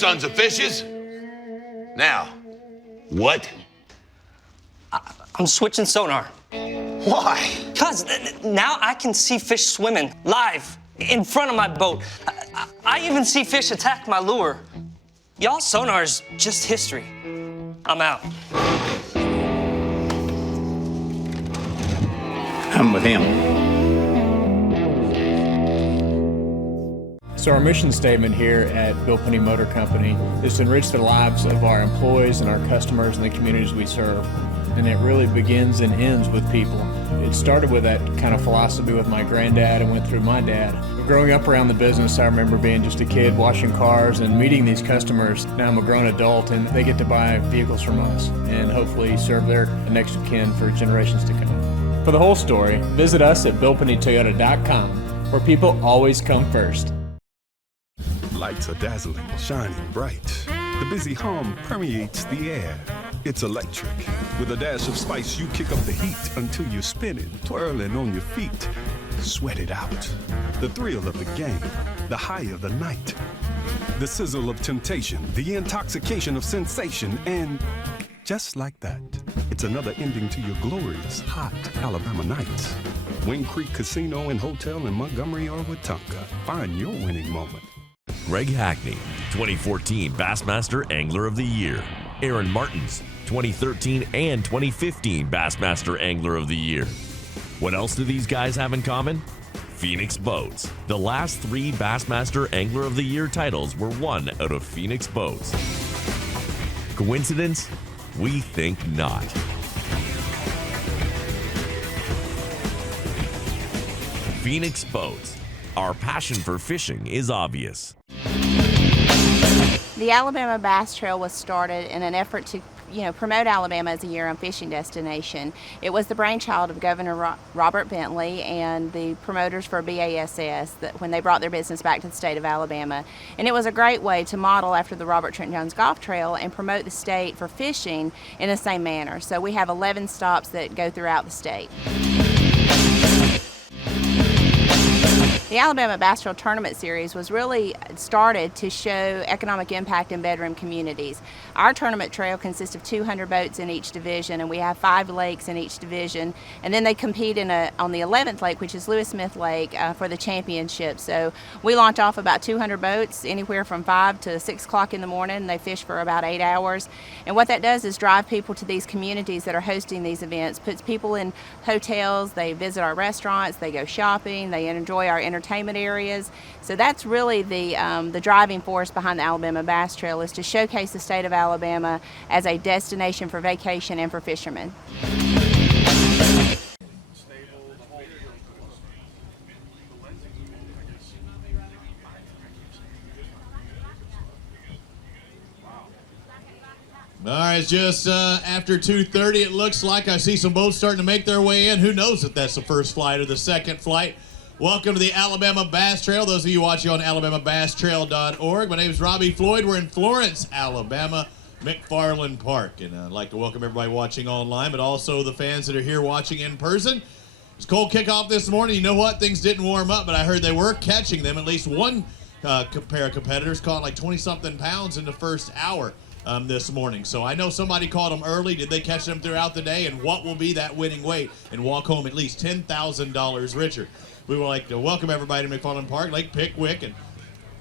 sons of fishes. Now, what? I'm switching sonar. Why? Because now I can see fish swimming live in front of my boat. I even see fish attack my lure. Y'all's sonar's just history. I'm out. I'm with him. So our mission statement here at Bill Penny Motor Company is to enrich the lives of our employees and our customers and the communities we serve. And it really begins and ends with people. It started with that kind of philosophy with my granddad and went through my dad. Growing up around the business, I remember being just a kid washing cars and meeting these customers. Now I'm a grown adult and they get to buy vehicles from us and hopefully serve their next of kin for generations to come. For the whole story, visit us at BillPennyToyota.com, where people always come first. Lights are dazzling, shining bright. The busy hum permeates the air. It's electric. With a dash of spice, you kick up the heat until you're spinning, twirling on your feet. Sweat it out. The thrill of the game, the high of the night. The sizzle of temptation, the intoxication of sensation, and just like that, it's another ending to your glorious, hot Alabama nights. Wing Creek Casino and Hotel in Montgomery or Wetumpka. Find your winning moment. Greg Hackney, 2014 Bassmaster Angler of the Year. Aaron Martins, 2013 and 2015 Bassmaster Angler of the Year. What else do these guys have in common? Phoenix Boats. The last 3 Bassmaster Angler of the Year titles were won out of Phoenix Boats. Coincidence? We think not. Phoenix Boats. Our passion for fishing is obvious. The Alabama Bass Trail was started in an effort to promote Alabama as a year-round fishing destination. It was the brainchild of Governor Robert Bentley and the promoters for BASS when they brought their business back to the state of Alabama. And it was a great way to model after the Robert Trent Jones Golf Trail and promote the state for fishing in the same manner. So we have 11 stops that go throughout the state. The Alabama Bass Trail Tournament Series was really started to show economic impact in bedroom communities. Our tournament trail consists of 200 boats in each division, and we have 5 lakes in each division. And then they compete on the 11th lake, which is Lewis Smith Lake, for the championship. So we launch off about 200 boats, anywhere from 5 to 6 o'clock in the morning. They fish for about 8 hours. And what that does is drive people to these communities that are hosting these events, puts people in hotels, they visit our restaurants, they go shopping, they enjoy our entertainment areas. So that's really the driving force behind the Alabama Bass Trail, is to showcase the state of Alabama as a destination for vacation and for fishermen. All right, it's just after 2:30. It looks like I see some boats starting to make their way in. Who knows if that's the first flight or the second flight. Welcome to the Alabama Bass Trail. Those of you watching on AlabamaBassTrail.org. My name is Robbie Floyd. We're in Florence, Alabama, McFarland Park. And I'd like to welcome everybody watching online, but also the fans that are here watching in person. It's cold kickoff this morning. You know what? Things didn't warm up, but I heard they were catching them. At least one pair of competitors caught like 20-something pounds in the first hour this morning. So I know somebody caught them early. Did they catch them throughout the day? And what will be that winning weight and walk home at least $10,000 richer? We would like to welcome everybody to McFarland Park, Lake Pickwick. And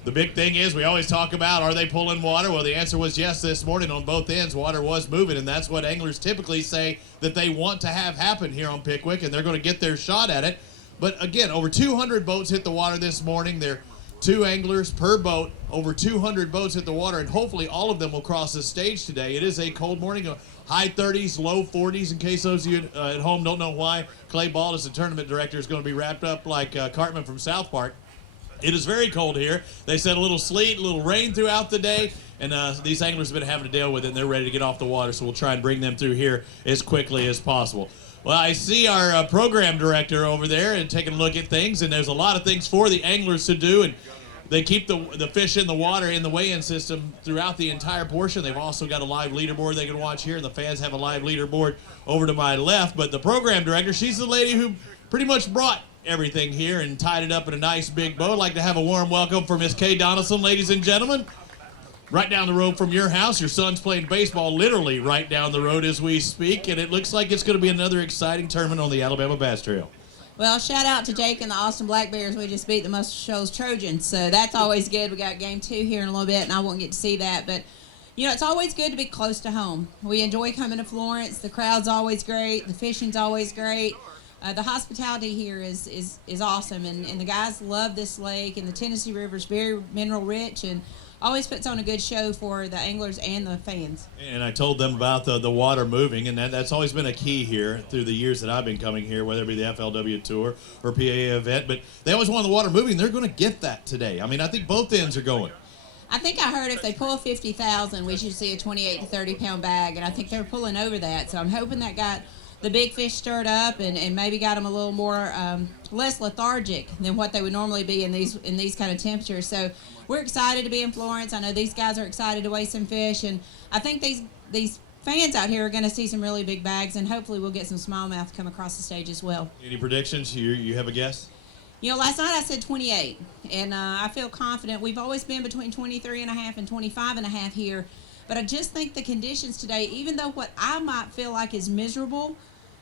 the big thing is we always talk about, are they pulling water? Well, the answer was yes this morning on both ends. Water was moving, and that's what anglers typically say that they want to have happen here on Pickwick, and they're going to get their shot at it. But again, over 200 boats hit the water this morning. There 2 anglers per boat, over 200 boats hit the water, and hopefully all of them will cross the stage today. It is a cold morning, high 30s, low 40s, in case those of you at home don't know why. Clay Baldus, the tournament director, is going to be wrapped up like Cartman from South Park. It is very cold here. They said a little sleet, a little rain throughout the day, and these anglers have been having to deal with it, and they're ready to get off the water, so we'll try and bring them through here as quickly as possible. Well, I see our program director over there and taking a look at things, and there's a lot of things for the anglers to do, and they keep the fish in the water in the weigh-in system throughout the entire portion. They've also got a live leaderboard they can watch here, and the fans have a live leaderboard over to my left. But the program director, she's the lady who pretty much brought everything here and tied it up in a nice big bow. I'd like to have a warm welcome for Miss Kay Donson, ladies and gentlemen. right down the road from your house. Your son's playing baseball literally right down the road as we speak, and it looks like it's going to be another exciting tournament on the Alabama Bass Trail. Well, shout out to Jake and the Austin Black Bears. We just beat the Muscle Shoals Trojans, so that's always good. We got game 2 here in a little bit, and I won't get to see that, but you know, it's always good to be close to home. We enjoy coming to Florence. The crowd's always great. The fishing's always great. The hospitality here is awesome, and the guys love this lake, and the Tennessee River is very mineral rich and always puts on a good show for the anglers and the fans. And I told them about the water moving, and that's always been a key here through the years that I've been coming here, whether it be the FLW Tour or PAA event. But they always want the water moving. They're going to get that today. I mean, I think both ends are going. I think I heard if they pull 50,000, we should see a 28 to 30 pound bag, and I think they're pulling over that. So I'm hoping that got the big fish stirred up and maybe got them a little more less lethargic than what they would normally be in these kind of temperatures. So we're excited to be in Florence. I know these guys are excited to weigh some fish, and I think these fans out here are going to see some really big bags, and hopefully we'll get some smallmouth come across the stage as well. Any predictions? You have a guess? You know, last night I said 28, and I feel confident. We've always been between 23.5 and 25.5 here, but I just think the conditions today, even though what I might feel like is miserable,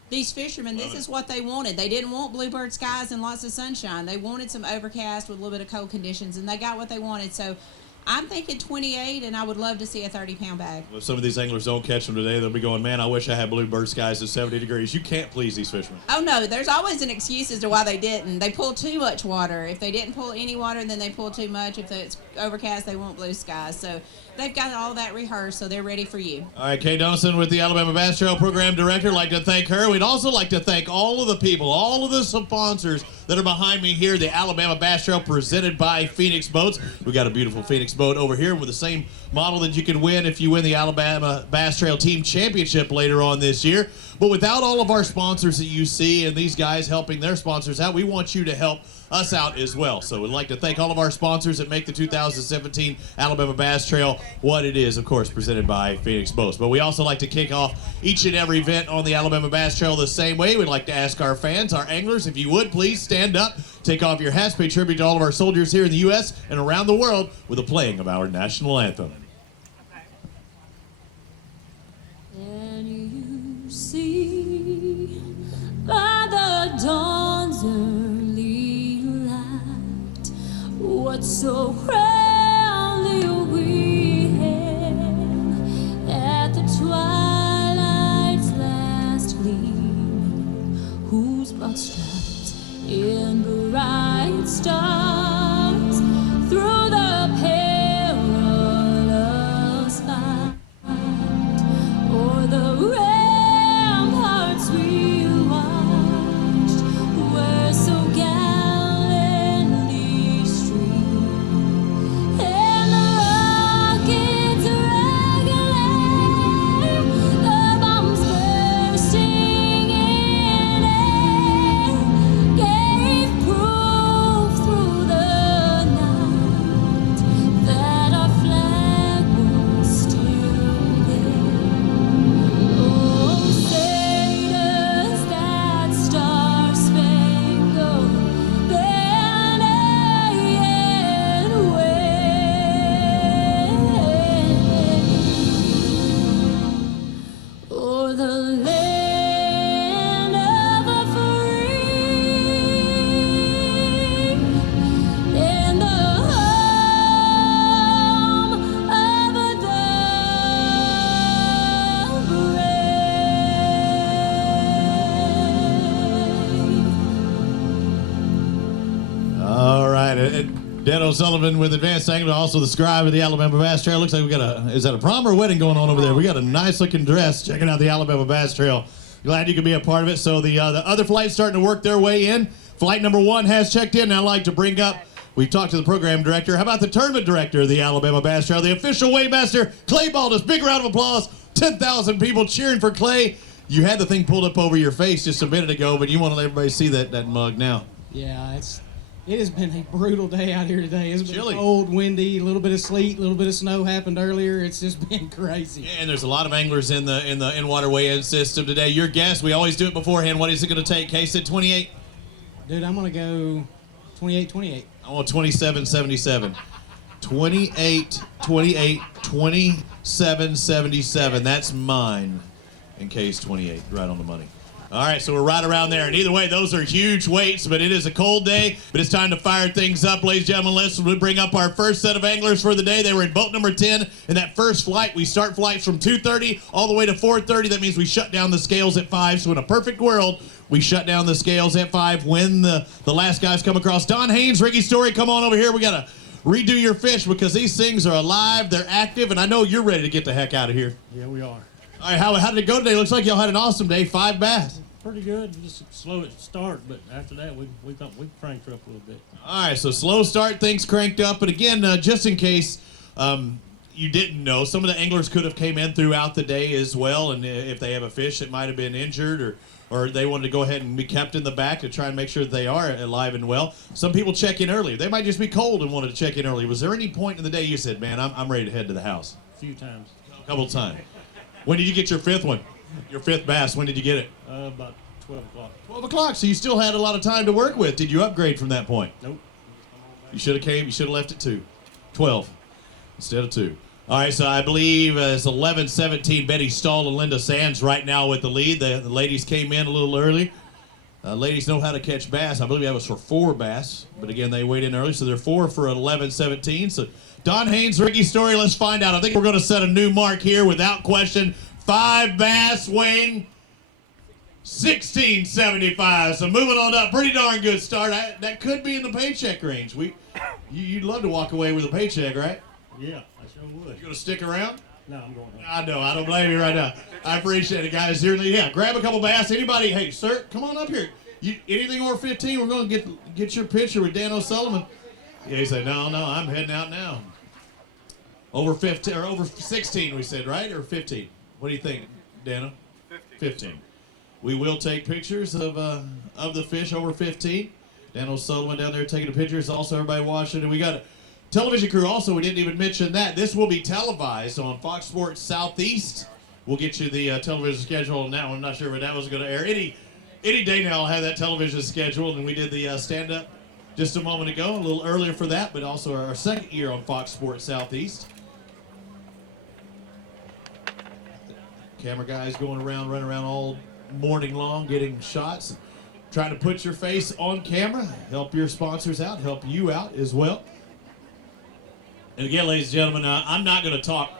these fishermen, this is what they wanted. They didn't want bluebird skies and lots of sunshine. They wanted some overcast with a little bit of cold conditions, and they got what they wanted. So I'm thinking 28, and I would love to see a 30-pound bag. Well, if some of these anglers don't catch them today, they'll be going, man, I wish I had bluebird skies at 70 degrees. You can't please these fishermen. Oh, no, there's always an excuse as to why they didn't. They pulled too much water. If they didn't pull any water, then they pull too much. If it's overcast, they want blue skies. So they've got all that rehearsed, so they're ready for you. All right, Kay Donson with the Alabama Bass Trail Program Director. I'd like to thank her. We'd also like to thank all of the people, all of the sponsors that are behind me here, the Alabama Bass Trail presented by Phoenix Boats. We got a beautiful Phoenix boat over here with the same model that you can win if you win the Alabama Bass Trail Team Championship later on this year. But without all of our sponsors that you see and these guys helping their sponsors out, we want you to help us out as well. So we'd like to thank all of our sponsors that make the 2017 Alabama Bass Trail what it is, of course, presented by Phoenix Boats. But we also like to kick off each and every event on the Alabama Bass Trail the same way. We'd like to ask our fans, our anglers, if you would please stand up, take off your hats, pay tribute to all of our soldiers here in the U.S. and around the world with a playing of our national anthem. And you see by the dawn's early light what so proudly we hailed at the twilight's last gleaming, whose broad stripes in bright stars through the perilous fight o'er the ramparts we watched were so gallantly streamed, and the rockets regulate, the bombs bursting in air, gave proof through the night that our flag was still there. Oh, say does that star-spangled banner yet wave o'er the land of the free and the home of the brave. All right, Dan O'Sullivan with Advanced Angling, also the scribe of the Alabama Bass Trail. Looks like we got is that a prom or a wedding going on over there? We got a nice looking dress. Checking out the Alabama Bass Trail. Glad you could be a part of it. So the other flight's starting to work their way in. Flight number 1 has checked in. Now I'd like to bring up, we talked to the program director. How about the tournament director of the Alabama Bass Trail, the official weighmaster, Clay Baldus. Big round of applause. 10,000 people cheering for Clay. You had the thing pulled up over your face just a minute ago, but you want to let everybody see that mug now. Yeah, it has been a brutal day out here today. It's been Chilly. cold, windy, a little bit of sleet, a little bit of snow happened earlier. It's just been crazy. And there's a lot of anglers in the in-water weigh-in system today. Your guess, we always do it beforehand. What is it going to take? Case at 28? Dude, I'm going to go 28-28. I want 27-77. 28, 28, 27, 77. That's mine. In case 28, right on the money. All right, so we're right around there. And either way, those are huge weights, but it is a cold day. But it's time to fire things up, ladies and gentlemen. Let's bring up our first set of anglers for the day. They were in boat number 10. In that first flight, we start flights from 2:30 all the way to 4:30. That means we shut down the scales at 5. So in a perfect world, we shut down the scales at 5 when the last guys come across. Don Haynes, Ricky Story, come on over here. We got to redo your fish because these things are alive, they're active, and I know you're ready to get the heck out of here. Yeah, we are. All right, how did it go today? Looks like y'all had an awesome day. 5 bass. Pretty good. Just slow at the start, but after that, we cranked her up a little bit. All right, so slow start, things cranked up. But again, just in case you didn't know, some of the anglers could have came in throughout the day as well, and if they have a fish that might have been injured or they wanted to go ahead and be kept in the back to try and make sure that they are alive and well. Some people check in early. They might just be cold and wanted to check in early. Was there any point in the day you said, man, I'm ready to head to the house? A few times. A couple of times. When did you get your 5th one? Your 5th bass, when did you get it? About 12 o'clock. 12 o'clock, so you still had a lot of time to work with. Did you upgrade from that point? Nope. You should have left at 2. 12 instead of 2. All right, so I believe it's 11-17. Betty Stahl and Linda Sands right now with the lead. The ladies came in a little early. Ladies know how to catch bass. I believe that was for 4 bass, but again, they weighed in early, so they're 4 for 11-17. So Don Haynes, Ricky Story, let's find out. I think we're going to set a new mark here without question. 5 bass weighing 16.75. So moving on up, pretty darn good start. That could be in the paycheck range. You'd love to walk away with a paycheck, right? Yeah, I sure would. You gonna stick around? No, I'm going home. I know. I don't blame you right now. I appreciate it, guys. Yeah, grab a couple bass. Anybody? Hey, sir, come on up here. Anything over 15? We're going to get your picture with Dan O'Sullivan. Yeah, he said, no, I'm heading out now. Over 15 or over 16, we said, right? Or 15? What do you think, Dano? 15. We will take pictures of the fish over 15. Dan O'Sullivan down there taking the pictures. Also, everybody watching. And we got a television crew also. We didn't even mention that. This will be televised on Fox Sports Southeast. We'll get you the television schedule on that one. I'm not sure when that was going to air. Any day now I'll have that television scheduled. And we did the stand-up just a moment ago, a little earlier for that, but also our second year on Fox Sports Southeast. Camera guys going around, running around all morning long, getting shots, trying to put your face on camera, help your sponsors out, help you out as well. And again, ladies and gentlemen, I'm not going to talk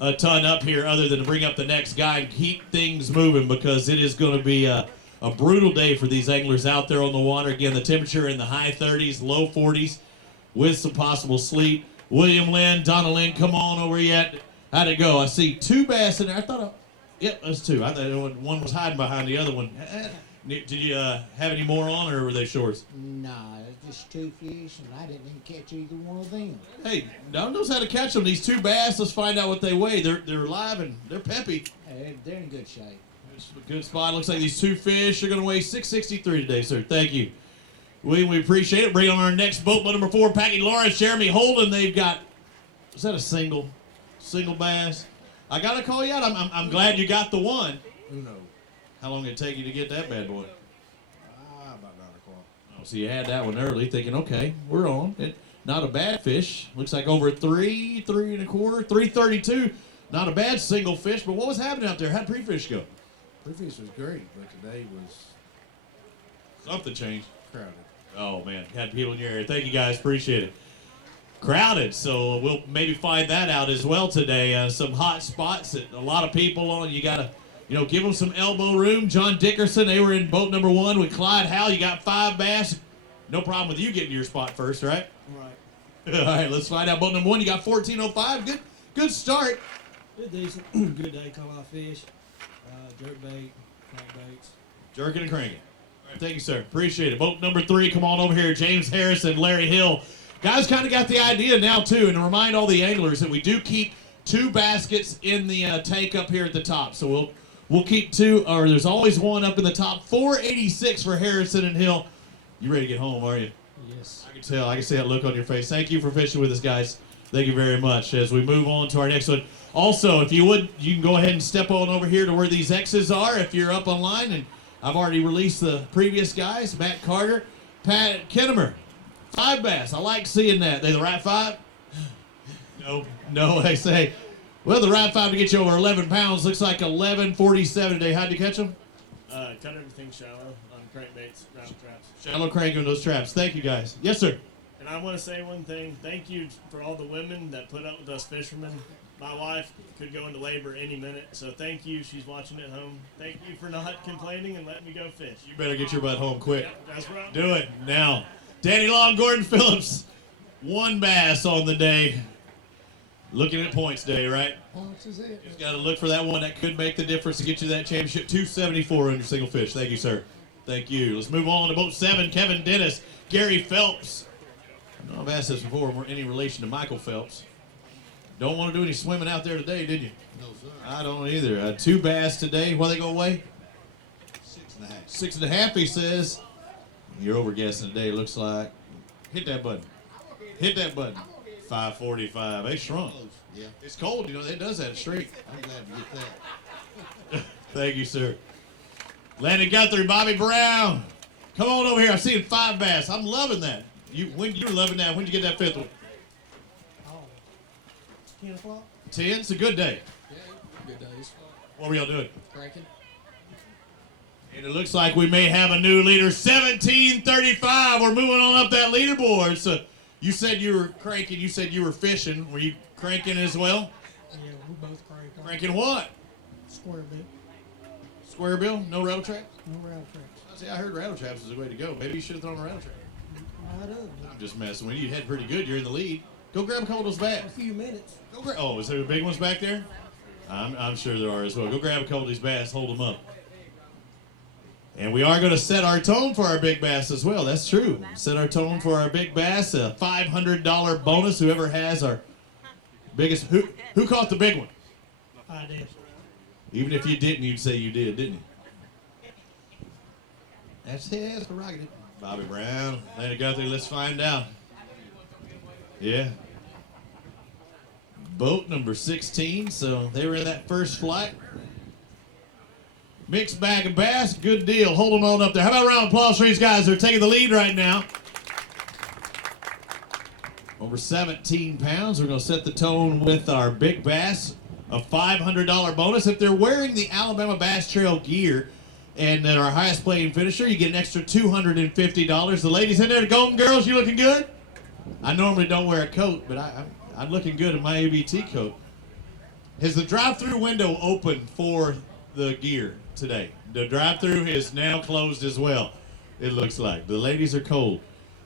a ton up here other than to bring up the next guy and keep things moving because it is going to be a brutal day for these anglers out there on the water. Again, the temperature in the high 30s, low 40s with some possible sleet. William Lynn, Donna Lynn, come on over yet. How'd it go? I see 2 bass in there. I thought, yep, that's 2. I thought one was hiding behind the other one. Did you have any more on, or were they shorts? Nah, it's just 2 fish, and I didn't even catch either one of them. Hey, Don knows how to catch them. These 2 bass, let's find out what they weigh. They're alive and they're peppy. Hey, they're in good shape. It's a good spot. Looks like these 2 fish are going to weigh 663 today, sir. Thank you. We appreciate it. Bring on our next boat, boat number 4, Patty Lawrence, Jeremy Holden. They've got, is that a single bass? I got to call you out. I'm glad you got the one. Who knows? How long did it take you to get that bad boy? About 9 o'clock. Oh, so you had that one early, thinking, okay, we're on. Not a bad fish. Looks like over 3 1/4, 332. Not a bad single fish, but what was happening out there? How'd pre-fish go? Pre-fish was great, but today was Something changed. crowded. Oh, man. Had people in your area. Thank you, guys. Appreciate it. Crowded, so we'll maybe find that out as well today. Some hot spots that a lot of people on. You got to, give them some elbow room. John Dickerson, they were in boat number 1 with Clyde Howell. You got 5 bass. No problem with you getting to your spot first, right? Right. All right, let's find out. Boat number 1, you got 1405. Good start. Good decent. Good day. Call off fish. Jerk bait. Crank baits. Jerking and cranking. All right, thank you, sir. Appreciate it. Boat number 3, come on over here. James Harris and Larry Hill. Guys kind of got the idea now, too, and to remind all the anglers that we do keep 2 baskets in the tank up here at the top. So we'll keep 2, or there's always one up in the top. 486 for Harrison and Hill. You ready to get home, are you? Yes. I can tell. I can see that look on your face. Thank you for fishing with us, guys. Thank you very much. As we move on to our next one. Also, if you would, you can go ahead and step on over here to where these X's are if you're up online. And I've already released the previous guys. Matt Carter, Pat Kennemer. 5 bass. I like seeing that. They the right 5? No, they say. Well, the ride 5 to get you over 11 pounds looks like 11.47 today. How'd you catch them? Cut everything shallow on crankbaits, rattle traps. Shallow cranking those traps. Thank you, guys. Yes, sir. And I want to say one thing. Thank you for all the women that put up with us fishermen. My wife could go into labor any minute, so thank you. She's watching at home. Thank you for not complaining and letting me go fish. You better get your butt home quick. Yeah, that's right. Do it now. Danny Long, Gordon Phillips, 1 bass on the day. Looking at points day, right? Points is it. Just got to look for that one that could make the difference to get you that championship. 274 under single fish. Thank you, sir. Thank you. Let's move on to boat 7. Kevin Dennis, Gary Phelps. I know I've asked this before. We're any relation to Michael Phelps. Don't want to do any swimming out there today, did you? No, sir. I don't either. 2 bass today. What are they going to weigh? 6.5. 6.5, he says. You're over guessing today, looks like. Hit that button. Hit that button. 5:45. They shrunk. Yeah. It's cold, you know. It does that straight. I'm glad to get that. Thank you, sir. Landon Guthrie, Bobby Brown. Come on over here. I'm seeing 5 bass. I'm loving that. You're loving that. When'd you get that 5th one? 10 o'clock? 10? It's a good day. Yeah, good days. What were y'all doing? Cranking. And it looks like we may have a new leader. 1735. We're moving on up that leaderboard. So you said you were cranking. You said you were fishing. Were you cranking as well? Yeah, we both crank. Cranking what? Square bit. Square bill? No rattle trap? No rattle traps. See, I heard rattle traps was the way to go. Maybe you should have thrown a rattle trap. I do. I'm just messing with you. You had pretty good. You're in the lead. Go grab a couple of those bass. A few minutes. Go grab. Oh, is there big ones back there? I'm sure there are as well. Go grab a couple of these bass. Hold them up. And we are going to set our tone for our big bass as well. That's true. Set our tone for our big bass. A $500 bonus. Whoever has our biggest. Who caught the big one? I did. Even if you didn't, you'd say you did, didn't you? That's the rocket. Bobby Brown, Landon Guthrie, let's find out. Yeah. Boat number 16, so they were in that first flight. Mixed bag of bass, good deal. Hold them on up there. How about a round of applause for these guys? They're taking the lead right now. Over 17 pounds. We're going to set the tone with our big bass. A $500 bonus. If they're wearing the Alabama Bass Trail gear and they're our highest playing finisher, you get an extra $250. The ladies in there, the Golden Girls, you looking good? I normally don't wear a coat, but I'm looking good in my ABT coat. Is the drive-through window open for the gear today? The drive-through is now closed as well, it looks like. The ladies are cold.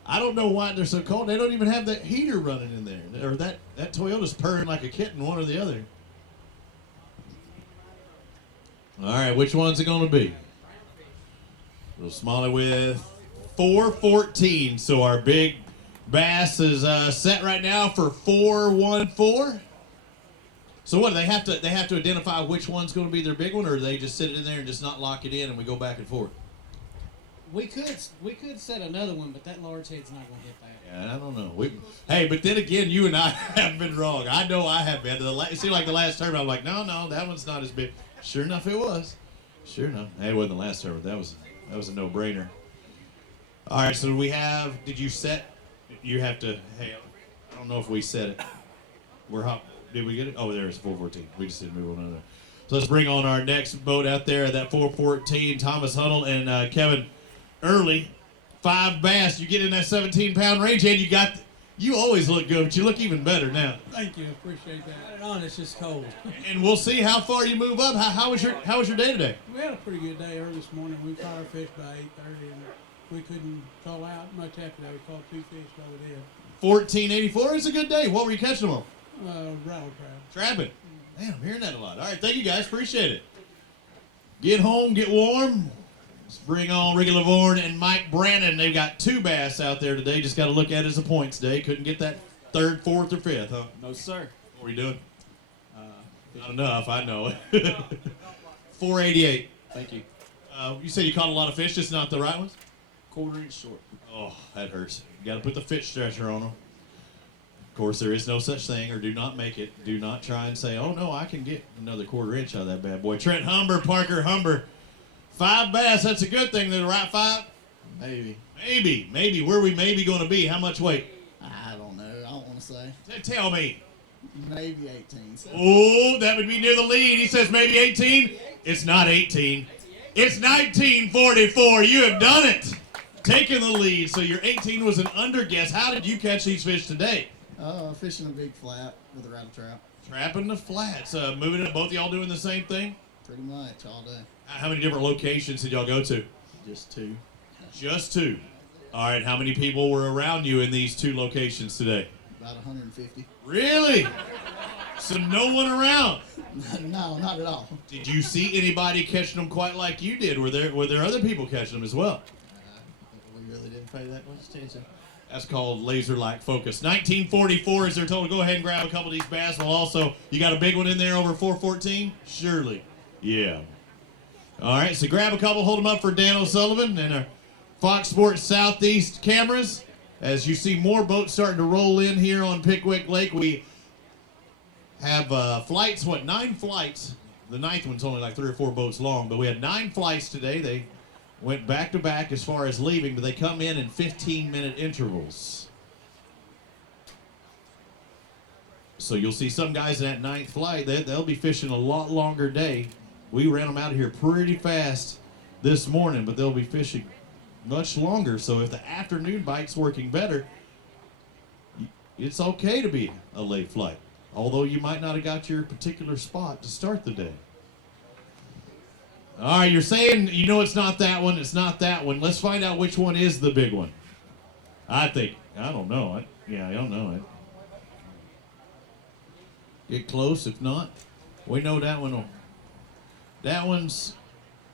I don't know why they're so cold. They don't even have that heater running in there. Or that Toyota's purring like a kitten, one or the other. All right, which one's it going to be? Little Smalley with 414. So our big bass is set right now for 414. So what, they have to identify which one's going to be their big one, or do they just sit it in there and just not lock it in and we go back and forth? We could set another one, but that large head's not going to hit that. Yeah, I don't know. Hey, but then again, you and I have been wrong. I know I have been. It seemed like the last term, I'm like, no, that one's not as big. Sure enough, it was. Sure enough. Hey, it wasn't the last term. That was a no-brainer. All right, so did you set? You have to, hey, I don't know if we set it. Did we get it? Oh, there's 414. We just didn't move on. So let's bring on our next boat out there, that 414, Thomas Huddle and Kevin Early. 5 bass. You get in that 17-pound range, and you always look good, but you look even better now. Thank you, appreciate that. On, it's just cold. And we'll see how far you move up. How was your day today? We had a pretty good day early this morning. We caught our fish by 8:30, and we couldn't call out much after that. We caught 2 fish by the day. 1484 is a good day. What were you catching them on? Rattle crab. Trapping. Man, I'm hearing that a lot. All right, thank you guys. Appreciate it. Get home, get warm. Let's bring on Ricky Lavorne and Mike Brannon. They've got 2 bass out there today. Just got to look at it as a points day. Couldn't get that 3rd, 4th, or 5th, huh? No, sir. What were you doing? Not enough, I know. 488. Thank you. You said you caught a lot of fish, just not the right ones? 1/4 inch short. Oh, that hurts. You got to put the fish stretcher on them. Of course, there is no such thing, or do not make it. Do not try and say, oh, no, I can get another 1/4 inch out of that bad boy. Trent Humber, Parker Humber. 5 bass, that's a good thing. They're the right 5? Maybe. Maybe. Where are we maybe going to be? How much weight? I don't know. I don't want to say. Tell me. Maybe 18. Oh, that would be near the lead. He says maybe 18. It's not 18. It's 1944. You have done it. Taking the lead. So your 18 was an underguess. How did you catch these fish today? Fishing a big flat with a rattle trap. Trapping the flats. Moving it. Both of y'all doing the same thing? Pretty much all day. How many different locations did y'all go to? Just 2. Just 2. All right. How many people were around you in these 2 locations today? About 150. Really? So no one around? No, not at all. Did you see anybody catching them quite like you did? Were there other people catching them as well? We really didn't pay that much attention. That's called laser-like focus. 1944 is their total. Go ahead and grab a couple of these bass. Well, also, you got a big one in there over 414? Surely. Yeah. All right, so grab a couple, hold them up for Dan O'Sullivan and our Fox Sports Southeast cameras. As you see more boats starting to roll in here on Pickwick Lake, we have flights, 9 flights. The 9th one's only like 3 or 4 boats long, but we had 9 flights today. They went back to back as far as leaving, but they come in 15-minute intervals. So you'll see some guys in that 9th flight, they'll be fishing a lot longer day. We ran them out of here pretty fast this morning, but they'll be fishing much longer. So if the afternoon bite's working better, it's okay to be a late flight, although you might not have got your particular spot to start the day. All right, you're saying you know it's not that one, it's not that one. Let's find out which one is the big one. I don't know. I don't know. Get close. If not, we know that one. That one's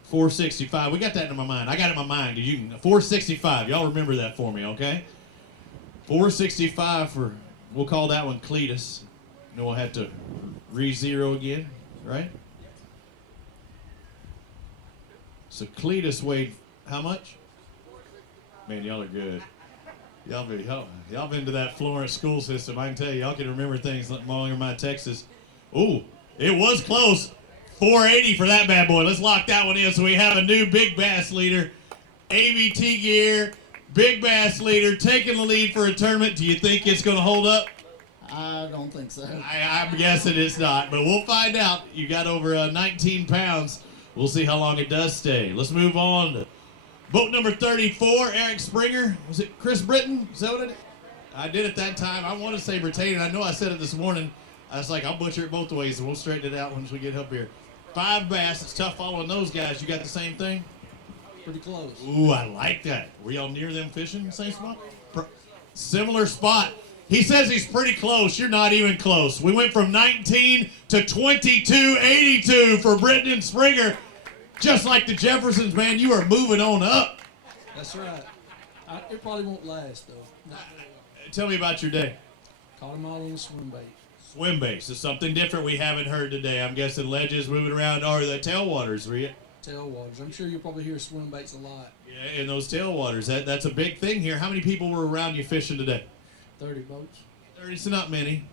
465. We got that in my mind. I got it in my mind. 465. Y'all remember that for me, okay? 465 for, we'll call that one Cletus. And we'll have to re-zero again, right? So Cletus weighed how much? Man, y'all are good. Y'all been to that Florence school system. I can tell you, y'all can remember things longer than my Texas. Ooh, it was close. 480 for that bad boy. Let's lock that one in. So we have a new big bass leader, ABT gear, big bass leader, taking the lead for a tournament. Do you think it's going to hold up? I don't think so. I'm guessing it's not, but we'll find out. You got over 19 pounds. We'll see how long it does stay. Let's move on to boat number 34, Eric Springer. Was it Chris Britton? Is that what it is? I did it that time. I want to say Britannia. I know I said it this morning. I was like, I'll butcher it both ways, and we'll straighten it out once we get up here. 5 bass. It's tough following those guys. You got the same thing? Pretty close. Ooh, I like that. Were y'all near them fishing? Same spot? Similar spot. He says he's pretty close. You're not even close. We went from 19 to 22.82 for Britton and Springer. Just like the Jeffersons, man, you are moving on up. That's right. It probably won't last, though. Tell me about your day. Caught them all on the swim bait. Swim baits is something different we haven't heard today. I'm guessing ledges moving around, or the tailwaters, were you? Tailwaters. I'm sure you'll probably hear swim baits a lot. Yeah, in those tailwaters. That's a big thing here. How many people were around you fishing today? 30 boats. 30, so not many.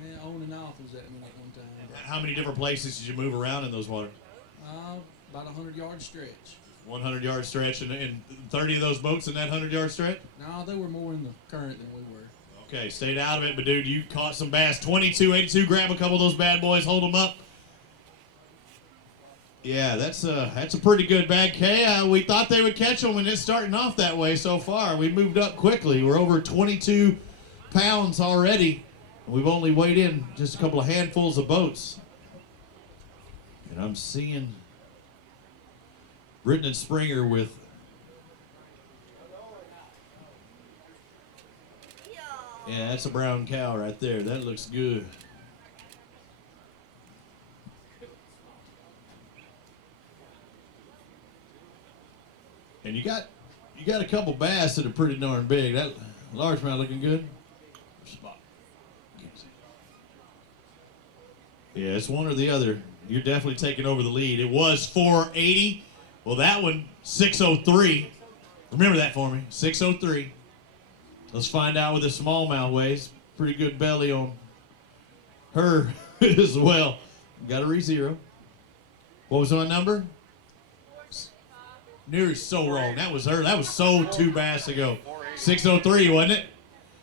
Yeah, on and off was that many at one time. How many different places did you move around in those waters? About a 100-yard stretch. 100-yard stretch, and 30 of those boats in that 100-yard stretch? No, they were more in the current than we were. Okay, stayed out of it, but dude, you caught some bass. 22.82, grab a couple of those bad boys, hold them up. Yeah, that's a pretty good bag. Hey, we thought they would catch them, and it's starting off that way so far. We moved up quickly. We're over 22 pounds already. We've only weighed in just a couple of handfuls of boats. And I'm seeing Britton and Springer with yeah, that's a brown cow right there. That looks good. And you got a couple bass that are pretty darn big. That largemouth looking good. Yeah, it's one or the other. You're definitely taking over the lead. It was 480. Well, that one, 603. Remember that for me, 603. Let's find out what the smallmouth weighs. Pretty good belly on her as well. Got a re-zero. What was my number? Near so wrong. That was her. That was so 2 bass ago. 603, wasn't it?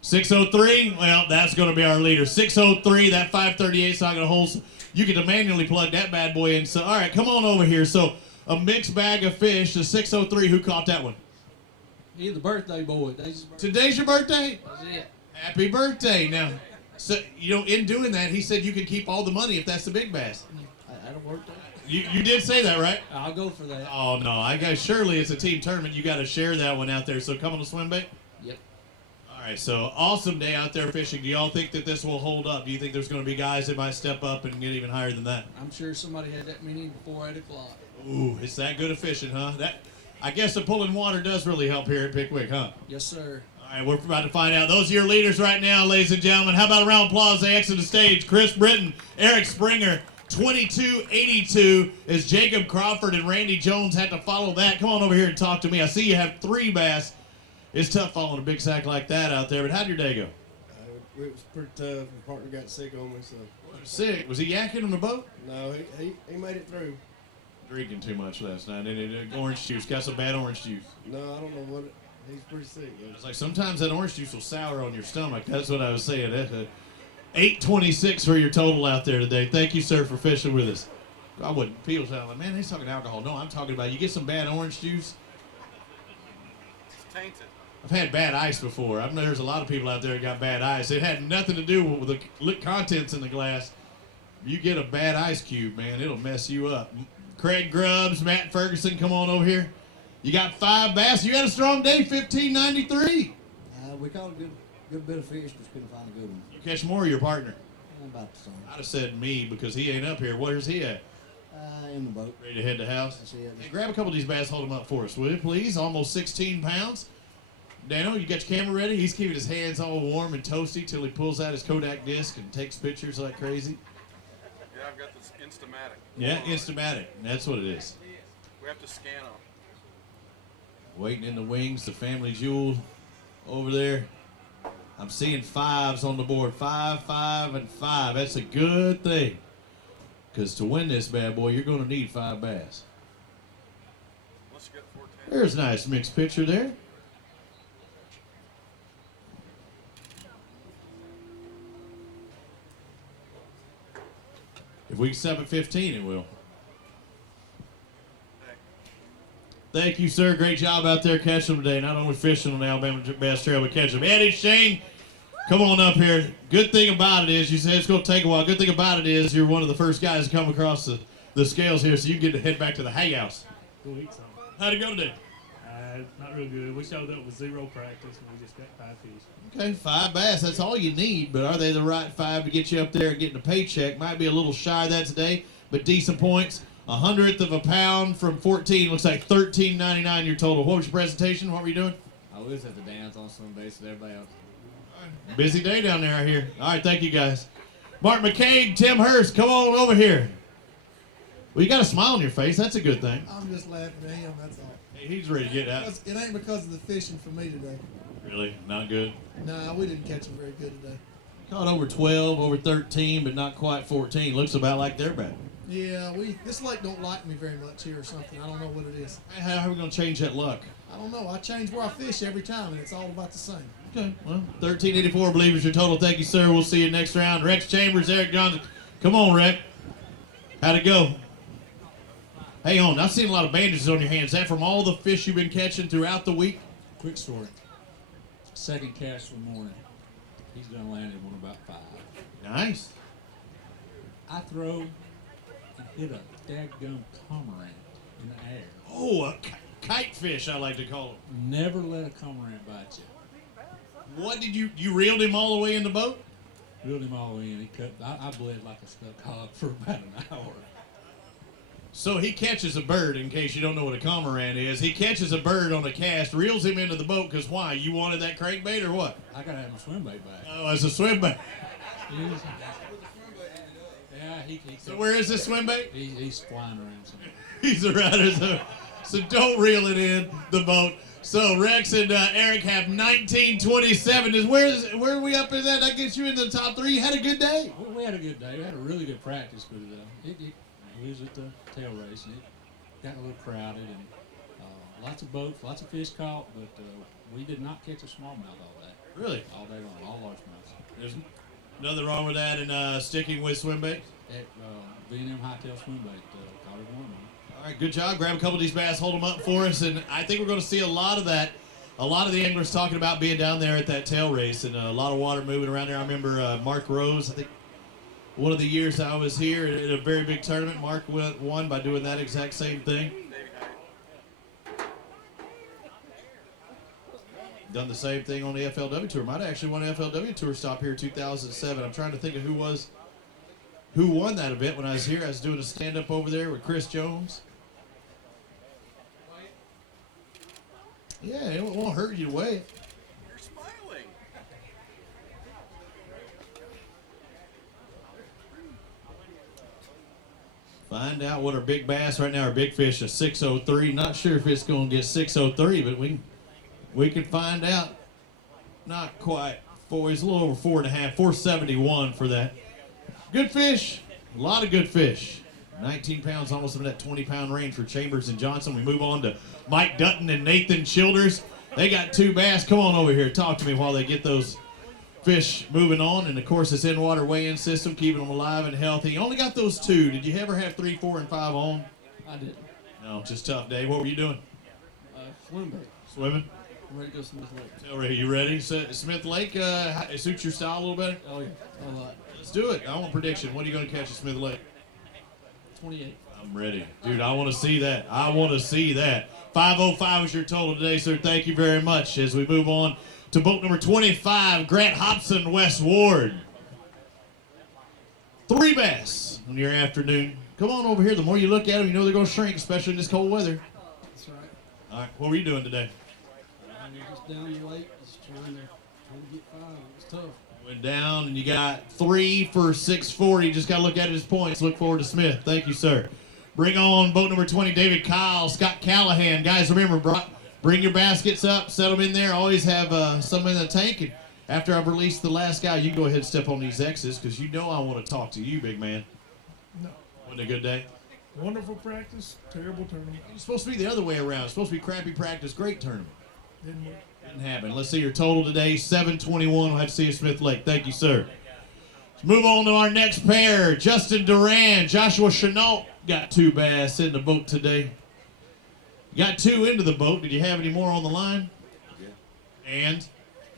603, well, that's going to be our leader. 603, that 538's not going to hold. You can manually plug that bad boy in. So, all right, come on over here. So, a mixed bag of fish. The 603, who caught that one? He's the birthday boy. Today's your birthday? That's it. Happy birthday. Now, so, you know, in doing that, he said you can keep all the money if that's the big bass. That'll work. You did say that, right? I'll go for that. Oh, no. I guess surely it's a team tournament. You got to share that one out there. So, come on to swim bait? Yep. All right, so awesome day out there fishing. Do y'all think that this will hold up? Do you think there's going to be guys that might step up and get even higher than that? I'm sure somebody had that many before 8 o'clock. Ooh, it's that good at fishing, huh? I guess the pulling water does really help here at Pickwick, huh? Yes, sir. All right, we're about to find out. Those are your leaders right now, ladies and gentlemen. How about a round of applause? They exit the stage. Chris Britton, Eric Springer, 2282 as Jacob Crawford and Randy Jones had to follow that. Come on over here and talk to me. I see you have 3 bass. It's tough following a big sack like that out there, but how'd your day go? It was pretty tough. My partner got sick on me, so. Sick? Was he yakking on the boat? No, he made it through. Drinking too much last night. Orange juice. Got some bad orange juice. No, I don't know what he's pretty sick. It's like sometimes that orange juice will sour on your stomach. That's what I was saying. 826 for your total out there today. Thank you, sir, for fishing with us. I wouldn't feel like, man, he's talking alcohol. No, I'm talking about you get some bad orange juice. It's tainted. I've had bad ice before. I know there's a lot of people out there that got bad ice. It had nothing to do with the contents in the glass. You get a bad ice cube, man, it'll mess you up. Craig Grubbs, Matt Ferguson, come on over here. You got 5 bass. You had a strong day, 1593. We caught a good bit of fish, but couldn't find a good one. You catch more of your partner? About the same. I'd have said me because he ain't up here. Where's he at? In the boat. Ready to head to house? That's it. Hey, grab a couple of these bass, hold them up for us, will you, please? Almost 16 pounds. Dano, you got your camera ready? He's keeping his hands all warm and toasty till he pulls out his Kodak disc and takes pictures like crazy. Yeah, I've got this Instamatic. Yeah, Instamatic. That's what it is. We have to scan them. Waiting in the wings, the family jewel over there. I'm seeing 5s on the board. 5, 5, and 5. That's a good thing. Because to win this bad boy, you're going to need 5 bass. Let's get 14. There's a nice mixed picture there. If we can stop at 15, it will. Thank you, sir. Great job out there catching them today. Not only fishing on the Alabama Bass Trail, but catching them. Eddie, Shane, come on up here. Good thing about it is, you said it's going to take a while. Good thing about it is you're one of the first guys to come across the scales here, so you can get to head back to the hay house. 2 weeks on. How'd it go today? Not real good. We showed up with 0 practice, and we just got 5 fish. Okay, 5 bass. That's all you need, but are they the right 5 to get you up there and getting a paycheck? Might be a little shy of that today, but decent points. 100th of a pound from 14. Looks like $13.99 your total. What was your presentation? What were you doing? I was at the dance on some base with everybody else. Busy day down there, I hear. All right, thank you, guys. Mark McCaig, Tim Hurst, come on over here. Well, you got a smile on your face. That's a good thing. I'm just laughing at him, that's all. Hey, he's ready to get out. It ain't because of the fishing for me today. Really? Not good? Nah, we didn't catch them very good today. Caught over 12, over 13, but not quite 14. Looks about like they're back. Yeah, this lake don't like me very much here or something. I don't know what it is. How are we going to change that luck? I don't know. I change where I fish every time, and it's all about the same. Okay, well, 1384, I believe, is your total. Thank you, sir. We'll see you next round. Rex Chambers, Eric Johnson. Come on, Rex. How'd it go? Hey, on. I've seen a lot of bandages on your hands. Is that from all the fish you've been catching throughout the week? Quick story. Second cast of the morning. He's done landed one about 5. Nice. I throw and hit a daggum cormorant in the air. Oh, a kite fish, I like to call them. Never let a cormorant bite you. What did you reeled him all the way in the boat? Reeled him all the way in. He cut. I bled like a stuck hog for about an hour. So he catches a bird, in case you don't know what a cormorant is. He catches a bird on a cast, reels him into the boat, because why? You wanted that crankbait or what? I got to have my swim bait back. Oh, it's a swim bait. Yeah, he so where is this swim bait? He's flying around somewhere. He's around. So don't reel it in the boat. So Rex and Eric have 1927. Where are we up in that? That gets you into the top 3. You had a good day. We had a good day. We had a really good practice, but we was at the tail race, and it got a little crowded, and lots of boats, lots of fish caught, but we did not catch a smallmouth all day. Really? All day long, all largemouths. There's nothing wrong with that and sticking with swim bait? At B&M Hightail Swim Bait, College Warren. All right, good job. Grab a couple of these bass, hold them up for us, and I think we're going to see a lot of that. A lot of the anglers talking about being down there at that tail race and a lot of water moving around there. I remember Mark Rose, I think one of the years I was here at a very big tournament, Mark won by doing that exact same thing. Done the same thing on the FLW Tour. Might have actually won an FLW Tour stop here in 2007. I'm trying to think of who won that event when I was here. I was doing a stand-up over there with Chris Jones. Yeah, it won't hurt you to wait. You're smiling. Find out what our big bass right now. Our big fish is 603. Not sure if it's going to get 603, but we can find out. Not quite. He's a little over 4.5, 471 for that. Good fish. A lot of good fish. 19 pounds, almost in that 20-pound range for Chambers and Johnson. We move on to Mike Dutton and Nathan Childers. They got 2 bass. Come on over here. Talk to me while they get those fish moving on. And, of course, this in-water weigh-in system, keeping them alive and healthy. You only got those 2. Did you ever have 3, 4, and 5 on? I didn't. No, just tough day. What were you doing? Swim bait. Swimming? I'm ready to go Smith Lake. All right, you ready? Smith Lake, it suits your style a little better? Oh, yeah. A lot. Let's do it. I want a prediction. What are you going to catch at Smith Lake? 28. I'm ready. Dude, I want to see that. I want to see that. 505 is your total today, sir. Thank you very much. As we move on to boat number 25, Grant Hobson, West Ward. 3 bass on your afternoon. Come on over here. The more you look at them, you know they're going to shrink, especially in this cold weather. That's right. All right, what were you doing today? We're just down the lake, just trying to get 5. It was tough. Went down, and you got 3 for 640. Just got to look at his points. Look forward to Smith. Thank you, sir. Bring on boat number 20, David Kyle, Scott Callahan. Guys, remember, bring your baskets up, set them in there. Always have some in the tank. And after I've released the last guy, you can go ahead and step on these X's because you know I want to talk to you, big man. No. Wasn't it a good day? Wonderful practice, terrible tournament. It's supposed to be the other way around. It's supposed to be crappy practice, great tournament. Didn't work. Didn't happen. Let's see your total today, 721. We'll have to see you at Smith Lake. Thank you, sir. Let's move on to our next pair. Justin Duran, Joshua Chenault got 2 bass in the boat today. You got 2 into the boat. Did you have any more on the line? Yeah. And?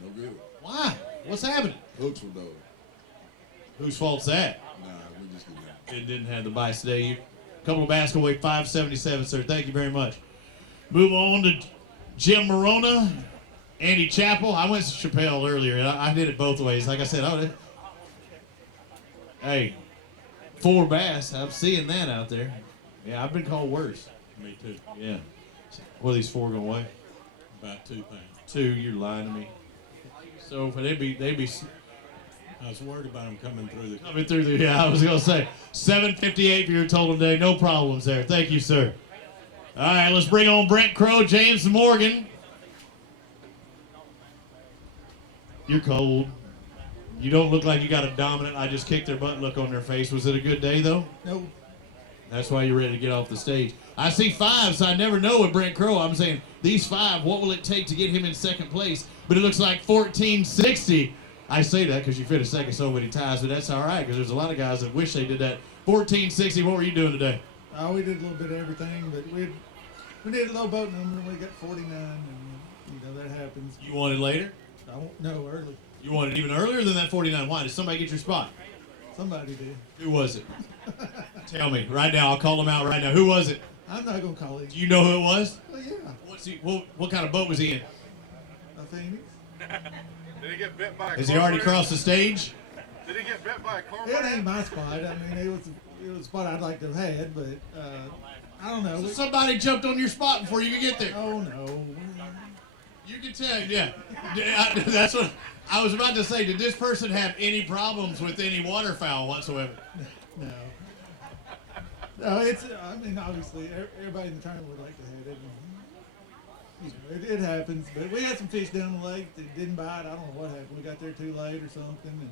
No good. Why? What's happening? Hooks were dull. Whose fault's that? Nah, we just didn't have It didn't have the bites today. A couple of bass will weigh 577, sir. Thank you very much. Move on to Jim Morona, Andy Chappell. I went to Chappelle earlier. I did it both ways. Like I said, hey, 4 bass. I'm seeing that out there. Yeah, I've been called worse. Me too. Yeah. What are these 4 going to weigh? About 2 pounds. 2. You're lying to me. So they'd be. I was worried about them coming through the. Yeah, I was gonna say 758 for your total today. No problems there. Thank you, sir. All right, let's bring on Brent Crow, James Morgan. You're cold. You don't look like you got a dominant. I just kicked their butt look on their face. Was it a good day though? No. That's why you're ready to get off the stage. I see 5, so I never know with Brent Crow. I'm saying these 5. What will it take to get him in second place? But it looks like 1460. I say that because you finished second so many times, but that's all right because there's a lot of guys that wish they did that. 1460. What were you doing today? We did a little bit of everything, but we did a low boat number and we got 49, and that happens. You wanted later? No, early. You wanted even earlier than that 49. Why? Did somebody get your spot? Somebody did. Who was it? Tell me right now. I'll call them out right now. Who was it? I'm not gonna call it. Do you know who it was? Well, yeah. What kind of boat was he in? A Phoenix. Did he get bit by a Has he already crossed the stage? Did he get bit by a car? It ain't my spot. I mean, it was a spot I'd like to have had, but I don't know. So somebody jumped on your spot before you could get there. Oh no. You can tell. Yeah. That's what I was about to say. Did this person have any problems with any waterfowl whatsoever? No. No, I mean, obviously, everybody in the tournament would like to have it. It happens, but we had some fish down the lake that didn't bite. I don't know what happened. We got there too late or something, and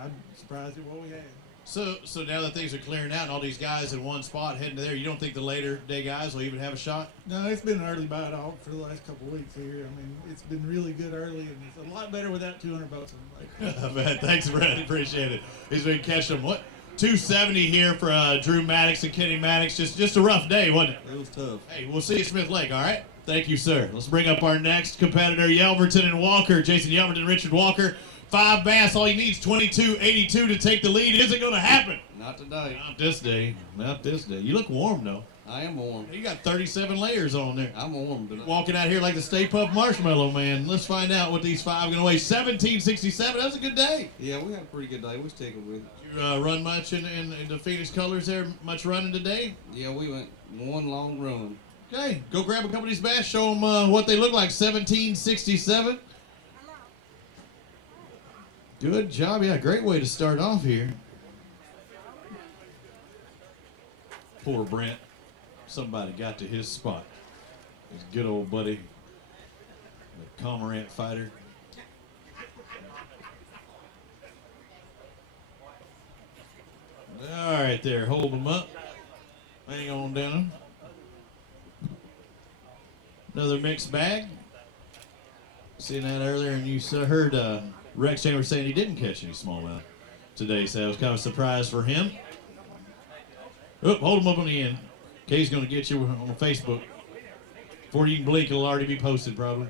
I'm surprised at what we had. So now that things are clearing out and all these guys in one spot heading to there, you don't think the later day guys will even have a shot? No, it's been an early bite off for the last couple of weeks here. I mean, it's been really good early, and it's a lot better without 200 boats on the lake. Man, thanks, Brad. Appreciate it. He's been catching them. What? 270 here for Drew Maddox and Kenny Maddox. Just a rough day, wasn't it? It was tough. Hey, we'll see you at Smith Lake, all right? Thank you, sir. Let's bring up our next competitor, Yelverton and Walker. Jason Yelverton, Richard Walker. 5 bass. All he needs 22.82 to take the lead. Is it going to happen? Not today. Not this day. Not this day. You look warm, though. I am warm. You got 37 layers on there. I'm warm tonight. Walking out here like the Stay Puft Marshmallow Man. Let's find out what these 5 are going to weigh. 1767. That was a good day. Yeah, we had a pretty good day. We was tickled with it. You run much in the Phoenix colors there? Much running today? Yeah, we went one long run. Okay, go grab a couple of these bass. Show them what they look like. 1767. Good job. Yeah, great way to start off here. Poor Brent. Somebody got to his spot. His good old buddy, the Cormorant fighter. All right there, hold them up. Hang on down. Another mixed bag. Seen that earlier, and you heard Rex Chambers saying he didn't catch any smallmouth today, so that was kind of a surprise for him. Oh, hold him up on the end. Kay's going to get you on Facebook. Before you can blink, it'll already be posted probably.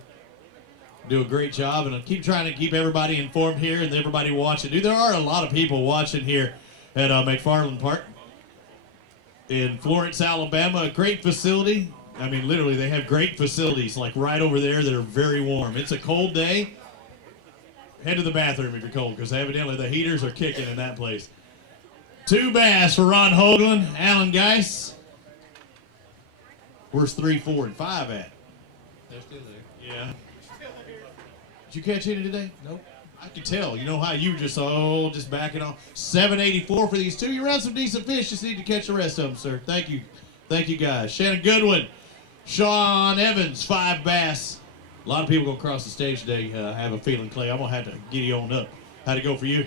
Do a great job, and I'll keep trying to keep everybody informed here and everybody watching. Dude, there are a lot of people watching here at McFarland Park in Florence, Alabama. A great facility. I mean, literally, they have great facilities like right over there that are very warm. It's a cold day. Head to the bathroom if you're cold, because evidently the heaters are kicking in that place. 2 bass for Ron Hoagland, Alan Geis. Where's 3, 4, and 5 at? They're still there. Yeah. Did you catch any today? Nope. I can tell. You know how you just backing off. 784 for these 2. You run some decent fish. Just need to catch the rest of them, sir. Thank you. Thank you, guys. Shannon Goodwin. Sean Evans, 5 bass. A lot of people go across the stage today. I have a feeling, Clay. I'm going to have to get you on up. How'd it go for you?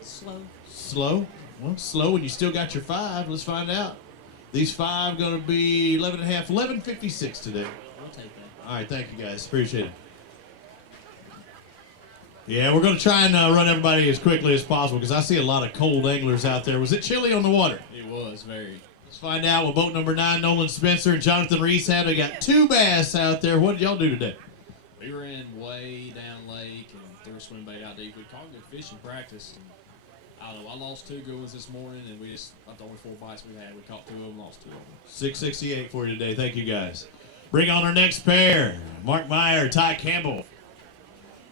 Slow. Slow? Well, slow, and you still got your 5. Let's find out. These 5 going to be 11 and a half, 11.56 today. I'll take that. All right, thank you, guys. Appreciate it. Yeah, we're going to try and run everybody as quickly as possible because I see a lot of cold anglers out there. Was it chilly on the water? It was very. Let's find out what boat number 9, Nolan Spencer and Jonathan Reese had. We got 2 bass out there. What did y'all do today? We were in way down lake and threw a swim bait out deep. We caught good fishing practice. And I don't know, I lost 2 good ones this morning, and we just, I thought 4 bites we had. We caught 2 of them, lost 2 of them. 668 for you today. Thank you, guys. Bring on our next pair. Mark Meyer, Ty Campbell.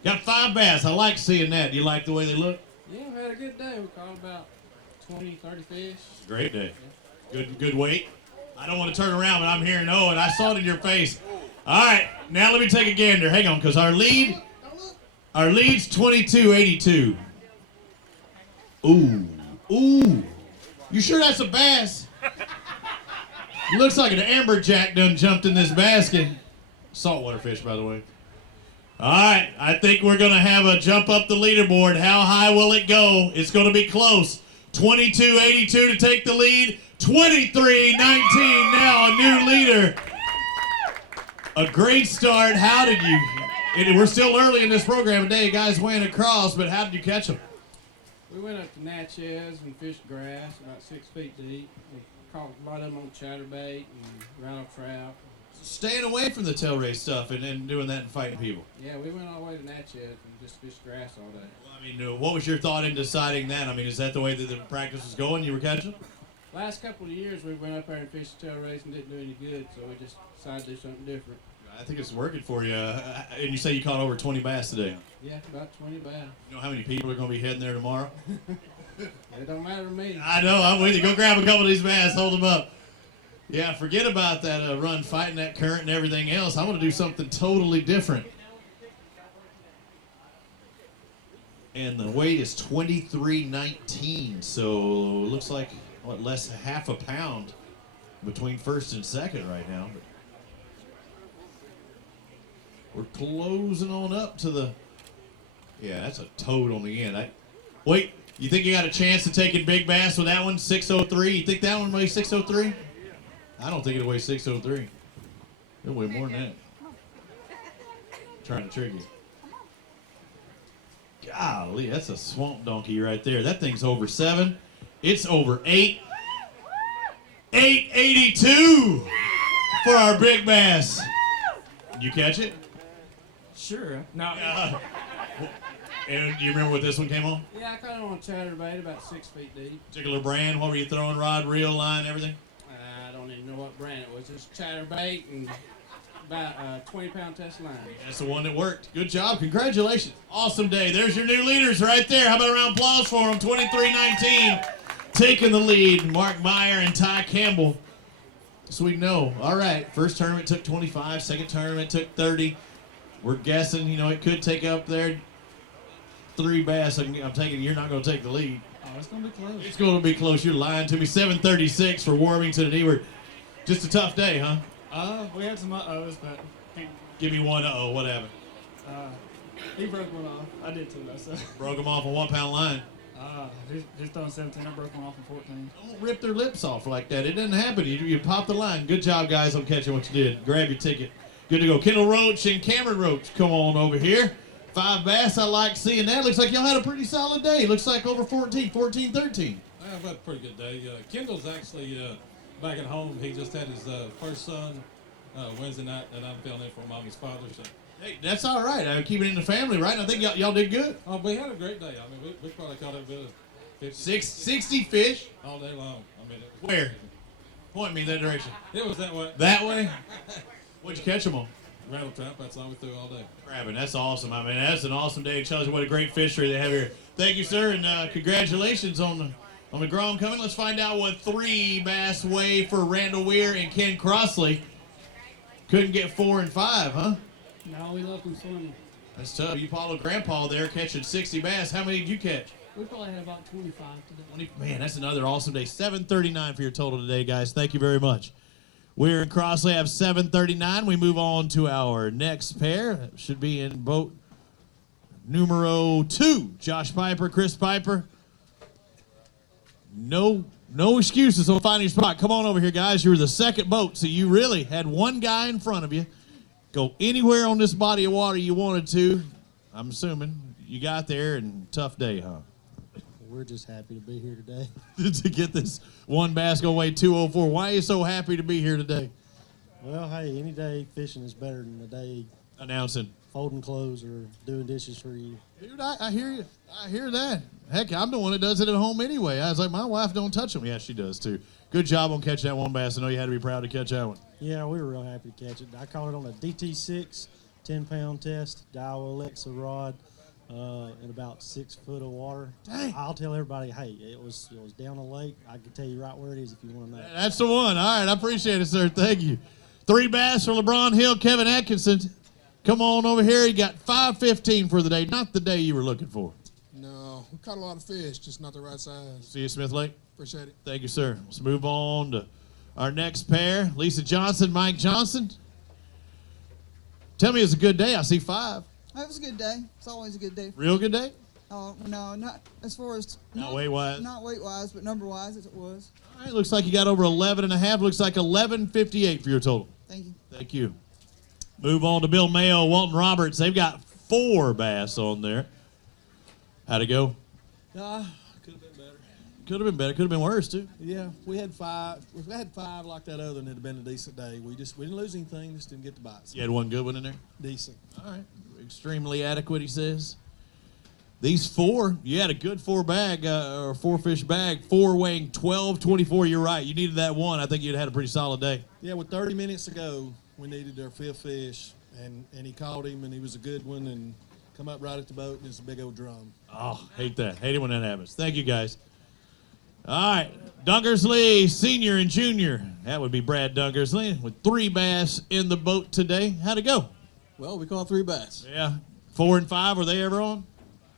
Got 5 bass. I like seeing that. Do you like the way they look? Yeah, we had a good day. We caught about 20, 30 fish. Great day. Good weight. I don't want to turn around, but I'm hearing and I saw it in your face. All right, now let me take a gander. Hang on, because our lead's 22.82. Ooh. You sure that's a bass? Looks like an amberjack done jumped in this basket. Saltwater fish, by the way. All right, I think we're going to have a jump up the leaderboard. How high will it go? It's going to be close. 22.82 to take the lead. 23.19 now, a new leader. A great start. How did you... We're still early in this program today. Guys weighing across, but how did you catch them? We went up to Natchez and fished grass about 6 feet deep. We caught a lot of them on chatterbait and rattle trout. Staying away from the tail race stuff and then doing that and fighting people. Yeah, we went all the way to Natchez and just fished grass all day. Well, I mean, what was your thought in deciding that? I mean, is that the way that the practice was going? You were catching? Last couple of years, we went up there and fished tail race and didn't do any good, so we just decided to do something different. I think it's working for you. And you say you caught over 20 bass today. Yeah, about 20 bass. You know how many people are going to be heading there tomorrow? It don't matter to me. I know, I'm with you. Go grab a couple of these bass, hold them up. Yeah, forget about that run fighting that current and everything else. I want to do something totally different. And the weight is 23.19, so looks like, what, less than half a pound between first and second right now. We're closing on up to the... Yeah, that's a toad on the end. Wait, You think you got a chance to take a big bass with that one? 603. You think that one weighs 603? I don't think it'll weigh 603. It'll weigh more than that. Trying to trick you. Golly, that's a swamp donkey right there. That thing's over 7. It's over 8. 882 for our big bass. You catch it? Sure. No. And do you remember what this one came on? Yeah, I caught it on a chatterbait about 6 feet deep. Particular brand? What were you throwing? Rod, reel, line, everything? I don't even know what brand it was. Just chatterbait and about a 20-pound test line. That's the one that worked. Good job. Congratulations. Awesome day. There's your new leaders right there. How about a round of applause for them? 23-19. Taking the lead, Mark Meyer and Ty Campbell. So we know. All right. First tournament took 25. Second tournament took 30. We're guessing, it could take up there 3 bass. I'm taking you're not going to take the lead. Oh, it's going to be close. It's going to be close. You're lying to me. 736 for Warmington and Ewart. Just a tough day, huh? We had some uh-ohs, but Give me one uh-oh. What happened? he broke one off. I did too, though. So. Broke them off a 1 pound line. Just on 17, I broke one off in 14. Don't rip their lips off like that. It doesn't happen. You pop the line. Good job, guys, on catching what you did. Grab your ticket. Good to go. Kendall Roach and Cameron Roach, come on over here. 5 bass. I like seeing that. Looks like y'all had a pretty solid day. Looks like over 13. I've had a pretty good day. Kendall's actually back at home. He just had his first son Wednesday night, and I'm filling in for Mommy's father. So. Hey, that's all right. Keep it in the family, right? I think y'all did good. Oh, we had a great day. I mean, we probably caught a bit of 60 fish all day long. I mean, where? Point me in that direction. It was that way. That way? What'd you catch them on? Rattle trap. That's all we threw all day. Crabbing. That's awesome. I mean, that's an awesome day. It shows you what a great fishery they have here. Thank you, sir, and congratulations on the Grom coming. Let's find out what 3 bass weigh for Randall Weir and Ken Crossley. Couldn't get 4 and 5, huh? No, we left them swimming. That's tough. You followed Grandpa there catching 60 bass. How many did you catch? We probably had about 25 today. Man, that's another awesome day. 739 for your total today, guys. Thank you very much. Weir and Crossley have 739. We move on to our next pair. That should be in boat numero 2. Josh Piper, Chris Piper. No excuses on finding your spot. Come on over here, guys. You were the second boat, so you really had one guy in front of you. Go anywhere on this body of water you wanted to. I'm assuming you got there, and tough day, huh? We're just happy to be here today. To get this one bass go weigh 204. Why are you so happy to be here today? Well, hey, any day fishing is better than the day announcing, folding clothes, or doing dishes for you. Dude, I hear you. I hear that. Heck, I'm the one that does it at home anyway. I was like, my wife don't touch them. Yeah, she does too. Good job on catching that one bass. I know you had to be proud to catch that one. Yeah, we were real happy to catch it. I caught it on a DT6 10-pound test, Daiwa Alexa rod, in about 6 foot of water. Dang. I'll tell everybody, hey, it was down a lake. I can tell you right where it is if you want to know. That's the one. All right, I appreciate it, sir. Thank you. 3 bass for LeBron Hill, Kevin Atkinson. Come on over here. He got 515 for the day. Not the day you were looking for. No, we caught a lot of fish, just not the right size. See you, Smith Lake. Appreciate it. Thank you, sir. Let's move on to our next pair. Lisa Johnson, Mike Johnson. Tell me it's a good day. I see 5. It was a good day. It's always a good day. Real good day? Oh, no, not as far as... Not weight-wise? Not weight-wise, but number-wise as it was. All right, looks like you got over 11 and a half. Looks like 1158 for your total. Thank you. Thank you. Move on to Bill Mayo, Walton Roberts. They've got 4 bass on there. How'd it go? Could have been better. Could have been better. Could have been worse, too. Yeah, we had 5. If we had 5 like that other, and it'd have been a decent day. We didn't lose anything, just didn't get the bites. You had one good one in there? Decent. All right. Extremely adequate, he says. These 4, you had a good 4 bag, or 4 fish bag, 4 weighing 1224. You're right. You needed that one. I think you'd had a pretty solid day. Yeah, with 30 minutes to go, we needed our 5th fish, and he caught him, and he was a good one, and come up right at the boat, and it's a big old drum. Oh, hate that. Hate it when that happens. Thank you, guys. All right. Dunkersley, senior and junior. That would be Brad Dunkersley with 3 bass in the boat today. How'd it go? Well, we caught 3 bass. Yeah. 4 and 5, were they ever on?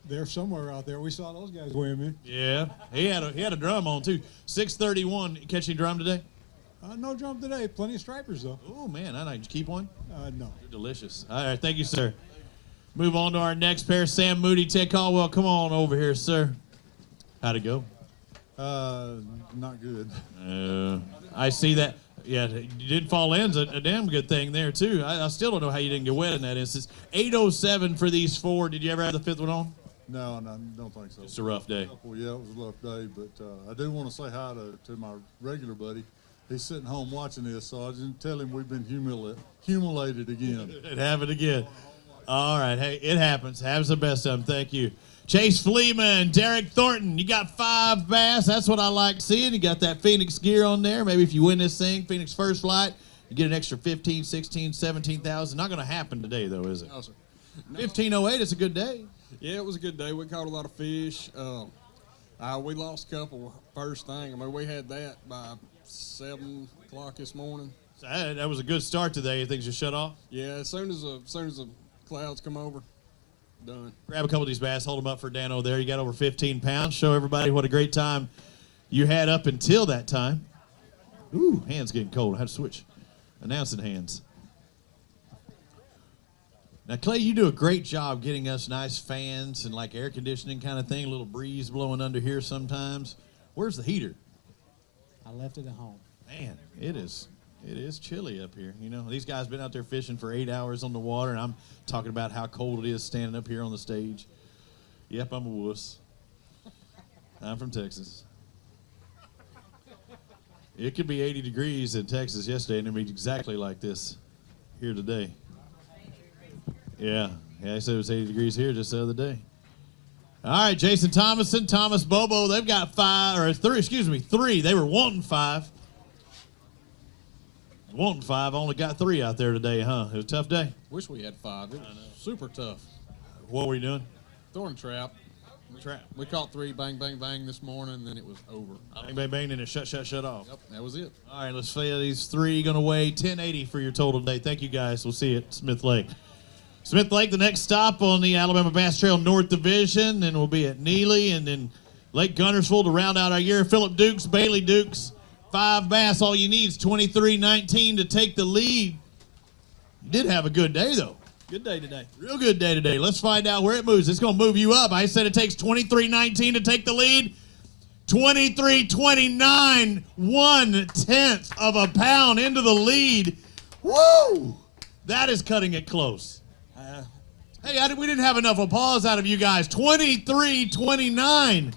They're somewhere out there. We saw those guys swimming. Yeah. He had a drum on, too. 631. You catch any drum today? No drum today. Plenty of stripers, though. Oh, man. Did you keep one? No. You're delicious. All right. Thank you, sir. Move on to our next pair. Sam Moody, Ted Caldwell. Come on over here, sir. How'd it go? Not good. I see that. Yeah, you didn't fall in's a damn good thing there, too. I still don't know how you didn't get wet in that instance. 8:07 for these four. Did you ever have the fifth one on? No, don't think so. It's a rough day. Well, yeah, it was a rough day, but I do want to say hi to my regular buddy. He's sitting home watching this, so I didn't tell him we've been humiliated again. It happened again. All right, hey, it happens. Have the best of them. Thank you. Chase Fleeman, Derek Thornton, you got 5 bass. That's what I like seeing. You got that Phoenix gear on there. Maybe if you win this thing, Phoenix first flight, you get an extra 15, 16, 17,000. Not going to happen today, though, is it? No, sir. 1508, it's a good day. Yeah, it was a good day. We caught a lot of fish. We lost a couple first thing. I mean, we had that by 7 o'clock this morning. So that was a good start today. Things just shut off? Yeah, as soon as the clouds come over, done. Grab a couple of these bass, hold them up for Dano there. You got over 15 pounds. Show everybody what a great time you had up until that time. Ooh, hands getting cold. I had to switch. Announcing hands. Now, Clay, you do a great job getting us nice fans and like air conditioning kind of thing, a little breeze blowing under here sometimes. Where's the heater? I left it at home. Man, it is chilly up here. You know, these guys been out there fishing for 8 hours on the water, and I'm talking about how cold it is standing up here on the stage. Yep, I'm a wuss. I'm from Texas. It could be 80 degrees in Texas yesterday, and it'd be exactly like this here today. Yeah, I said it was 80 degrees here just the other day. All right, Jason Thomason, Thomas Bobo, they've got 3. They were wanting 5. Wanting 5, only got 3 out there today, huh? It was a tough day. Wish we had 5. It was super tough. What were you doing? Throwing trap. We caught 3, bang, bang, bang this morning, and then it was over. Bang, bang, bang, and it shut off. Yep, that was it. All right, let's say these 3 going to weigh 1080 for your total today. Thank you, guys. We'll see you at Smith Lake. Smith Lake, the next stop on the Alabama Bass Trail North Division, and we'll be at Neely and then Lake Guntersville to round out our year. Phillip Dukes, Bailey Dukes, 5 bass. All you need is 23-19 to take the lead. You did have a good day, though. Good day today. Real good day today. Let's find out where it moves. It's going to move you up. I said it takes 23-19 to take the lead. 23-29, 1/10 of a pound into the lead. Woo! That is cutting it close. Hey, we didn't have enough applause out of you guys. 23-29.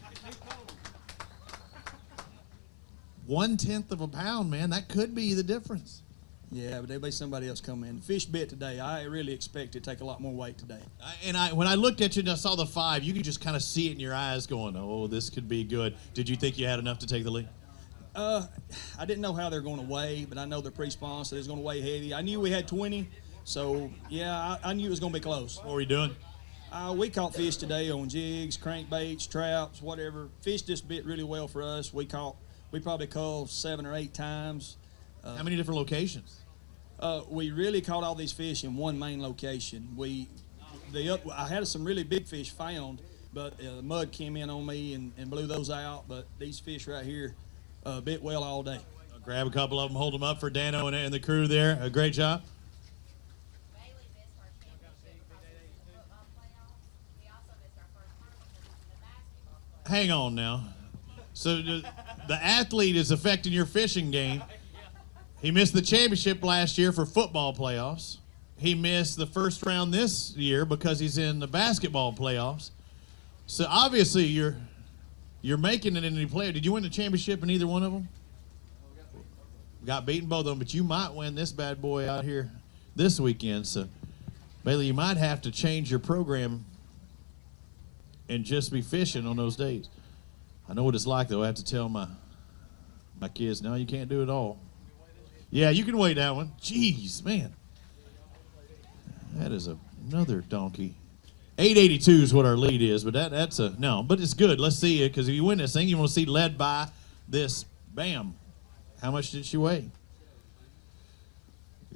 1/10 of a pound, man. That could be the difference. Yeah, but there'll be somebody else coming in. The fish bit today. I really expect it to take a lot more weight today. When I looked at you and I saw the 5, you could just kind of see it in your eyes going, oh, this could be good. Did you think you had enough to take the lead? I didn't know how they're going to weigh, but I know the pre-spawn said it was going to weigh heavy. I knew we had 20, so, yeah, I knew it was going to be close. What were you doing? We caught fish today on jigs, crankbaits, traps, whatever. Fish just bit really well for us. We probably caught 7 or 8 times. How many different locations? We really caught all these fish in one main location. I had some really big fish found, but the mud came in on me and blew those out. But these fish right here bit well all day. Grab a couple of them, hold them up for Dano and the crew there. A great job. Hang on now. So the athlete is affecting your fishing game. He missed the championship last year for football playoffs. He missed the first round this year because he's in the basketball playoffs. So obviously you're making it into the player. Did you win the championship in either one of them? Got beaten both of them, but you might win this bad boy out here this weekend. So Bailey, you might have to change your program and just be fishing on those days. I know what it's like, though. I have to tell my kids, no, you can't do it all. Yeah, you can weigh that one. Jeez, man. That is another donkey. 882 is what our lead is, but that's no, but it's good. Let's see it, because if you win this thing, you want to see led by this Bam. How much did she weigh?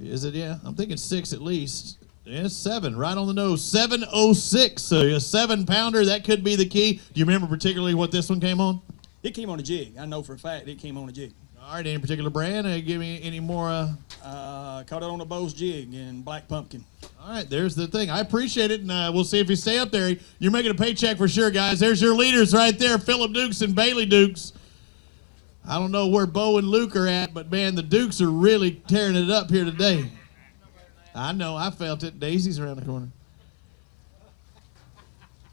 Is it, yeah? I'm thinking 6 at least. Yeah, 7, right on the nose. 706, so a 7-pounder, that could be the key. Do you remember particularly what this one came on? It came on a jig. I know for a fact it came on a jig. All right, any particular brand? Give me any more? Caught it on a Bose jig in Black Pumpkin. All right, there's the thing. I appreciate it, and we'll see if you stay up there. You're making a paycheck for sure, guys. There's your leaders right there, Phillip Dukes and Bailey Dukes. I don't know where Bo and Luke are at, but, man, the Dukes are really tearing it up here today. I know. I felt it. Daisy's around the corner.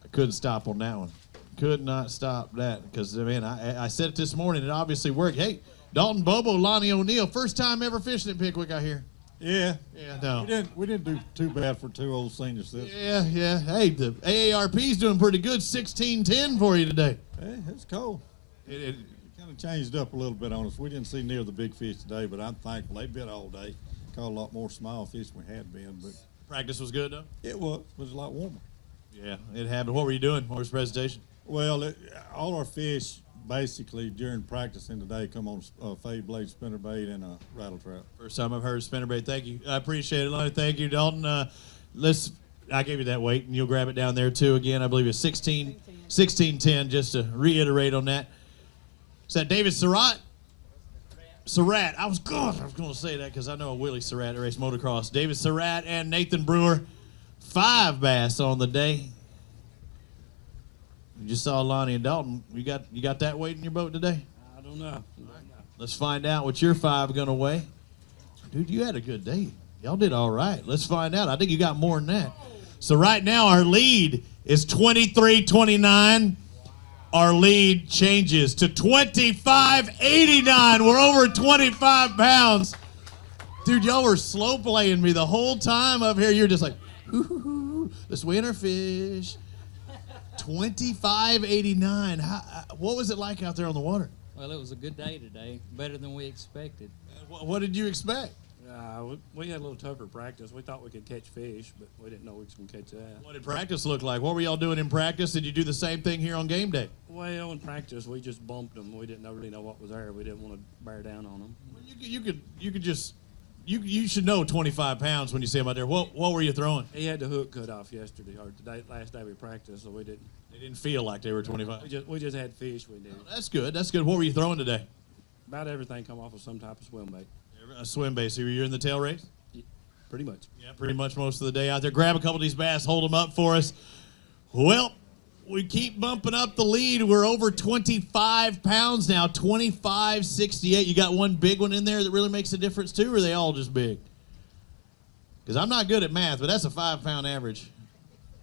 I couldn't stop on that one. Could not stop that because, man, I said it this morning. It obviously worked. Hey, Dalton Bobo, Lonnie O'Neill, first time ever fishing at Pickwick, I hear. Yeah. Yeah, no. We didn't do too bad for two old seniors. Yeah. Hey, the AARP's doing pretty good. 16-10 for you today. Hey, it's cold. It kind of changed up a little bit on us. We didn't see near the big fish today, but I'm thankful. They bit all day. Caught a lot more small fish than we had been. But practice was good, though? It was. It was a lot warmer. Yeah, it happened. What were you doing? What was the presentation? Well, all our fish basically during practicing today come on fade blade spinnerbait and a rattle trap. First time I've heard spinnerbait. Thank you. I appreciate it, Lonnie. Thank you, Dalton. I gave you that weight, and you'll grab it down there, too. Again, I believe it's 16-10, just to reiterate on that. Is that David Surratt? Surratt. I was going to say that because I know a Willie Surratt that raced motocross. David Surratt and Nathan Brewer, 5 bass on the day. You just saw Lonnie and Dalton. You got that weight in your boat today? I don't know. Let's find out what your 5 going to weigh. Dude, you had a good day. Y'all did all right. Let's find out. I think you got more than that. So right now our lead is 23-29. Our lead changes to 25-89. We're over 25 pounds. Dude, y'all were slow playing me the whole time up here. You're just like, ooh, let's weigh our fish. 25-89. What was it like out there on the water? Well, it was a good day today, better than we expected. What did you expect? We had a little tougher practice. We thought we could catch fish, but we didn't know we was going to catch that. What did practice look like? What were y'all doing in practice? Did you do the same thing here on game day? Well, in practice, we just bumped them. We didn't really know what was there. We didn't want to bear down on them. You should know 25 pounds when you see him out there. What were you throwing? He had the hook cut off yesterday, or today, last day we practiced, so we didn't. They didn't feel like they were 25. We just had fish we did. That's good. That's good. What were you throwing today? About everything come off of some type of swim bait. A swim bait. So you're in the tail race? Yeah, pretty much. Yeah, pretty much most of the day out there. Grab a couple of these bass, hold them up for us. Well, we keep bumping up the lead. We're over 25 pounds now, 25-68. You got one big one in there that really makes a difference too, or are they all just big? Because I'm not good at math, but that's a 5-pound average.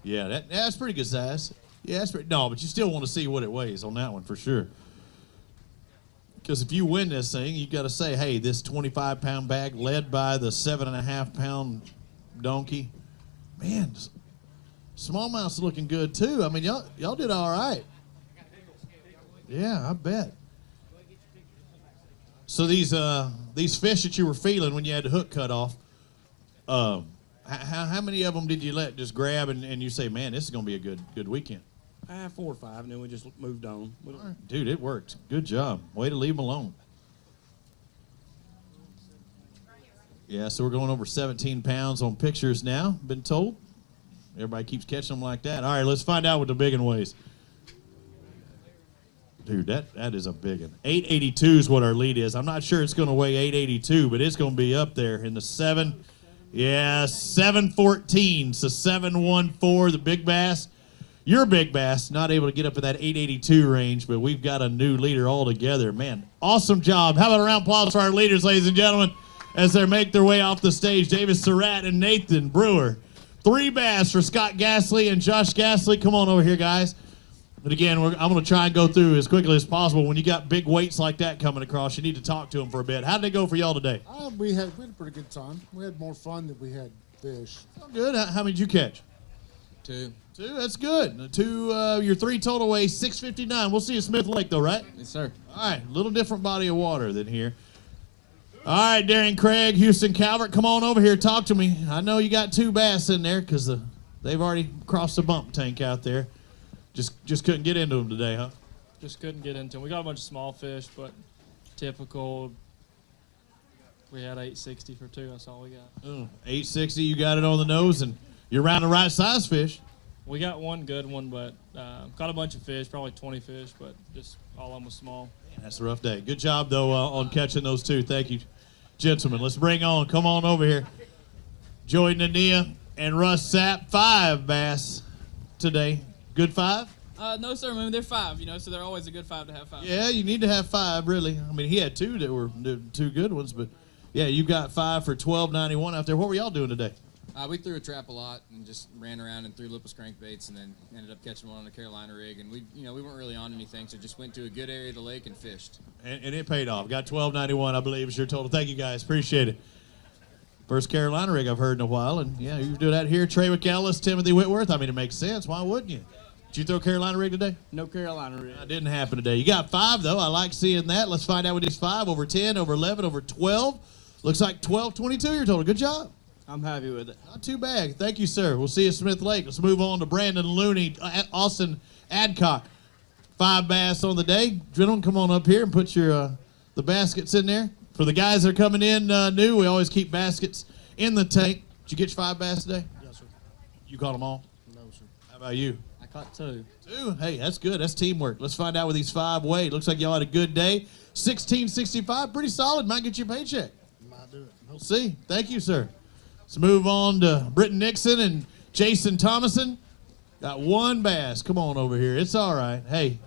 Yeah, that's pretty good size. Yeah, that's pretty. No, but you still want to see what it weighs on that one for sure. Because if you win this thing, you got to say, hey, this 25-pound bag led by the 7.5-pound donkey. Man, smallmouth's looking good too. I mean, y'all did all right. Yeah, I bet. So these fish that you were feeling when you had the hook cut off, how many of them did you let just grab and you say, man, this is going to be a good weekend? 4 or 5, and then we just moved on. Dude, it worked. Good job. Way to leave them alone. Yeah, so we're going over 17 pounds on pictures now, been told. Everybody keeps catching them like that. All right, let's find out what the big one weighs. Dude, that is a big one. 882 is what our lead is. I'm not sure it's going to weigh 882, but it's going to be up there in the 7. Yeah, 714. So 714, the big bass. Your big bass, not able to get up in that 882 range, but we've got a new leader altogether. Man, awesome job. How about a round of applause for our leaders, ladies and gentlemen, as they make their way off the stage. Davis Surratt and Nathan Brewer. 3 bass for Scott Gasly and Josh Gasly. Come on over here, guys. But again, I'm going to try and go through as quickly as possible. When you got big weights like that coming across, you need to talk to them for a bit. How did it go for y'all today? We had a pretty good time. We had more fun than we had fish. Oh, good. How many did you catch? 2. 2, that's good. 2, your 3 total weighs 659. We'll see you at Smith Lake, though, right? Yes, sir. All right, a little different body of water than here. All right, Darian Craig, Houston Calvert, come on over here. Talk to me. I know you got 2 bass in there because they've already crossed the bump tank out there. Just couldn't get into them today, huh? Just couldn't get into them. We got a bunch of small fish, but typical. We had 860 for 2. That's all we got. 860, you got it on the nose, and you're around the right size fish. We got one good one, but caught a bunch of fish, probably 20 fish, but just all of them was small. That's a rough day. Good job, though, on catching those 2. Thank you, gentlemen. Let's bring on. Come on over here. Joey Nania And Russ Sapp, 5 bass today. Good 5? No, sir. I mean, they're 5, so they're always a good 5 to have 5. Yeah, you need to have 5, really. I mean, he had 2 that were 2 good ones, but yeah, you got 5 for $12.91 out there. What were y'all doing today? We threw a trap a lot and just ran around and threw lipless crankbaits, and then ended up catching one on a Carolina rig. And we weren't really on anything, so just went to a good area of the lake and fished. And it paid off. Got $12.91, I believe, is your total. Thank you, guys. Appreciate it. First Carolina rig I've heard in a while, and yeah, you do that here. Treywick Ellis, Timothy Whitworth. I mean, it makes sense. Why wouldn't you? Did you throw Carolina rig today? No Carolina rig. That didn't happen today. You got 5, though. I like seeing that. Let's find out what these 5, over 10, over 11, over 12. Looks like 12.22 your total. Good job. I'm happy with it. Not too bad. Thank you, sir. We'll see you at Smith Lake. Let's move on to Brandon Looney, Austin Adcock. 5 bass on the day. Gentlemen, come on up here and put your the baskets in there. For the guys that are coming in new, we always keep baskets in the tank. Did you get your 5 bass today? Yes, sir. You caught them all? No, sir. How about you? I caught 2. 2? Hey, that's good. That's teamwork. Let's find out what these 5 weigh. Looks like y'all had a good day. 16.65, pretty solid. Might get you a paycheck. Might do it. We'll see. Thank you, sir. Let's move on to Britton Nixon and Jason Thomason. Got 1 bass. Come on over here. It's all right. Hey,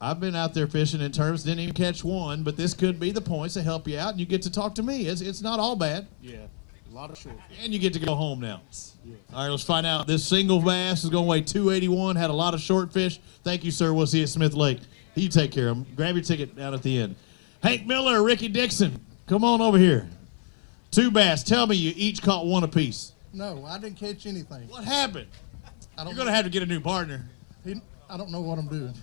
I've been out there fishing in tournaments, didn't even catch 1, but this could be the points to help you out, and you get to talk to me. It's not all bad. Yeah, a lot of short. And you get to go home now. Yeah. All right, let's find out. This single bass is going to weigh 281, had a lot of short fish. Thank you, sir. We'll see you at Smith Lake. You take care of them. Grab your ticket down at the end. Hank Miller, Ricky Dixon, come on over here. 2 bass. Tell me you each caught 1 apiece. No, I didn't catch anything. What happened? I don't You're going to have to get a new partner. I don't know what I'm doing.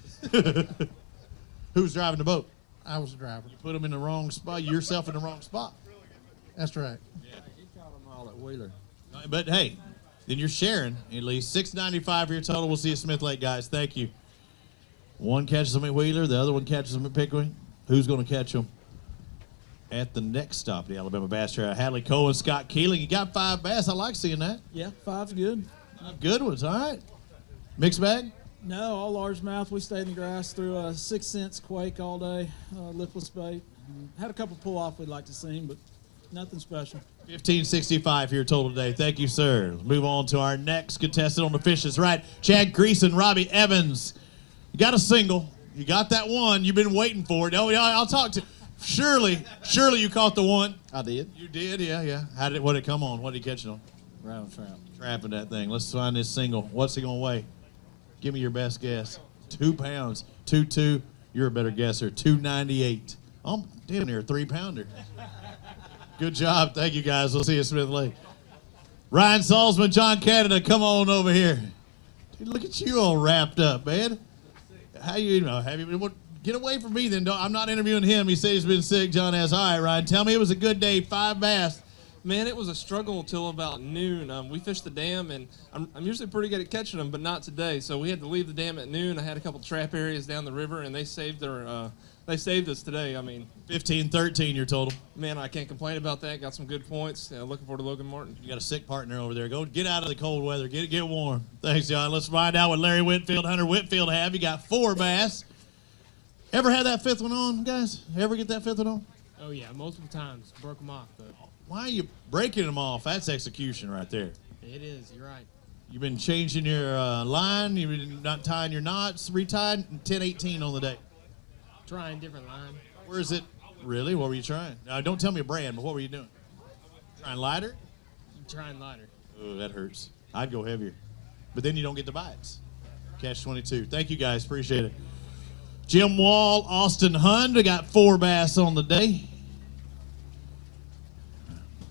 Who's driving the boat? I was the driver. You put them in the wrong spot, yourself in the wrong spot. That's right. Yeah. He caught them all at Wheeler. But hey, then you're sharing at least. $6.95 for your total. We'll see you at Smith Lake, guys. Thank you. 1 catches them at Wheeler, the other one catches them at Pickwick. Who's going to catch them at the next stop, the Alabama Bass Trail? Hadley Cohen, Scott Keeling. You got 5 bass. I like seeing that. Yeah, 5's good. 5 good ones. All right. Mixed bag? No, all largemouth. We stayed in the grass through a 6 cents quake all day, lipless bait. Had a couple pull off we'd like to see, but nothing special. $15.65 for your total today. Thank you, sir. Let's move on to our next contestant on the Fishes Right. Chad Greason, Robbie Evans. You got a single. You got that 1. You've been waiting for it. Oh, yeah, I'll talk to Surely you caught the 1. I did. You did, yeah. What did it come on? What did he catch it on? Round trout. Trapping that thing. Let's find this single. What's he going to weigh? Give me your best guess. 2 pounds. 2.2. You're a better guesser. 298. I'm damn near a 3-pounder. Good job. Thank you, guys. We'll see you at Smith Lake. Ryan Salzman, John Canada, come on over here. Dude, look at you all wrapped up, man. How you know? Have you been? Get away from me then. I'm not interviewing him. He says he's been sick. John has. All right, Ryan. Tell me it was a good day. 5 bass. Man, it was a struggle until about noon. We fished the dam, and I'm usually pretty good at catching them, but not today. So we had to leave the dam at noon. I had a couple trap areas down the river, and they saved us today. I mean, 15-13 your total. Man, I can't complain about that. Got some good points. Looking forward to Logan Martin. You got a sick partner over there. Go get out of the cold weather. Get warm. Thanks, John. Let's find out what Larry Whitfield, Hunter Whitfield have. You got 4 bass. Ever had that 5th one on, guys? Ever get that 5th one on? Oh, yeah, multiple times. Broke them off, though. Why are you breaking them off? That's execution right there. It is. You're right. You've been changing your line. You've been not tying your knots. Retied 10-18 on the day. Trying different line. Where is it? Really? What were you trying? Now, don't tell me a brand, but what were you doing? Trying lighter? Trying lighter. Oh, that hurts. I'd go heavier. But then you don't get the bites. Catch 22. Thank you, guys. Appreciate it. Jim Wall, Austin Hund. We got 4 bass on the day.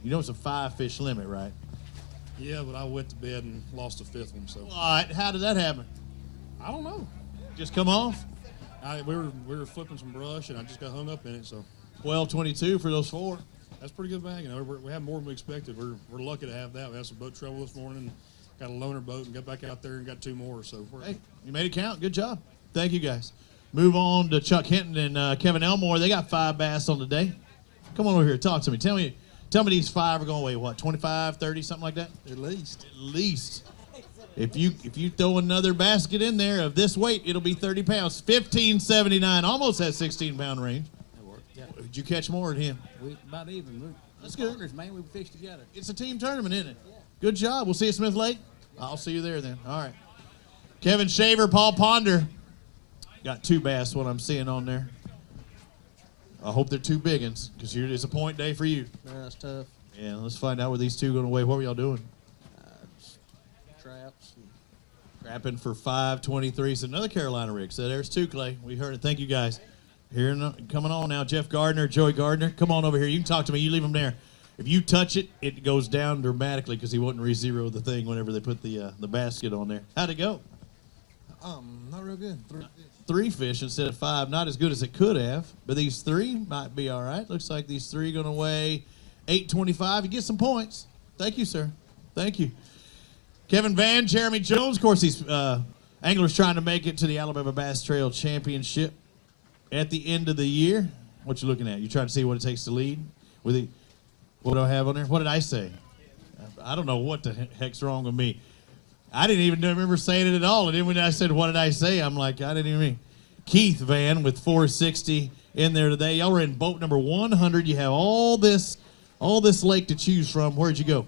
You know it's a 5-fish limit, right? Yeah, but I went to bed and lost the 5th one. So. What? How did that happen? I don't know. Just come off? We were flipping some brush, and I just got hung up in it. So 12.22 for those 4. That's pretty good bag. You know, we had more than we expected. We're lucky to have that. We had some boat trouble this morning. Got a loaner boat and got back out there and got 2 more. So hey, you made it count. Good job. Thank you, guys. Move on to Chuck Hinton and Kevin Elmore. They got 5 bass on the day. Come on over here. Talk to me. Tell me these 5 are going to weigh what? 25, 30, something like that? At least. At least. If you throw another basket in there of this weight, it'll be 30 pounds. 15.79, almost that 16-pound range. That worked. Yeah. Did you catch more than him? We about even. That's good. Partners, man. We fished together. It's a team tournament, isn't it? Good job. We'll see you at Smith Lake. I'll see you there then. All right. Kevin Shaver, Paul Ponder. Got 2 bass, what I'm seeing on there. I hope they're 2 big ones, because it's a point day for you. Yeah, that's tough. Yeah, let's find out where these 2 going to weigh. What were y'all doing? Traps. Trapping for 523. So another Carolina rig. So there's 2, Clay. We heard it. Thank you, guys. Here, coming on now, Jeff Gardner, Joey Gardner. Come on over here. You can talk to me. You leave them there. If you touch it, it goes down dramatically because he wouldn't re-zero the thing whenever they put the basket on there. How'd it go? Not real good. 3 fish instead of 5. Not as good as it could have, but these 3 might be all right. Looks like these 3 going to weigh 825. You get some points. Thank you, sir. Thank you. Kevin Van, Jeremy Jones. Of course, these anglers trying to make it to the Alabama Bass Trail Championship at the end of the year. What you looking at? You trying to see what it takes to lead? What do I have on there? What did I say? I don't know what the heck's wrong with me. I didn't even remember saying it at all. And then when I said, what did I say? I'm like, I didn't even mean. Keith Van with 460 in there today. Y'all were in boat number 100. You have all this lake to choose from. Where'd you go?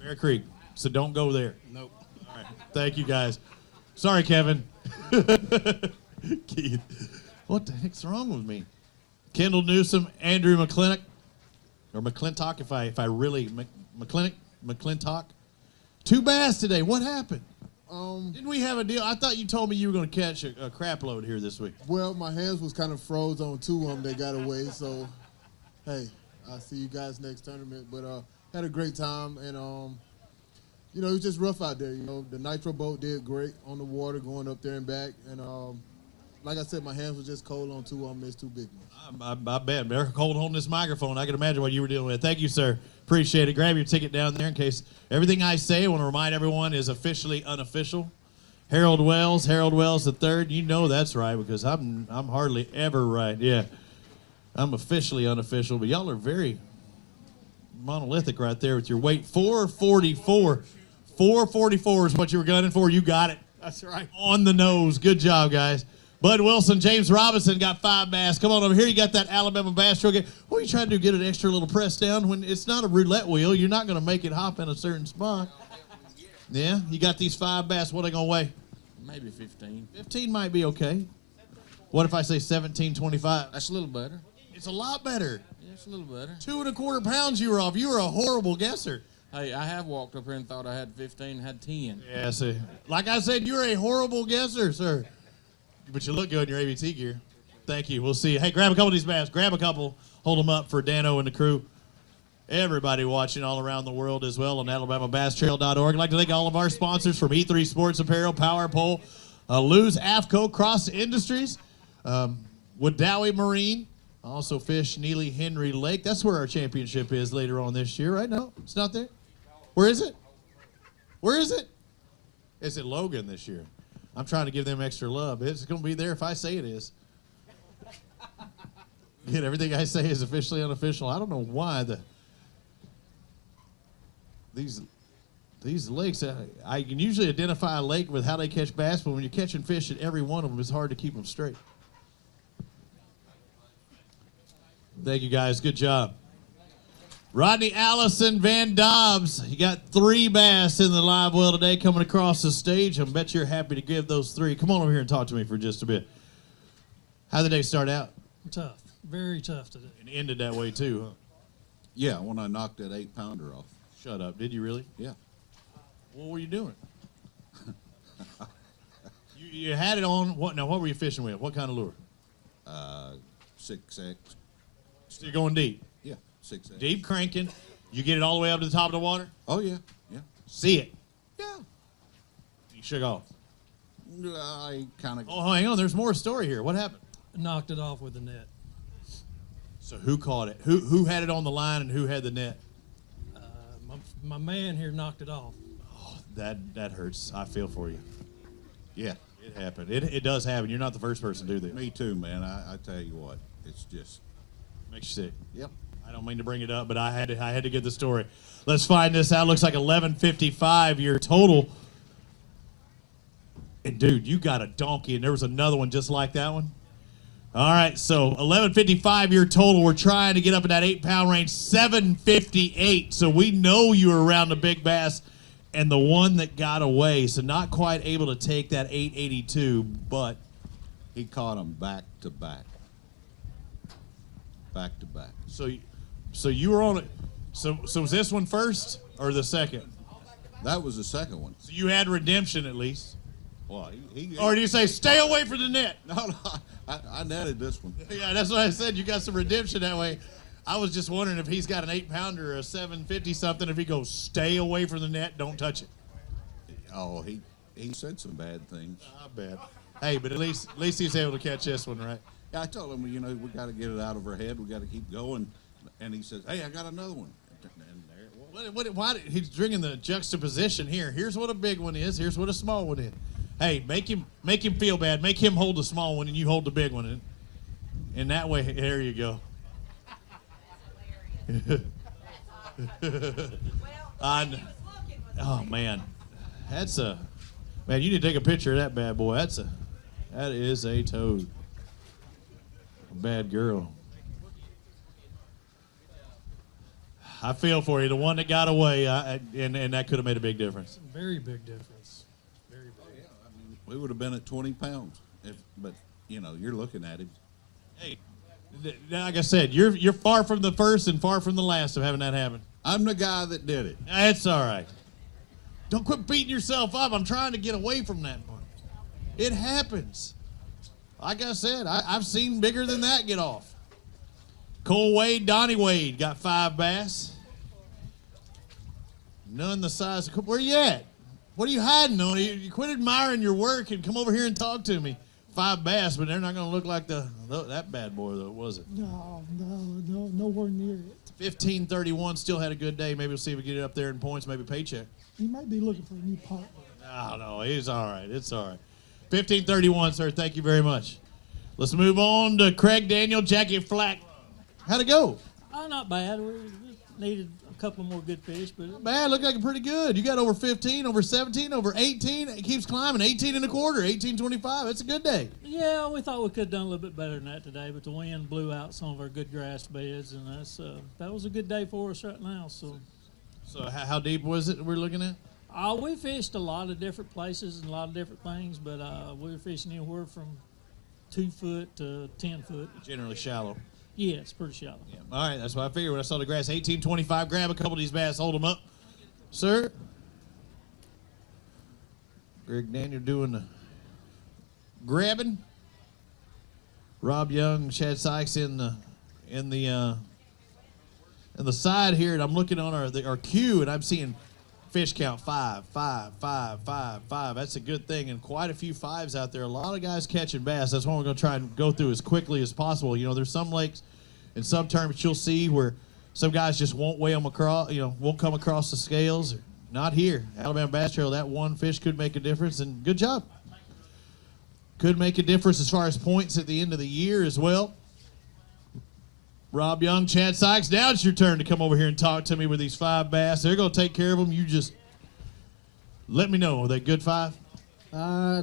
Bear Creek. So don't go there. Nope. All right. Thank you, guys. Sorry, Kevin. Keith. What the heck's wrong with me? Kendall Newsom, Andrew McClintock, or McClintock, if I really, McClintock. 2 bass today. What happened? Didn't we have a deal? I thought you told me you were going to catch a crap load here this week. Well, my hands was kind of froze on 2 of them that got away, so, hey, I'll see you guys next tournament. But had a great time, and, it was just rough out there. The Nitro boat did great on the water going up there and back, and like I said, my hands were just cold on 2 of them. It's 2 big ones. I bet. They're cold holding this microphone. I can imagine what you were dealing with. Thank you, sir. Appreciate it. Grab your ticket down there in case everything I say, I want to remind everyone, is officially unofficial. Harold Wells the third. You know that's right because I'm hardly ever right. Yeah. I'm officially unofficial, but y'all are very monolithic right there with your weight. 444. 444 is what you were gunning for. You got it. That's right. On the nose. Good job, guys. Bud Wilson, James Robinson got 5 bass. Come on over here. You got that Alabama Bass Trail. What are you trying to do? Get an extra little press down? When it's not a roulette wheel, you're not going to make it hop in a certain spot. Yeah? You got these 5 bass. What are they going to weigh? Maybe 15. 15 might be okay. What if I say 17.25? That's a little better. It's a lot better. Yeah, it's a little better. 2.25 pounds you were off. You were a horrible guesser. Hey, I have walked up here and thought I had 15, had 10. Yeah, see. Like I said, you're a horrible guesser, sir. But you look good in your ABT gear. Thank you. We'll see you. Hey, grab a couple of these bass. Grab a couple. Hold them up for Dano and the crew. Everybody watching all around the world as well on AlabamaBassTrail.org. I'd like to thank all of our sponsors from E3 Sports Apparel, Power Pole, Lew's AFCO, Cross Industries, Wodowie Marine, also Fish Neely Henry Lake. That's where our championship is later on this year, right? No, it's not there. Where is it? Where is it? It's at Logan this year. I'm trying to give them extra love. It's going to be there if I say it is. Again, everything I say is officially unofficial. I don't know why these lakes, I can usually identify a lake with how they catch bass, but when you're catching fish at every one of them, it's hard to keep them straight. Thank you, guys. Good job. Rodney Allison Van Dobbs. You got 3 bass in the live well today coming across the stage. I bet you're happy to give those 3. Come on over here and talk to me for just a bit. How'd the day start out? Tough. Very tough today. And ended that way too, huh? Yeah, when I knocked that 8-pounder off. Shut up. Did you really? Yeah. What were you doing? you had it on. What were you fishing with? What kind of lure? 6X. So you're going deep? Yeah, 6X. Deep cranking. You get it all the way up to the top of the water? Oh, yeah. Yeah. See it? Yeah. You shook off? I kind of... Oh, hang on. There's more story here. What happened? Knocked it off with the net. So who caught it? Who had it on the line and who had the net? My man here knocked it off. Oh, that hurts. I feel for you. Yeah, it happened. It does happen. You're not the first person to do this. Me too, man. I tell you what, it's just... Makes you sick. Yep. I don't mean to bring it up, but I had to get the story. Let's find this out. Looks like 11:55 your total. And dude, you got a donkey, and there was another one just like that one. All right, so 1155 your total. We're trying to get up in that 8-pound range, 758. So we know you were around the big bass and the one that got away. So not quite able to take that 882, but he caught them back to back. Back to back. So you were on it. So was this one first or the second? That was the second one. So you had redemption at least. Well, Or do you say stay away from the net? No, I netted this one. Yeah, that's what I said. You got some redemption that way. I was just wondering if he's got an 8-pounder or a 750 something. If he goes stay away from the net, don't touch it. Oh, he said some bad things. I bet. Hey, but at least he's able to catch this one, right? Yeah, I told him, we got to get it out of our head. We got to keep going. And he says, hey, I got another one. And there it was. Why he's bringing the juxtaposition here? Here's what a big one is. Here's what a small one is. Hey, make him feel bad. Make him hold the small one and you hold the big one. And that way, there you go. Oh man, man. You need to take a picture of that bad boy. That is a toad. A bad girl. I feel for you. The one that got away, and that could have made a big difference. Very big difference. Very big. We would have been at 20 pounds. But you're looking at him. Hey, like I said, you're far from the first and far from the last of having that happen. I'm the guy that did it. That's all right. Don't quit beating yourself up. I'm trying to get away from that one. It happens. Like I said, I've seen bigger than that get off. Cole Wade, Donnie Wade got 5 bass. None the size of... Where you at? What are you hiding on? You quit admiring your work and come over here and talk to me. 5 bass, but they're not going to look like that bad boy, though, was it? No, nowhere near it. 1531 still had a good day. Maybe we'll see if we get it up there in points, maybe paycheck. He might be looking for a new partner. No, he's all right. It's all right. 1531, sir. Thank you very much. Let's move on to Craig Daniel, Jackie Flack. How'd it go? Not bad. We needed a couple more good fish, but Not bad. Looked like pretty good. You got over 15, over 17, over 18. It keeps climbing. 18 and a quarter, 18.25. It's a good day. yeah, we thought we could have done a little bit better than that today, but the wind blew out some of our good grass beds, and that was a good day for us right now. So how deep was it we're looking at? We fished a lot of different places and a lot of different things, but we were fishing anywhere from 2 foot to 10 foot. Generally shallow. Yeah, it's pretty shallow. Yeah. All right, that's what I figured when I saw the grass. 18.25. Grab a couple of these bass, hold them up, sir. Greg Daniel doing the grabbing. Rob Young, Chad Sykes in the side here, and I'm looking on our queue, and I'm seeing fish count 5, 5, 5, 5, 5. That's a good thing, and quite a few 5s out there. A lot of guys catching bass. That's what we're going to try and go through as quickly as possible. There's some lakes and some tournaments you'll see where some guys just won't weigh them across, won't come across the scales. Not here. Alabama Bass Trail, that one fish could make a difference, and good job. Could make a difference as far as points at the end of the year as well. Rob Young, Chad Sykes, now it's your turn to come over here and talk to me with these 5 bass. They're going to take care of them. You just let me know. Are they good 5?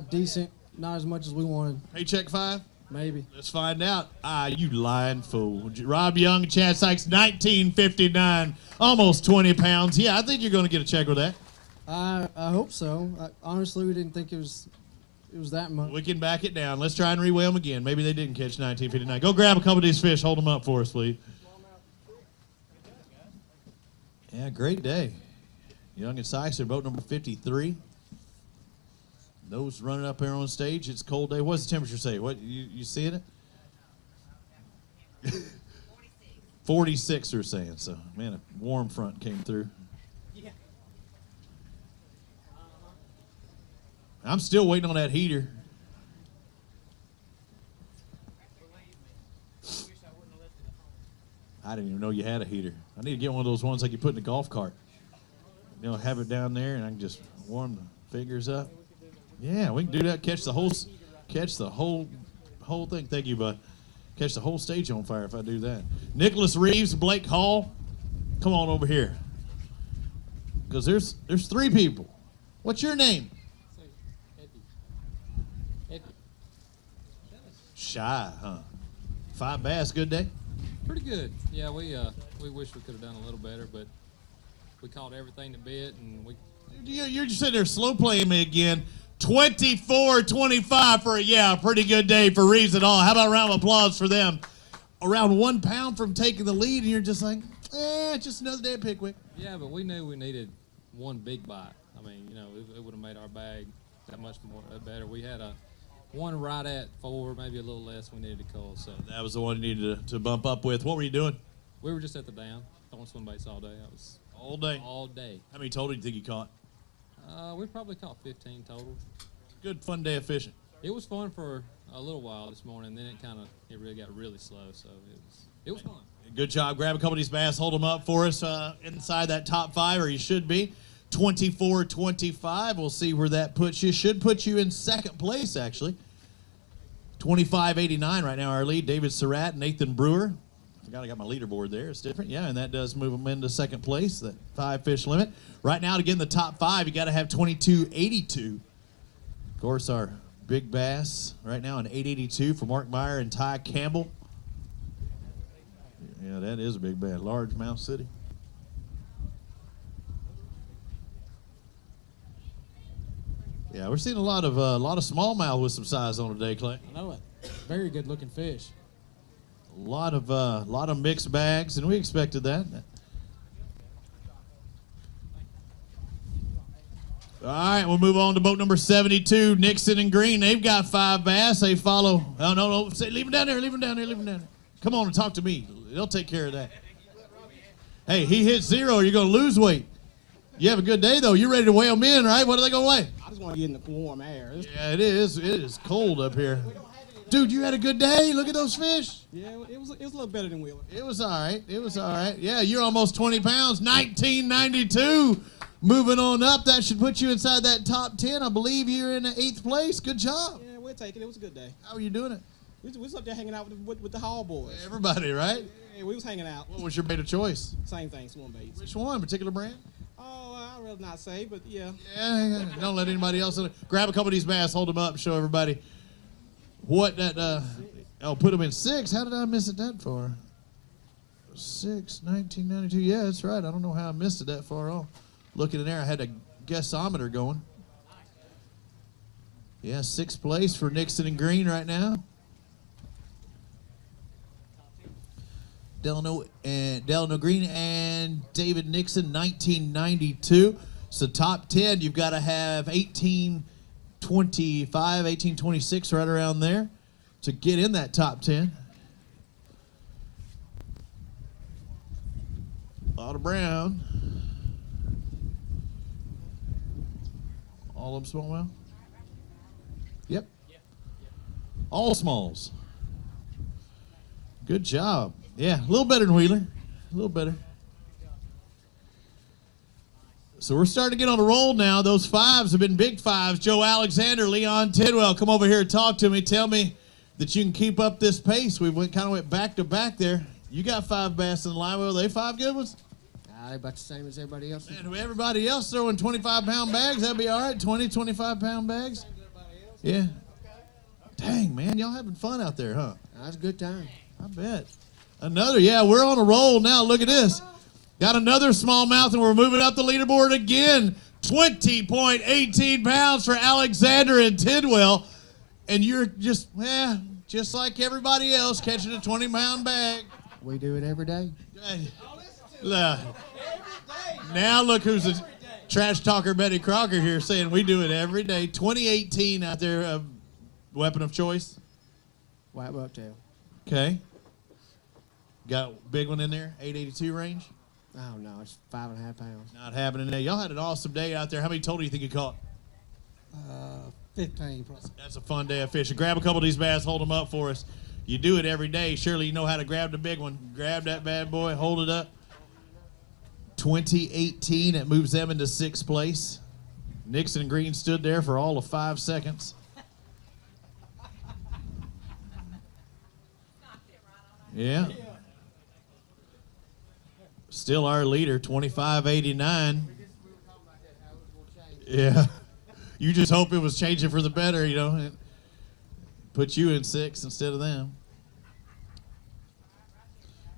Decent. Not as much as we wanted. Paycheck 5? Maybe. Let's find out. You lying fool. Rob Young and Chad Sykes, 19.59, almost 20 pounds. Yeah, I think you're going to get a check with that. I hope so. Honestly, we didn't think it was that much. We can back it down. Let's try and reweigh them again. Maybe they didn't catch 19.59. Go grab a couple of these fish. Hold them up for us, please. Yeah, great day. Young and Sykes are boat number 53. Those running up here on stage. It's a cold day. What's the temperature say? What you seeing it? 46 they're saying. So, man, a warm front came through. I'm still waiting on that heater. I didn't even know you had a heater. I need to get one of those ones like you put in a golf cart. Have it down there, and I can just warm the fingers up. Yeah, we can do that. Catch the whole thing. Thank you, bud. Catch the whole stage on fire if I do that. Nicholas Reeves, Blake Hall, come on over here. Because there's 3 people. What's your name? Shy, huh? 5 bass, good day? Pretty good. Yeah, we wish we could have done a little better, but we caught everything that bit, and we. You're just sitting there slow playing me again. 24-25 for a pretty good day for Reeves and all. How about a round of applause for them? Around 1 pound from taking the lead, and you're just like, just another day at Pickwick. Yeah, but we knew we needed one big bite. I mean, it would have made our bag that much more better. We had one right at 4, maybe a little less we needed to call. So that was the one you needed to bump up with. What were you doing? We were just at the dam, throwing swim baits all day. That was all day. All day. How many total do you think you caught? We probably caught 15 total. Good fun day of fishing. It was fun for a little while this morning, then it really got really slow. So it was fun. Good job. Grab a couple of these bass, hold them up for us inside that top 5, or you should be. 24-25. We'll see where that puts you. Should put you in second place, actually. 25-89 right now, our lead. David Surratt, Nathan Brewer. I forgot I got my leaderboard there. It's different. Yeah, and that does move them into second place, that 5-fish limit. Right now, to get in the top 5, you got to have 22-82. Of course, our big bass right now an 882 for Mark Meyer and Ty Campbell. Yeah, that is a big bass. Largemouth City. Yeah, we're seeing a lot of smallmouth with some size on today, Clay. I know it. Very good looking fish. A lot of mixed bags, and we expected that. All right, we'll move on to boat number 72, Nixon and Green. They've got 5 bass. They follow. Oh, no. Say, leave them down there. Leave them down there. Leave them down there. Come on and talk to me. They'll take care of that. Hey, he hit 0. You're going to lose weight. You have a good day, though. You're ready to weigh them in, right? What are they going to weigh? I just want to get in the warm air. Yeah, it is. It is cold up here. Dude, you had a good day. Look at those fish. Yeah, it was a little better than Wheeler. It was all right. Yeah, you're almost 20 pounds. 1992. Moving on up, that should put you inside that top 10. I believe you're in the 8th place. Good job. Yeah, we'll take it. It was a good day. How are you doing it? We was up there hanging out with the Hall boys. Everybody, right? Yeah, we was hanging out. What was your bait of choice? Same thing, swim baits. Which one? Particular brand? Oh, I'd rather not say, but yeah. Yeah. Don't let anybody else in it. Grab a couple of these bass, hold them up, and show everybody what that. Put them in 6. How did I miss it that far? 6, 1992. Yeah, that's right. I don't know how I missed it that far off. Looking in there, I had a guessometer going. Yeah, 6th place for Nixon and Green right now. Delano Green and David Nixon, 1992. So top 10, you've got to have 1825, 1826, right around there to get in that top 10. A lot of brown. All of them smallmouth? Yep. All smalls. Good job. Yeah, a little better than Wheeler. A little better. So we're starting to get on a roll now. Those 5s have been big 5s. Joe Alexander, Leon Tidwell, come over here and talk to me. Tell me that you can keep up this pace. We kind of went back to back there. You got 5 bass in the line. Were they 5 good ones? About the same as everybody else. Man, everybody else throwing 25-pound bags, that'd be all right. 20, 25-pound bags. Yeah. Dang, man, y'all having fun out there, huh? That's a good time. I bet. Another, yeah, we're on a roll now. Look at this. Got another smallmouth, and we're moving up the leaderboard again. 20.18 pounds for Alexander and Tidwell. And you're just like everybody else, catching a 20-pound bag. We do it every day. Now look who's a trash talker, Betty Crocker here, saying we do it every day. 2018 out there, weapon of choice. White bucktail. Okay. Got a big one in there, 882 range? Oh, no, it's 5.5 pounds. Not happening today. Y'all had an awesome day out there. How many total do you think you caught? 15 probably. That's a fun day of fishing. Grab a couple of these bass, hold them up for us. You do it every day. Surely you know how to grab the big one. Grab that bad boy, hold it up. 2018, it moves them into 6th place. Nixon and Green stood there for all of 5 seconds. Yeah. Still our leader, 25.89. Yeah. You just hope it was changing for the better, you know. Put you in 6 instead of them.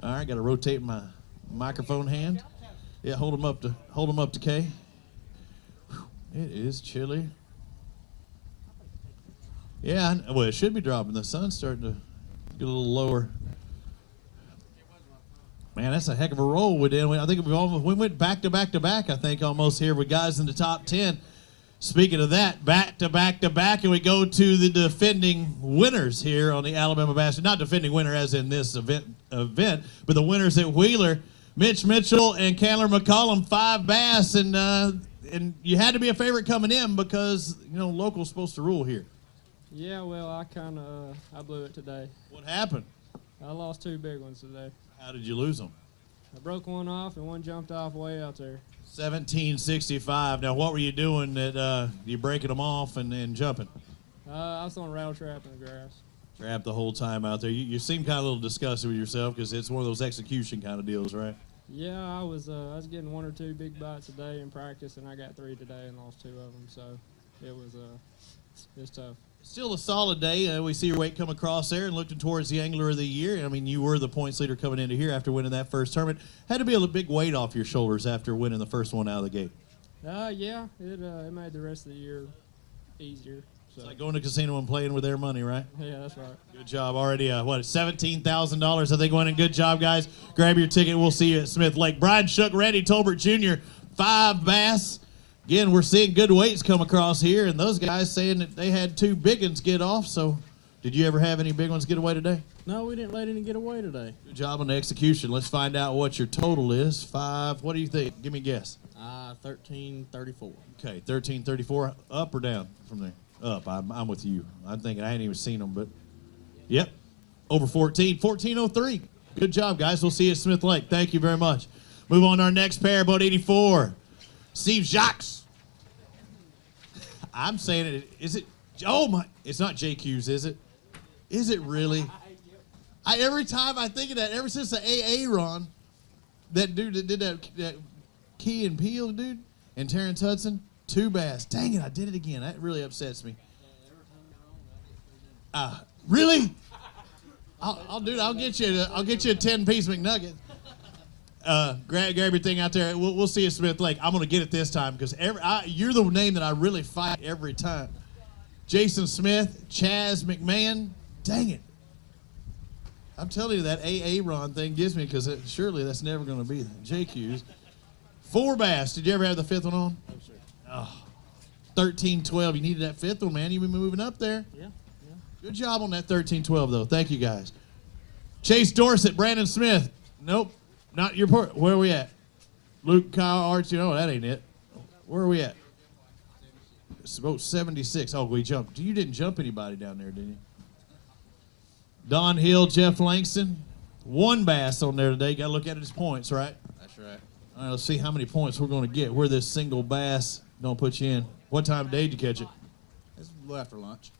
All right, got to rotate my microphone hand. Yeah, hold them up to Kay. It is chilly. Yeah, well, it should be dropping. The sun's starting to get a little lower. Man, that's a heck of a roll we did. I think we went back to back to back, I think, almost here with guys in the top 10. Speaking of that, back to back to back, and we go to the defending winners here on the Alabama Bass. Not defending winner as in this event, but the winners at Wheeler. Mitch Mitchell and Candler McCollum, 5 bass, and you had to be a favorite coming in because, you know, local's supposed to rule here. Yeah, well, I blew it today. What happened? I lost 2 big ones today. How did you lose them? I broke one off, and one jumped off way out there. 1765. Now, what were you doing that you breaking them off and jumping? I was on a rattle trap in the grass. Trap the whole time out there. You seem kind of a little disgusted with yourself because it's one of those execution kind of deals, right? Yeah, I was getting 1 or 2 big bites a day in practice, and I got 3 today and lost 2 of them. So it was tough. Still a solid day. We see your weight come across there and looking towards the Angler of the Year. I mean, you were the points leader coming into here after winning that first tournament. Had to be a big weight off your shoulders after winning the first one out of the gate. Yeah, it made the rest of the year easier. So. It's like going to a casino and playing with their money, right? Yeah, that's right. Good job. Already, $17,000, I think, winning. Good job, guys. Grab your ticket. We'll see you at Smith Lake. Brian Shook, Randy Tolbert Jr., 5 bass. Again, we're seeing good weights come across here, and those guys saying that they had 2 big ones get off. So did you ever have any big ones get away today? No, we didn't let any get away today. Good job on the execution. Let's find out what your total is. 5. What do you think? Give me a guess. 1334. Okay, 1334. Up or down from there? Up. I'm with you. I'm thinking I hadn't even seen them, but yep. Over 14. 1403. Good job, guys. We'll see you at Smith Lake. Thank you very much. Move on to our next pair, boat 84. Steve Jacques. I'm saying it. Is it? Oh my! It's not JQ's, is it? Is it really? Every time I think of that, ever since the AA run, that dude that did that Key and Peel dude and Terrence Hudson, 2 bass. Dang it! I did it again. That really upsets me. Really? I'll get you a 10-piece McNugget. Grab your thing out there. We'll see you at Smith Lake. I'm going to get it this time because you're the name that I really fight every time. Jason Smith, Chaz McMahon. Dang it. I'm telling you, that AA Ron thing gives me because surely that's never going to be JQ's. 4 bass. Did you ever have the 5th one on? No, sir. Oh, 13-12. You needed that 5th one, man. You've been moving up there. Yeah. Good job on that 13-12, though. Thank you, guys. Chase Dorsett, Brandon Smith. Nope. Not your part. Where are we at? Luke, Kyle, Archie. No, that ain't it. Where are we at? It's about 76. Oh, we jumped. You didn't jump anybody down there, did you? Don Hill, Jeff Langston. 1 bass on there today. Got to look at his points, right? That's right. All right, let's see how many points we're going to get. Where this single bass don't put you in. What time of day did you catch it? It's a little after lunch.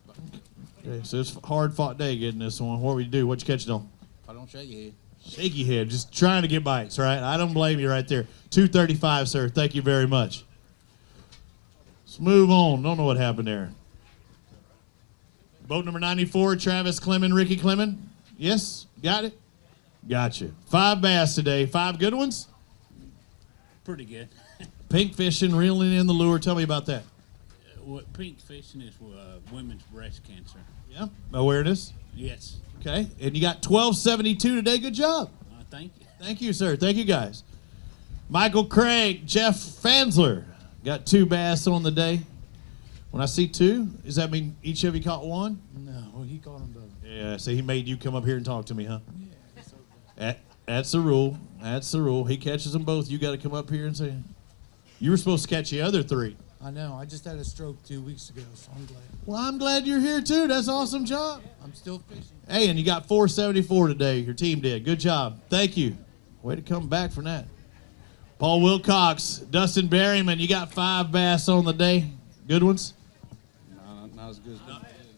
Okay, so it's a hard-fought day getting this one. What do we do? What you catch it on? I don't shake your head. Shaky head, just trying to get bites, right? I don't blame you right there. 235, sir. Thank you very much. Let's move on. Don't know what happened there. Boat number 94, Travis Clemon, Ricky Clemon. Yes? Got it? Gotcha. 5 bass today. 5 good ones? Pretty good. Pink fishing, reeling in the lure. Tell me about that. What pink fishing is women's breast cancer. Yeah. Awareness? Yes. Okay. And you got 1272 today. Good job. Thank you. Thank you, sir. Thank you, guys. Michael Craig, Jeff Fansler. Got 2 bass on the day. When I see 2, does that mean each of you caught 1? No, well, he caught them both. Yeah, so he made you come up here and talk to me, huh? Yeah. That's the rule. That's the rule. He catches them both. You got to come up here and say, you were supposed to catch the other 3. I know. I just had a stroke 2 weeks ago, so I'm glad. Well, I'm glad you're here, too. That's an awesome job. I'm still fishing. Hey, and you got 474 today. Your team did. Good job. Thank you. Way to come back from that. Paul Wilcox, Dustin Berryman, you got 5 bass on the day. Good ones? No, not as good as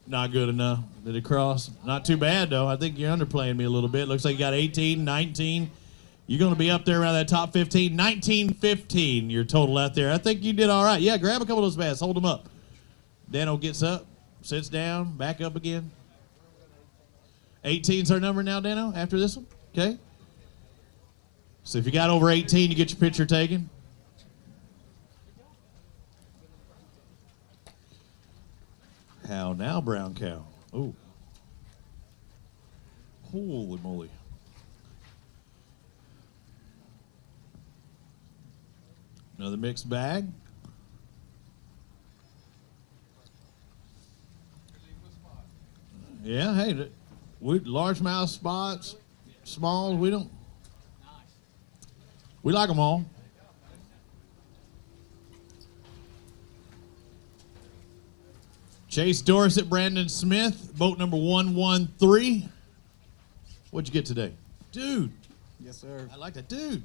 Not good enough. Did it cross? Not too bad, though. I think you're underplaying me a little bit. Looks like you got 18, 19. You're going to be up there around that top 15. 19, 15, your total out there. I think you did all right. Yeah, grab a couple of those bass. Hold them up. Dano gets up, sits down, back up again. 18's our number now, Dano, after this one. Okay. So if you got over 18, you get your picture taken. How now, brown cow? Oh. Holy moly. Another mixed bag. Yeah, hey, we largemouth spots, smalls, we like them all. Chase Dorset, Brandon Smith, boat number 113. What'd you get today? Dude. Yes, sir. I like that. Dude.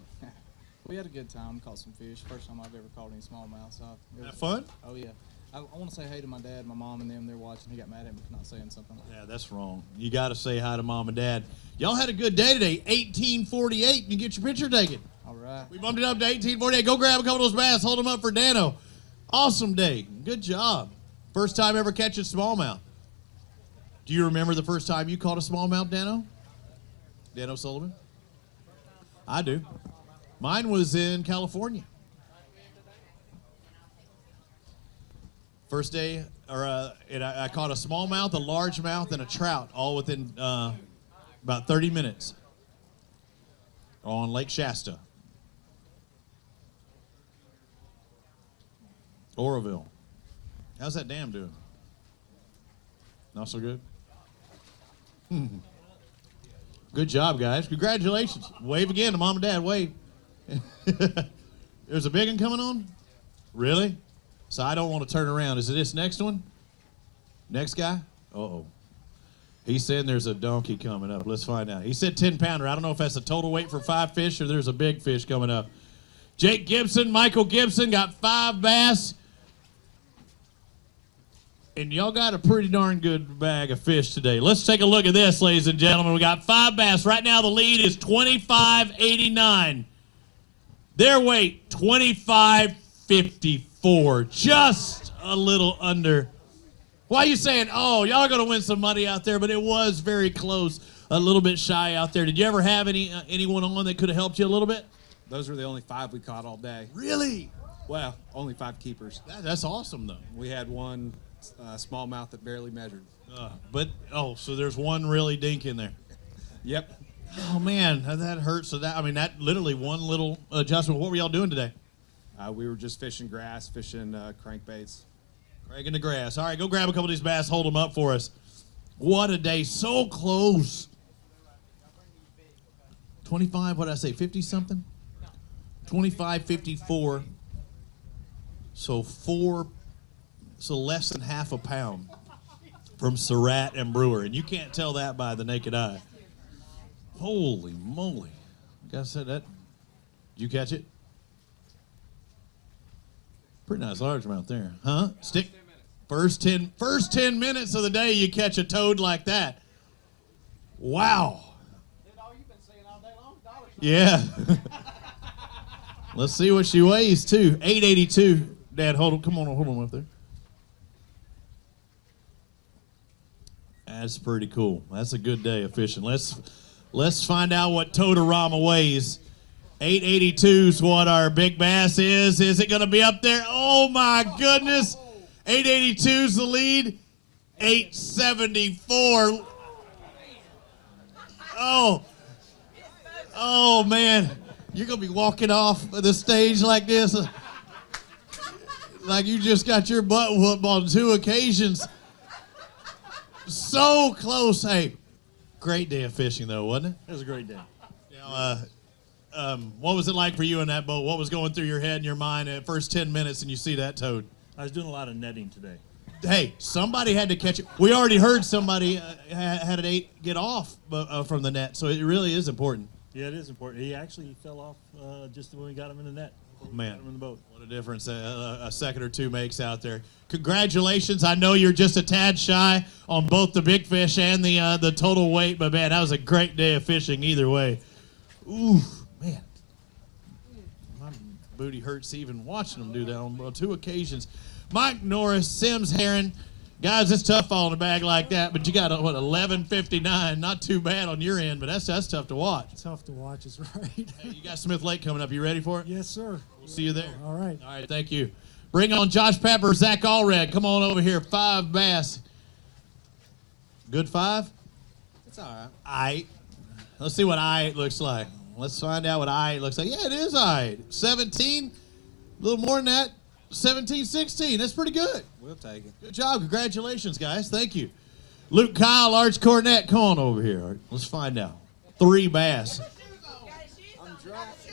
We had a good time. Caught some fish. First time I've ever caught any smallmouth. So Have fun? Oh, yeah. I want to say hey to my dad, my mom, and them. They're watching. He got mad at me for not saying something. Yeah, that's wrong. You got to say hi to mom and dad. Y'all had a good day today. 1848. You get your picture taken. All right. We bumped it up to 1848. Go grab a couple of those bass. Hold them up for Dano. Awesome day. Good job. First time ever catching smallmouth. Do you remember the first time you caught a smallmouth, Dano? Dano Sullivan? I do. Mine was in California. First day, I caught a smallmouth, a largemouth, and a trout, all within about 30 minutes on Lake Shasta. Oroville. How's that dam doing? Not so good? Good job, guys. Congratulations. Wave again to mom and dad. Wave. There's a big one coming on? Really? So I don't want to turn around. Is it this next one? Next guy? Uh-oh. He's saying there's a donkey coming up. Let's find out. He said 10-pounder. I don't know if that's a total weight for 5 fish or there's a big fish coming up. Jake Gibson, Michael Gibson got 5 bass. And y'all got a pretty darn good bag of fish today. Let's take a look at this, ladies and gentlemen. We got 5 bass. Right now the lead is 25.89. Their weight, 25.54. Just a little under. Why are you saying, oh, y'all are going to win some money out there, but it was very close, a little bit shy out there. Did you ever have anyone on that could have helped you a little bit? Those were the only 5 we caught all day. Really? Well, only 5 keepers. That's awesome, though. We had one smallmouth that barely measured. So there's one really dink in there. Yep. Oh, man, that hurts. So that literally one little adjustment. What were y'all doing today? We were just fishing grass, fishing crankbaits. Cranking the grass. All right, go grab a couple of these bass, hold them up for us. What a day. So close. 25, what did I say, 50-something? 25.54. So less than half a pound from Surratt and Brewer. And you can't tell that by the naked eye. Holy moly. Like I said, did you catch it? Pretty nice largemouth there. Huh? Stick. First 10 minutes of the day you catch a toad like that. Wow. Yeah. Let's see what she weighs too. 882. Dad, hold on up there. That's pretty cool. That's a good day of fishing. Let's find out what Todorama weighs. 882 is what our big bass is. Is it going to be up there? Oh my goodness. 882 is the lead. 874. Oh man. You're going to be walking off the stage like this. Like you just got your butt whooped on 2 occasions. So close. Hey, great day of fishing, though, wasn't it? It was a great day. What was it like for you in that boat? What was going through your head and your mind at first 10 minutes and you see that toad? I was doing a lot of netting today. Hey, somebody had to catch it. We already heard somebody had an 8 get off from the net, so it really is important. Yeah, it is important. He actually fell off just when we got him in the net. Man, got him in the boat. What a difference a second or two makes out there. Congratulations. I know you're just a tad shy on both the big fish and the total weight, but, man, that was a great day of fishing either way. Ooh, man. My booty hurts even watching them do that on 2 occasions. Mike Norris, Sims Heron Guys, it's tough following a bag like that, but you got, what, 11:59. Not too bad on your end, but that's tough to watch. Tough to watch is right. Hey, you got Smith Lake coming up. You ready for it? Yes, sir. We'll see you there. All right. All right, thank you. Bring on Josh Pepper, Zach Allred. Come on over here. 5 bass. Good 5? It's all right. Aight. Let's see what aight looks like. Let's find out what aight looks like. Yeah, it is aight. 17, a little more than that. 17, 16. That's pretty good. We'll take it. Good job. Congratulations, guys. Thank you. Luke Kyle, Arch Cornett. Come on over here. All right, let's find out. 3 bass.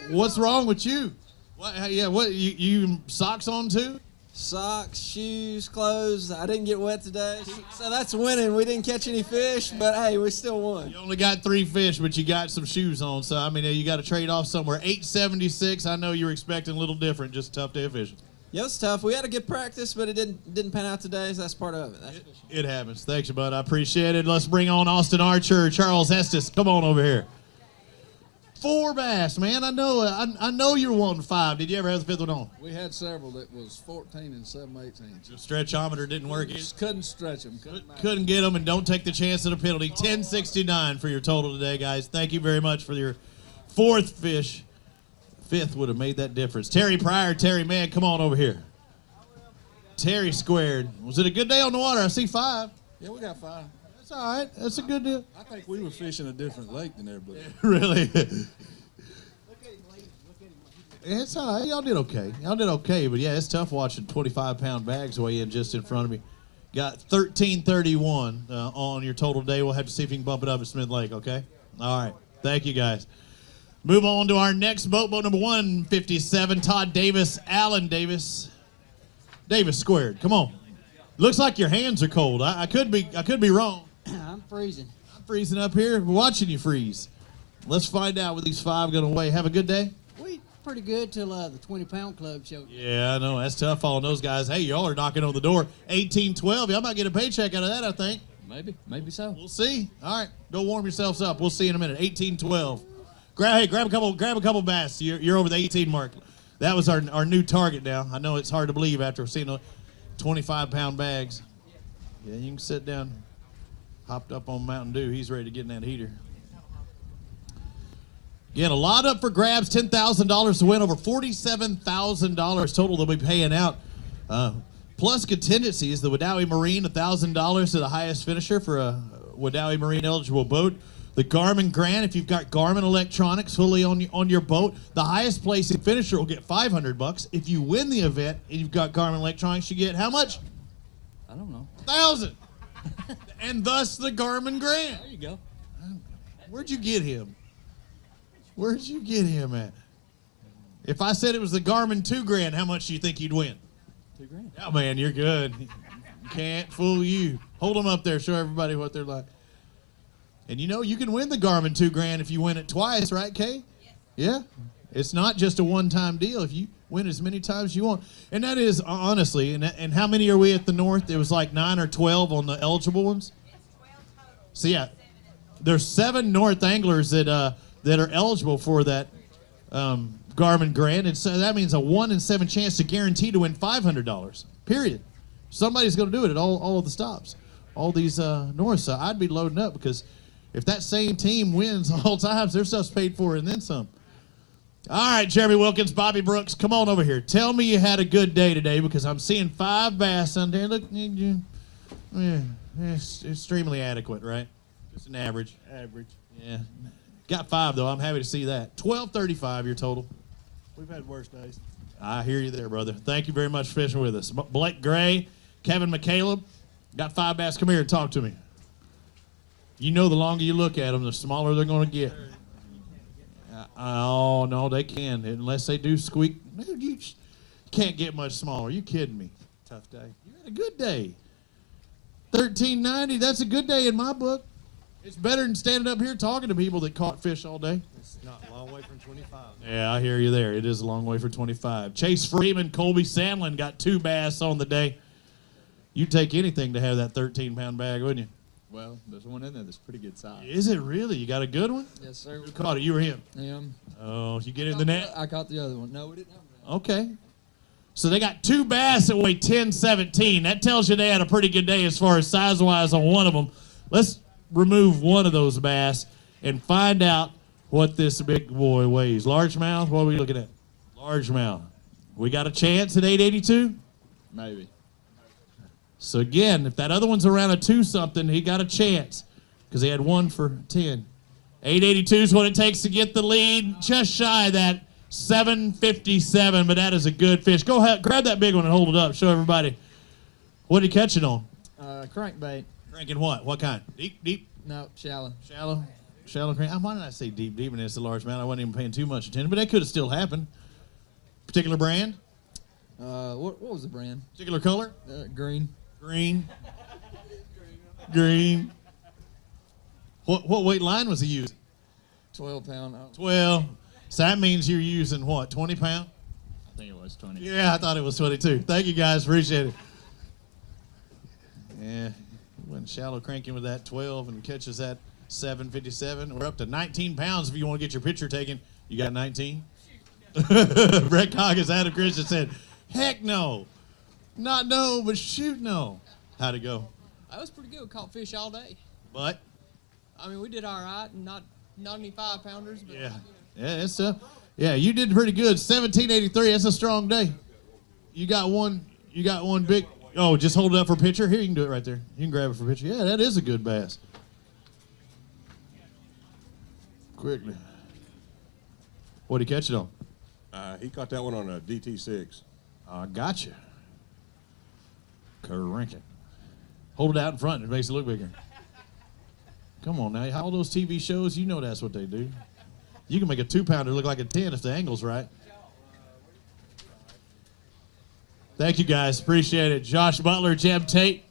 What's wrong with you? What, yeah, what, you socks on too? Socks, shoes, clothes. I didn't get wet today. So that's winning. We didn't catch any fish, but hey, we still won. You only got 3 fish, but you got some shoes on. So, I mean, you got to trade off somewhere. 876. I know you were expecting a little different. Just tough day of fishing. Yeah, it's tough. We had a good practice, but it didn't pan out today, so that's part of it. It happens. Thanks, bud. I appreciate it. Let's bring on Austin Archer, Charles Estes. Come on over here. 4 bass, man. I know you're wanting 5. Did you ever have the 5th one on? We had several that was 14 and 7/18. The stretchometer didn't work. Just couldn't stretch them. Couldn't get them, and don't take the chance of the penalty. 1069 for your total today, guys. Thank you very much for your 4th fish. 5th would have made that difference. Terry Pryor, Terry, man, come on over here. Terry squared. Was it a good day on the water? I see 5. Yeah, we got 5. That's all right. That's a good deal. I think we were fishing a different lake than everybody. Really? It's all right. Y'all did okay. Y'all did okay, but yeah, it's tough watching 25-pound bags weigh in just in front of me. Got 1331 on your total day. We'll have to see if you can bump it up at Smith Lake, okay? All right. Thank you, guys. Move on to our next boat number 157, Todd Davis, Alan Davis. Davis squared. Come on. Looks like your hands are cold. I could be wrong. I'm freezing. I'm freezing up here. We're watching you freeze. Let's find out what these 5 going to weigh. Have a good day. We pretty good till the 20-pound club showed. Yeah, I know. That's tough following those guys. Hey, y'all are knocking on the door. 18-12. Y'all might get a paycheck out of that, I think. Maybe so. We'll see. All right. Go warm yourselves up. We'll see you in a minute. 18-12. Grab a couple bass. You're over the 18 mark. That was our new target now. I know it's hard to believe after seeing the 25-pound bags. Yeah, you can sit down. Hopped up on Mountain Dew. He's ready to get in that heater. Again, a lot up for grabs. $10,000 to win. Over $47,000 total they'll be paying out. Plus contingencies. The Wadowee Marine, $1,000 to the highest finisher for a Wadowee Marine eligible boat. The Garmin Grant, if you've got Garmin electronics fully on your boat, the highest placing finisher will get $500. If you win the event and you've got Garmin electronics, you get how much? I don't know. 1,000. And thus the Garmin Grant. There you go. Where'd you get him? Where'd you get him at? If I said it was the Garmin 2 grand, how much do you think you'd win? $2 grand. Oh, man, you're good. Can't fool you. Hold them up there. Show everybody what they're like. And you know, you can win the Garmin 2 grand if you win it twice, right, Kay? Yeah. It's not just a one-time deal. If you win as many times as you want. And that is, honestly, and how many are we at the North? It was like 9 or 12 on the eligible ones? So, yeah, there's 7 North anglers that are eligible for that Garmin grant. And so that means a 1 in 7 chance to guarantee to win $500, period. Somebody's going to do it at all of the stops, all these North. So I'd be loading up because if that same team wins all times, their stuff's paid for and then some. All right, Jeremy Wilkins, Bobby Brooks, come on over here. Tell me you had a good day today because I'm seeing 5 bass on there. Look, it's extremely adequate, right? Just an average. Average. Yeah. Got 5, though. I'm happy to see that. 1235 your total. We've had worse days. I hear you there, brother. Thank you very much for fishing with us. Blake Gray, Kevin McCaleb, got 5 bass. Come here and talk to me. You know the longer you look at them, the smaller they're going to get. Oh, no, they can. Unless they do squeak. You can't get much smaller. You kidding me? Tough day. You had a good day. 1390, that's a good day in my book. It's better than standing up here talking to people that caught fish all day. It's not a long way from 25. Yeah, I hear you there. It is a long way for 25. Chase Freeman, Colby Sandlin got 2 bass on the day. You'd take anything to have that 13-pound bag, wouldn't you? Well, there's one in there that's pretty good size. Is it really? You got a good one? Yes, sir. Who caught it? You or him? Him. Oh, you get it in the net? I caught the other one. No, we didn't have that. Okay. So they got 2 bass that weigh 10-17. That tells you they had a pretty good day as far as size-wise on one of them. Let's remove one of those bass and find out what this big boy weighs. Largemouth, what are we looking at? Largemouth. We got a chance at 882? Maybe. So again, if that other one's around a 2-something, he got a chance because he had 1 for 10. 882 is what it takes to get the lead, just shy of that 757, but that is a good fish. Go ahead, grab that big one and hold it up. Show everybody. What are you catching on? Crankbait. Cranking what? What kind? Deep? No, shallow. Shallow crank. Why did I say deep? Deep, and it's a large amount. I wasn't even paying too much attention, but that could have still happened. Particular brand? What was the brand? Particular color? Green. Green. What weight line was he using? 12 pound. 12. So that means you're using what, 20 pound? I think it was 20. Yeah, I thought it was 22. Thank you, guys. Appreciate it. Yeah, went shallow cranking with that 12 and catches that 757. We're up to 19 pounds if you want to get your picture taken. You got 19? Brett Coggins, Adam Christian said, heck no. Not no, but shoot no. How'd it go? That was pretty good. Caught fish all day. But? I mean, we did all right, and not any 5-pounders. But Yeah. Yeah, it's yeah, you did pretty good. 1783, that's a strong day. You got one big, oh, just hold it up for a picture. Here, you can do it right there. You can grab it for a picture. Yeah, that is a good bass. Quickly. What did he catch it on? He caught that one on a DT6. Gotcha. Cranking. Hold it out in front. It makes it look bigger. Come on now. All those TV shows, you know that's what they do. You can make a 2-pounder look like a 10 if the angle's right. Thank you, guys. Appreciate it. Josh Butler, Jeb Tate.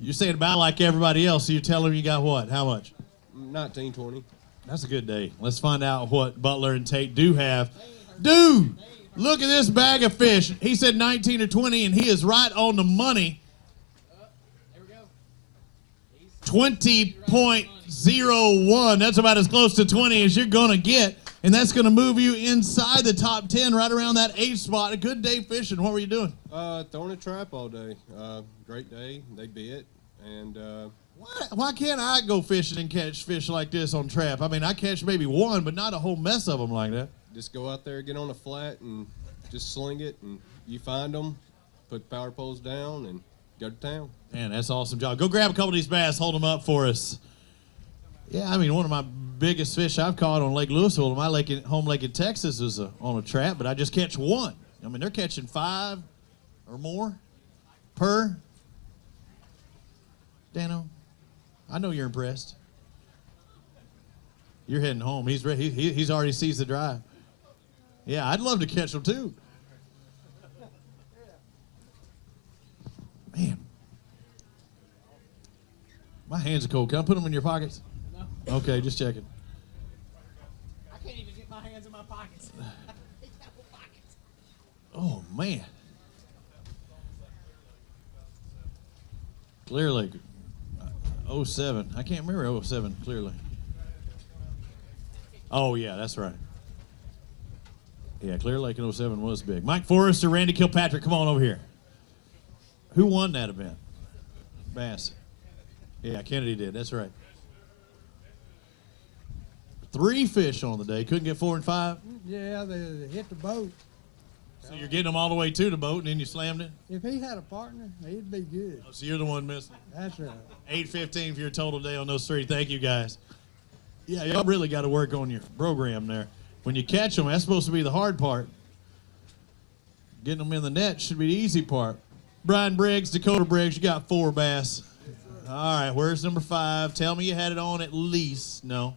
You're saying about like everybody else, so you're telling me you got what? How much? 1920. That's a good day. Let's find out what Butler and Tate do have. Dude, look at this bag of fish. He said 19 or 20, and he is right on the money. 20.01. That's about as close to 20 as you're going to get, and that's going to move you inside the top 10, right around that 8 spot. A good day fishing. What were you doing? Throwing a trap all day. Great day. They bit, and Why can't I go fishing and catch fish like this on trap? I mean, I catch maybe one, but not a whole mess of them like that. just go out there, get on a flat, and just sling it, and you find them, put the power poles down, and go to town. Man, that's awesome job. Go grab a couple of these bass, hold them up for us. Yeah, I mean, one of my biggest fish I've caught on Lake Louisville, my home lake in Texas, is on a trap, but I just catch one. I mean, they're catching 5 or more per. Dano, I know you're impressed. You're heading home. He's ready. He's already sees the drive. Yeah, I'd love to catch them too. Man, my hands are cold. Can I put them in your pockets? No. Okay, just checking. I can't even get my hands in my pockets. Oh man. Clear Lake, 07. I can't remember 07 clearly. Oh yeah, that's right. Yeah, Clear Lake in 07 was big. Mike Forrester, Randy Kilpatrick, come on over here. Who won that event? Bass. Yeah, Kennedy did. That's right. 3 fish on the day. Couldn't get 4 and 5. Yeah, they hit the boat. So you're getting them all the way to the boat, and then you slammed it? If he had a partner, he'd be good. Oh, so you're the one missing. That's right. 8:15 for your total day on those 3. Thank you, guys. Yeah, y'all really got to work on your program there. When you catch them, that's supposed to be the hard part. Getting them in the net should be the easy part. Brian Briggs, Dakota Briggs, you got 4 bass. All right, where's number 5? Tell me you had it on at least. No.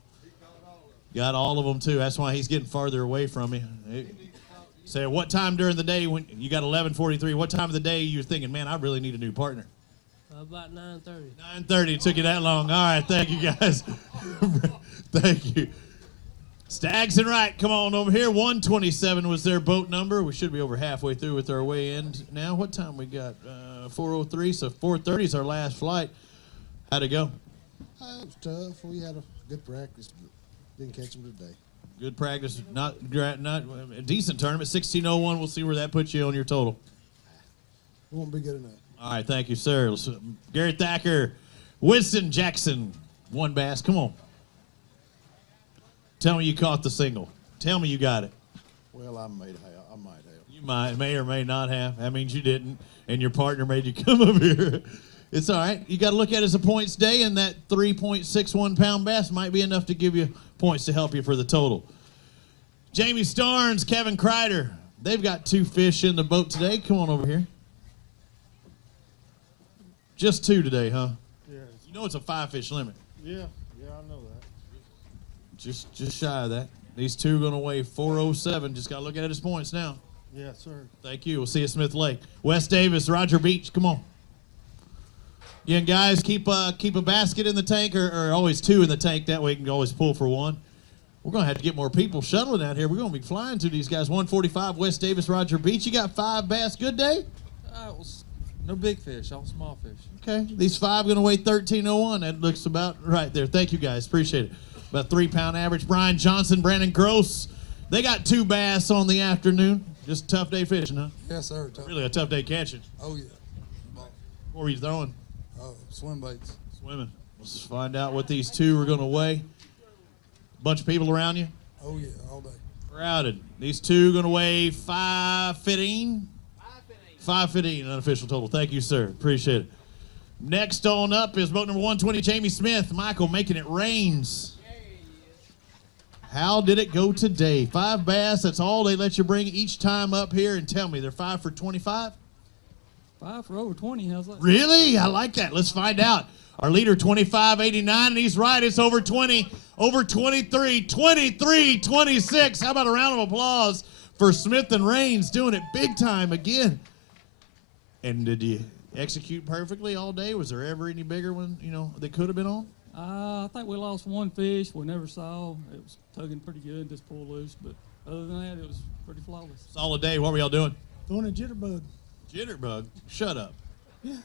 Got all of them, too. That's why he's getting farther away from me. Say, what time during the day when you got 11:43? What time of the day you're thinking, man, I really need a new partner? About 9:30. 9:30. It took you that long. All right, thank you, guys. Thank you. Stags and Wright, come on over here. 127 was their boat number. We should be over halfway through with our way in now. What time we got? 4:03, so 4:30 is our last flight. How'd it go? It was tough. We had a good practice, but didn't catch them today. Good practice, not a decent tournament. 1601. We'll see where that puts you on your total. Won't be good enough. All right, thank you, sir. Gary Thacker, Winston Jackson, 1 bass. Come on. Tell me you caught the single. Tell me you got it. Well, I might have. You may or may not have. That means you didn't, and your partner made you come over here. It's all right. You got to look at it as a points day, and that 3.61 pound bass might be enough to give you points to help you for the total. Jamie Starnes, Kevin Kreider. They've got 2 fish in the boat today. Come on over here. Just 2 today, huh? Yeah. You know it's a 5-fish limit. Yeah, I know that. Just shy of that. These 2 going to weigh 407. Just got to look at it as points now. Yes, sir. Thank you. We'll see you at Smith Lake. Wes Davis, Roger Beach, come on. Yeah, guys, keep a basket in the tank or always 2 in the tank. That way you can always pull for 1. We're going to have to get more people shuttling out here. We're going to be flying to these guys. 145, Wes Davis, Roger Beach. You got 5 bass. Good day? It was no big fish, all small fish. Okay. These 5 going to weigh 1301. That looks about right there. Thank you, guys. Appreciate it. About 3-pound average. Brian Johnson, Brandon Gross. They got 2 bass on the afternoon. Just a tough day fishing, huh? Yes, sir. Really a tough day catching. Oh, yeah. What were you throwing? Swim baits. Swimming. Let's find out what these 2 are going to weigh. Bunch of people around you? Oh, yeah, all day. Crowded. These 2 going to weigh 515? 515 unofficial total. Thank you, sir. Appreciate it. Next on up is boat number 120, Jamie Smith. Michael making it rains. How did it go today? 5 bass, that's all they let you bring each time up here. And tell me, they're 5 for 25? 5 for over 20. How's that? Really? I like that. Let's find out. Our leader, 25.89, and he's right. It's over 20, over 23, 23, 26. How about a round of applause for Smith and Raines doing it big time again? And did you execute perfectly all day? Was there ever any bigger one, that could have been on? I think we lost 1 fish we never saw. It was tugging pretty good, just pulled loose. But other than that, it was pretty flawless. Solid day. What were y'all doing? Throwing a jitterbug. Jitterbug? Shut up. Yeah.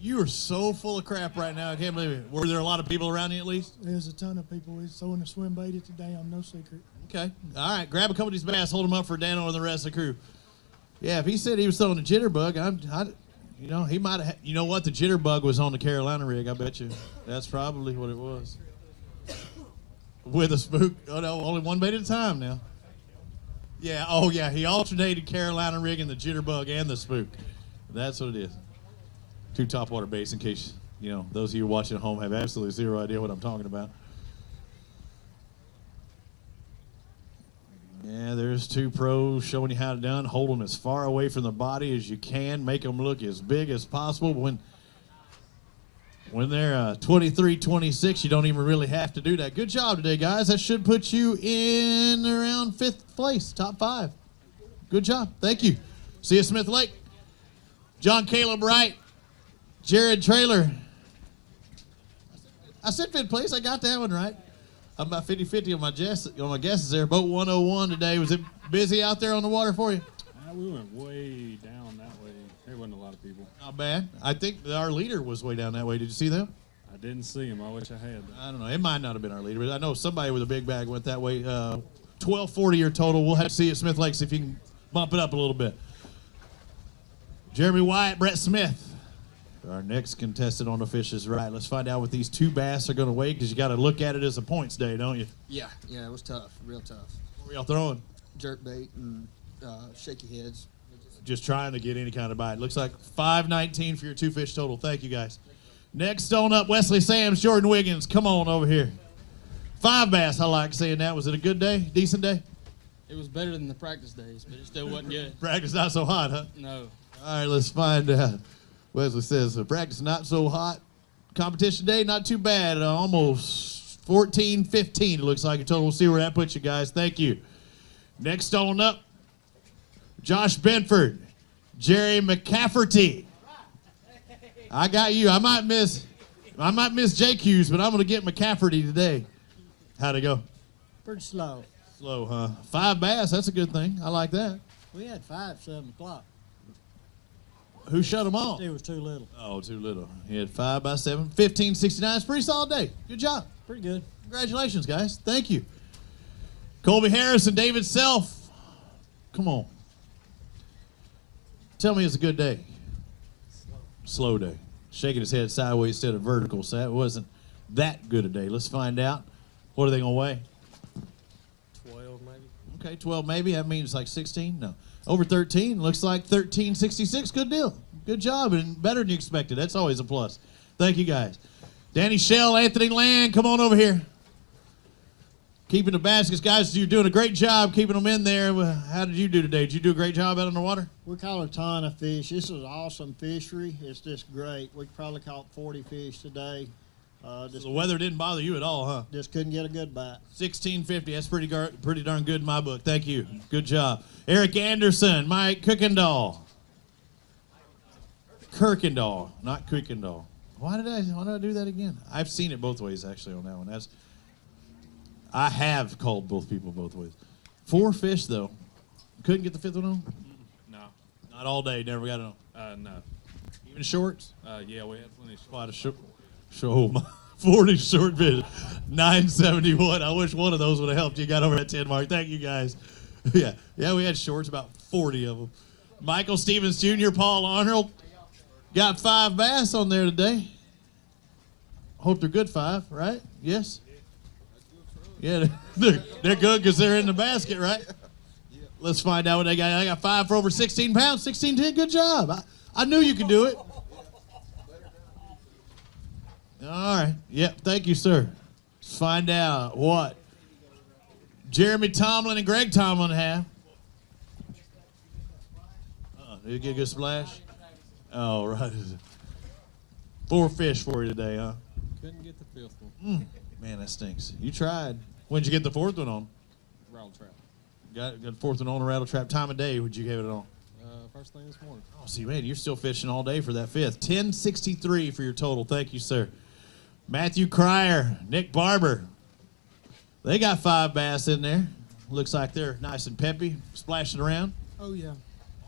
You are so full of crap right now. I can't believe it. Were there a lot of people around you at least? There's a ton of people. He's throwing a swim bait. It's a damn no secret. Okay. All right. Grab a couple of these bass. Hold them up for Dano and the rest of the crew. Yeah, if he said he was throwing a jitterbug, he might have. You know what? The jitterbug was on the Carolina rig. I bet you. That's probably what it was. With a spook. Oh no, only 1 bait at a time now. Yeah. Oh yeah. He alternated Carolina rig and the jitterbug and the spook. That's what it is. 2 topwater baits in case those of you watching at home have absolutely 0 idea what I'm talking about. Yeah, there's 2 pros showing you how to done. Hold them as far away from the body as you can. Make them look as big as possible. When they're 23, 26, you don't even really have to do that. Good job today, guys. That should put you in around 5th place, top 5. Good job. Thank you. See you at Smith Lake. John Caleb Wright, Jared Traylor. I said 5th place. I got that one right. I'm about 50-50 on my guesses there. Boat 101 today. Was it busy out there on the water for you? We went way down that way. There wasn't a lot of people. Not bad. I think our leader was way down that way. Did you see them? I didn't see him. I wish I had. I don't know. It might not have been our leader, but I know somebody with a big bag went that way. 1240 your total. We'll have to see you at Smith Lake, see if you can bump it up a little bit. Jeremy Wyatt, Brett Smith. Our next contestant on the fish is right. Let's find out what these 2 bass are going to weigh, because you got to look at it as a points day, don't you? Yeah, it was tough, real tough. What were y'all throwing? Jerk bait and shaky heads. Just trying to get any kind of bite. Looks like 519 for your 2 fish total. Thank you, guys. Next on up, Wesley Sams, Jordan Wiggins. Come on over here. 5 bass, I like saying that. Was it a good day? Decent day? It was better than the practice days, but it still wasn't good. Practice not so hot, huh? No. All right, let's find out. Wesley says, practice not so hot. Competition day, not too bad. Almost 14, 15, it looks like a total. We'll see where that puts you guys. Thank you. Next on up, Josh Benford, Jerry McCafferty. I got you. I might miss JQ's, but I'm going to get McCafferty today. How'd it go? Pretty slow. Slow, huh? 5 bass, that's a good thing. I like that. We had 5, 7 o'clock. Who shut them off? It was too little. Oh, too little. He had 5 by 7, 1569. It's a pretty solid day. Good job. Pretty good. Congratulations, guys. Thank you. Colby Harris and David Self. Come on. Tell me it's a good day. Slow day. Shaking his head sideways instead of vertical, so that wasn't that good a day. Let's find out. What are they going to weigh? 12 maybe. Okay, 12 maybe. That means like 16? No. Over 13. Looks like 13.66. Good deal. Good job, and better than you expected. That's always a plus. Thank you, guys. Danny Shell, Anthony Land, come on over here. Keeping the baskets. Guys, you're doing a great job keeping them in there. How did you do today? Did you do a great job out on the water? We caught a ton of fish. This is an awesome fishery. It's just great. We probably caught 40 fish today. So the weather didn't bother you at all, huh? Just couldn't get a good bite. 1650. That's pretty darn good in my book. Thank you. Good job. Eric Anderson, Mike Kirkendall, not Kirkendall. Why did I do that again? I've seen it both ways actually on that one. I have called both people both ways. 4 fish though. Couldn't get the 5th one on? No. Not all day. Never got it on. No. Even shorts? Yeah, we had plenty of shorts. Quite a short. 40 short fish. 971. I wish one of those would have helped you. Got over that 10 mark. Thank you guys. Yeah, we had shorts, about 40 of them. Michael Stevens Jr., Paul Arnold. Got 5 bass on there today. Hope they're good 5, right? Yes? Yeah, they're good because they're in the basket, right? Let's find out what they got. I got 5 for over 16 pounds. 16-10, good job. I knew you could do it. All right. Yep, thank you, sir. Let's find out what Jeremy Tomlin and Greg Tomlin have. Did you get a good splash? Oh, right. 4 fish for you today, huh? Couldn't get the 5th one. Man, that stinks. You tried. When'd you get the 4th one on? Rattle trap. Got the 4th one on a rattle trap. Time of day would you give it on? First thing this morning. Oh, see, man, you're still fishing all day for that 5th. 1063 for your total. Thank you, sir. Matthew Cryer, Nick Barber. They got 5 bass in there. Looks like they're nice and peppy, splashing around. Oh, yeah.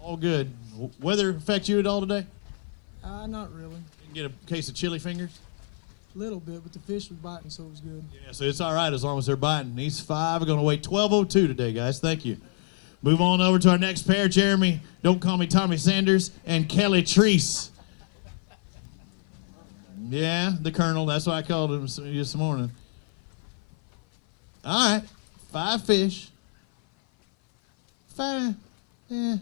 All good. Weather affect you at all today? Not really. You can get a case of chili fingers? A little bit, but the fish was biting, so it was good. Yeah, so it's all right as long as they're biting. These 5 are going to weigh 12.02 today, guys. Thank you. Move on over to our next pair, Jeremy, don't call me Tommy Sanders, and Kelly Treese. Yeah, the Colonel. That's what I called him this morning. All right, 5 fish. 5. Yeah.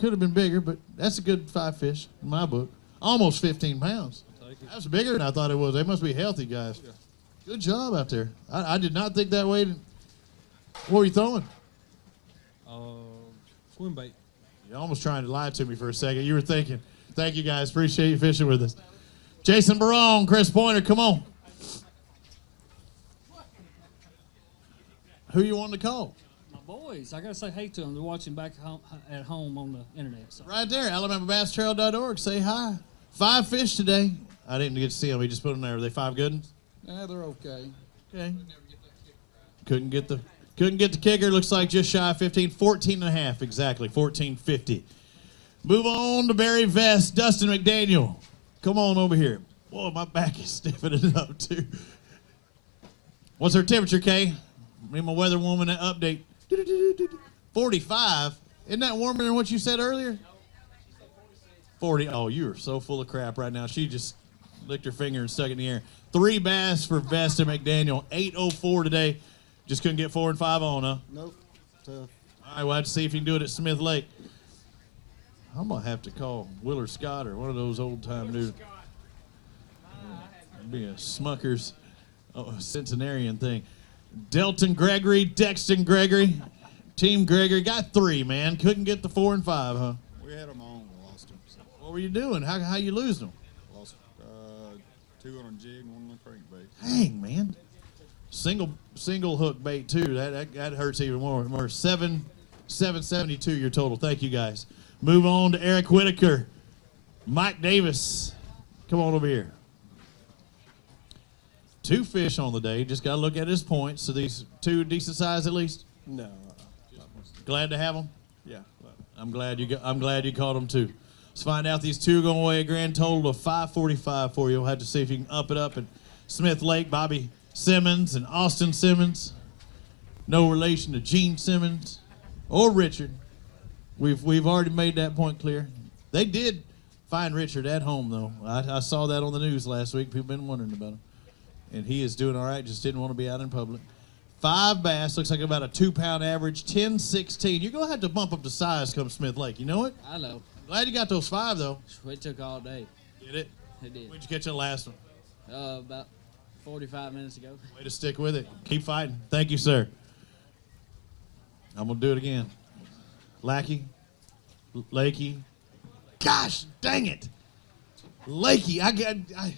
Could have been bigger, but that's a good 5 fish in my book. Almost 15 pounds. That's bigger than I thought it was. They must be healthy, guys. Yeah. Good job out there. I did not think that way. What were you throwing? Swim bait. You're almost trying to lie to me for a second. You were thinking. Thank you, guys. Appreciate you fishing with us. Jason Barone, Chris Pointer, come on. Who you wanting to call? My boys. I got to say hey to them. They're watching back at home on the internet. So. Right there, AlabamaBassTrail.org. Say hi. 5 fish today. I didn't get to see them. We just put them there. Are they 5 good ones? Yeah, they're okay. Okay. Couldn't get the kicker. Looks like just shy of 15. 14 and a half, exactly. 14.50. Move on to Barry Vest. Dustin McDaniel. Come on over here. Boy, my back is stiffening up, too. What's our temperature, Kay? Me and my weather woman update. 45. Isn't that warmer than what you said earlier? 40. Oh, you are so full of crap right now. She just licked her finger and stuck it in the air. 3 bass for Vest and McDaniel. 8:04 today. Just couldn't get 4 and 5 on, huh? Nope. Tough. All right, we'll have to see if you can do it at Smith Lake. I'm going to have to call Willard Scott or one of those old-time dudes. Be a Smucker's centenarian thing. Delton Gregory, Dexton Gregory, Team Gregory. Got 3, man. Couldn't get the 4 and 5, huh? We had them on, we lost them. So. What were you doing? How you lose them? Lost 2 on a jig and 1 on a crankbait. Dang, man. Single hook bait, too. That hurts even more. 772 your total. Thank you, guys. Move on to Eric Whitaker. Mike Davis. Come on over here. 2 fish on the day. Just got to look at his points. So these 2 decent size at least? No. Glad to have them? Yeah. I'm glad you caught them too. Let's find out these 2 going to weigh a grand total of 545 for you. We'll have to see if you can up it up at Smith Lake. Bobby Simmons and Austin Simmons. No relation to Gene Simmons or Richard. We've already made that point clear. They did find Richard at home, though. I saw that on the news last week. People been wondering about him. And he is doing all right, just didn't want to be out in public. 5 bass, looks like about a 2-pound average, 10-16. You're going to have to bump up the size come Smith Lake. You know it? I know. Glad you got those 5, though. It took all day. Did it? It did. When'd you catch the last one? About 45 minutes ago. Way to stick with it. Keep fighting. Thank you, sir. I'm going to do it again. Lackey. Lakey. Gosh, dang it. Lakey.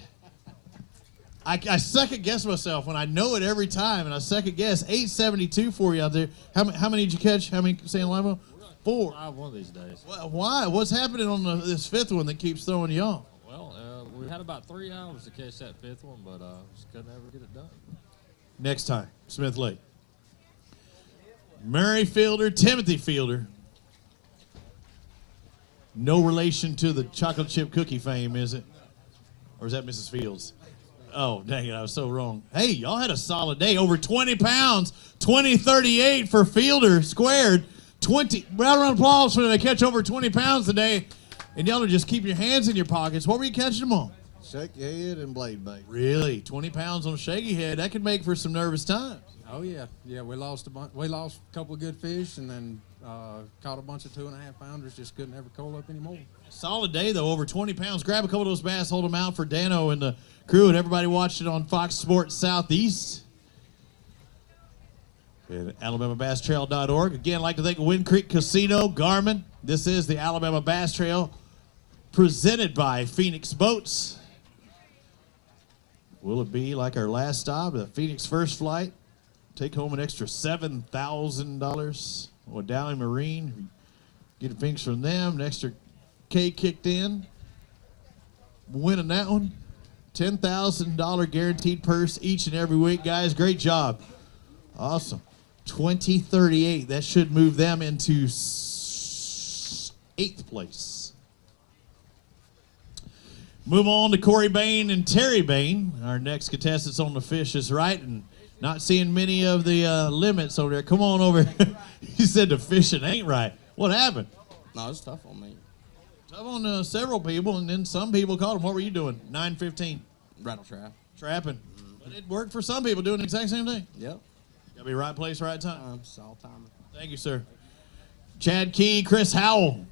I second guess myself when I know it every time, and I second guess. 872 for you out there. How many did you catch? How many saying live? 4. One of these days. Why? What's happening on this 5th one that keeps throwing you off? Well, we had about 3 hours to catch that 5th one, but just couldn't ever get it done. Next time, Smith Lake. Murray Fielder, Timothy Fielder. No relation to the chocolate chip cookie fame, is it? Or is that Mrs. Fields? Oh, dang it, I was so wrong. Hey, y'all had a solid day. Over 20 pounds, 20-38 for Fielder, squared. 20, round of applause for they catch over 20 pounds today. And y'all are just keeping your hands in your pockets. What were you catching them on? Shaky head and blade bait. Really? 20 pounds on shaky head. That could make for some nervous times. Oh, yeah. Yeah, we lost a couple of good fish and then caught a bunch of 2.5 pounders. Just couldn't ever coal up anymore. Solid day, though, over 20 pounds. Grab a couple of those bass, hold them out for Dano and the crew, and everybody watched it on Fox Sports Southeast at AlabamaBassTrail.org. Again, I'd like to thank Wind Creek Casino, Garmin. This is the Alabama Bass Trail presented by Phoenix Boats. Will it be like our last stop, the Phoenix First Flight? Take home an extra $7,000. Or Downey Marine, get a Phoenix from them, an extra K kicked in. Winning that one. $10,000 guaranteed purse each and every week, guys. Great job. Awesome. 2038. That should move them into 8th place. Move on to Corey Bain and Terry Bain. Our next contestants on the fish is right, and not seeing many of the limits over there. Come on over. He said the fishing ain't right. What happened? No, it's tough on me. Tough on several people, and then some people caught them. What were you doing? 9:15. Rattle trap. Trapping. But it worked for some people doing the exact same thing. Yep. Got to be right place, right time. All timer. Thank you, sir. Chad Key, Chris Howell.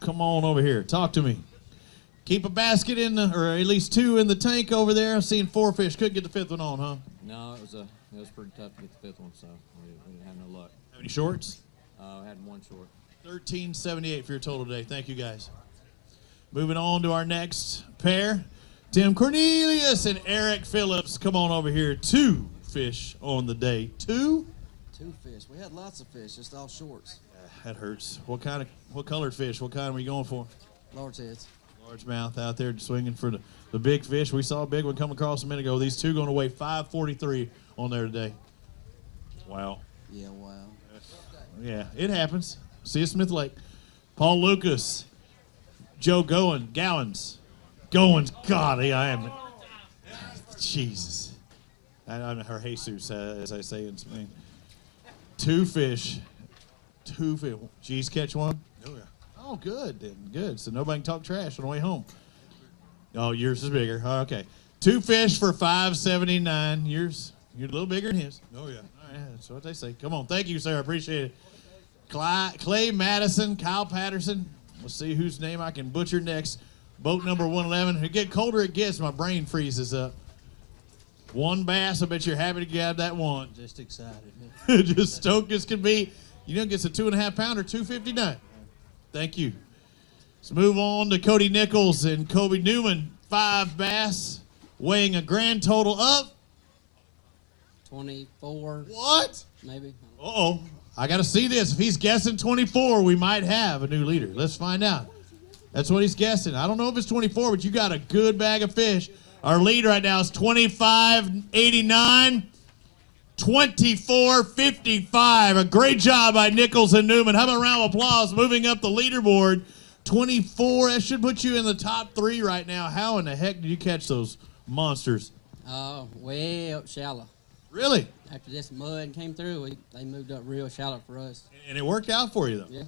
Come on over here. Talk to me. Keep a basket in the, or at least 2 in the tank over there. I'm seeing 4 fish. Couldn't get the 5th one on, huh? No, it was pretty tough to get the 5th one, so we didn't have no luck. Have any shorts? I had 1 short. 1378 for your total today. Thank you, guys. Moving on to our next pair. Tim Cornelius and Eric Phillips. Come on over here. 2 fish on the day. 2? 2 fish. We had lots of fish, just all shorts. That hurts. What colored fish? What kind are we going for? Large heads. Largemouth out there swinging for the big fish. We saw a big one come across a minute ago. These 2 going to weigh 543 on there today. Wow. Yeah, wow. Yeah, it happens. See you, Smith Lake. Paul Lucas. Joe Gowans. God, I am. Jesus. I'm her Jesus, as I say in Spain. 2 fish. 2 fish. G's catch one? Oh, yeah. Oh, good then. Good. So nobody can talk trash on the way home. Oh, yours is bigger. Oh, okay. 2 fish for $5.79. You're a little bigger than his. Oh, yeah. All right, that's what they say. Come on. Thank you, sir. I appreciate it. Clay Madison, Kyle Patterson. Let's see whose name I can butcher next. Boat number 111. The get colder it gets, my brain freezes up. 1 bass. I bet you're happy to get that one. Just excited. Just stoked as can be. You know, gets a 2.5 pounder, $2.59. Thank you. Let's move on to Cody Nichols and Kobe Newman. 5 bass, weighing a grand total of 24. What? Maybe. Uh-oh. I got to see this. If he's guessing 24, we might have a new leader. Let's find out. That's what he's guessing. I don't know if it's 24, but you got a good bag of fish. Our lead right now is 25.89. 24.55. A great job by Nichols and Newman. How about a round of applause moving up the leaderboard? 24. That should put you in the top 3 right now. How in the heck did you catch those monsters? Way up shallow. Really? After this mud came through, they moved up real shallow for us. And it worked out for you, though? Yeah.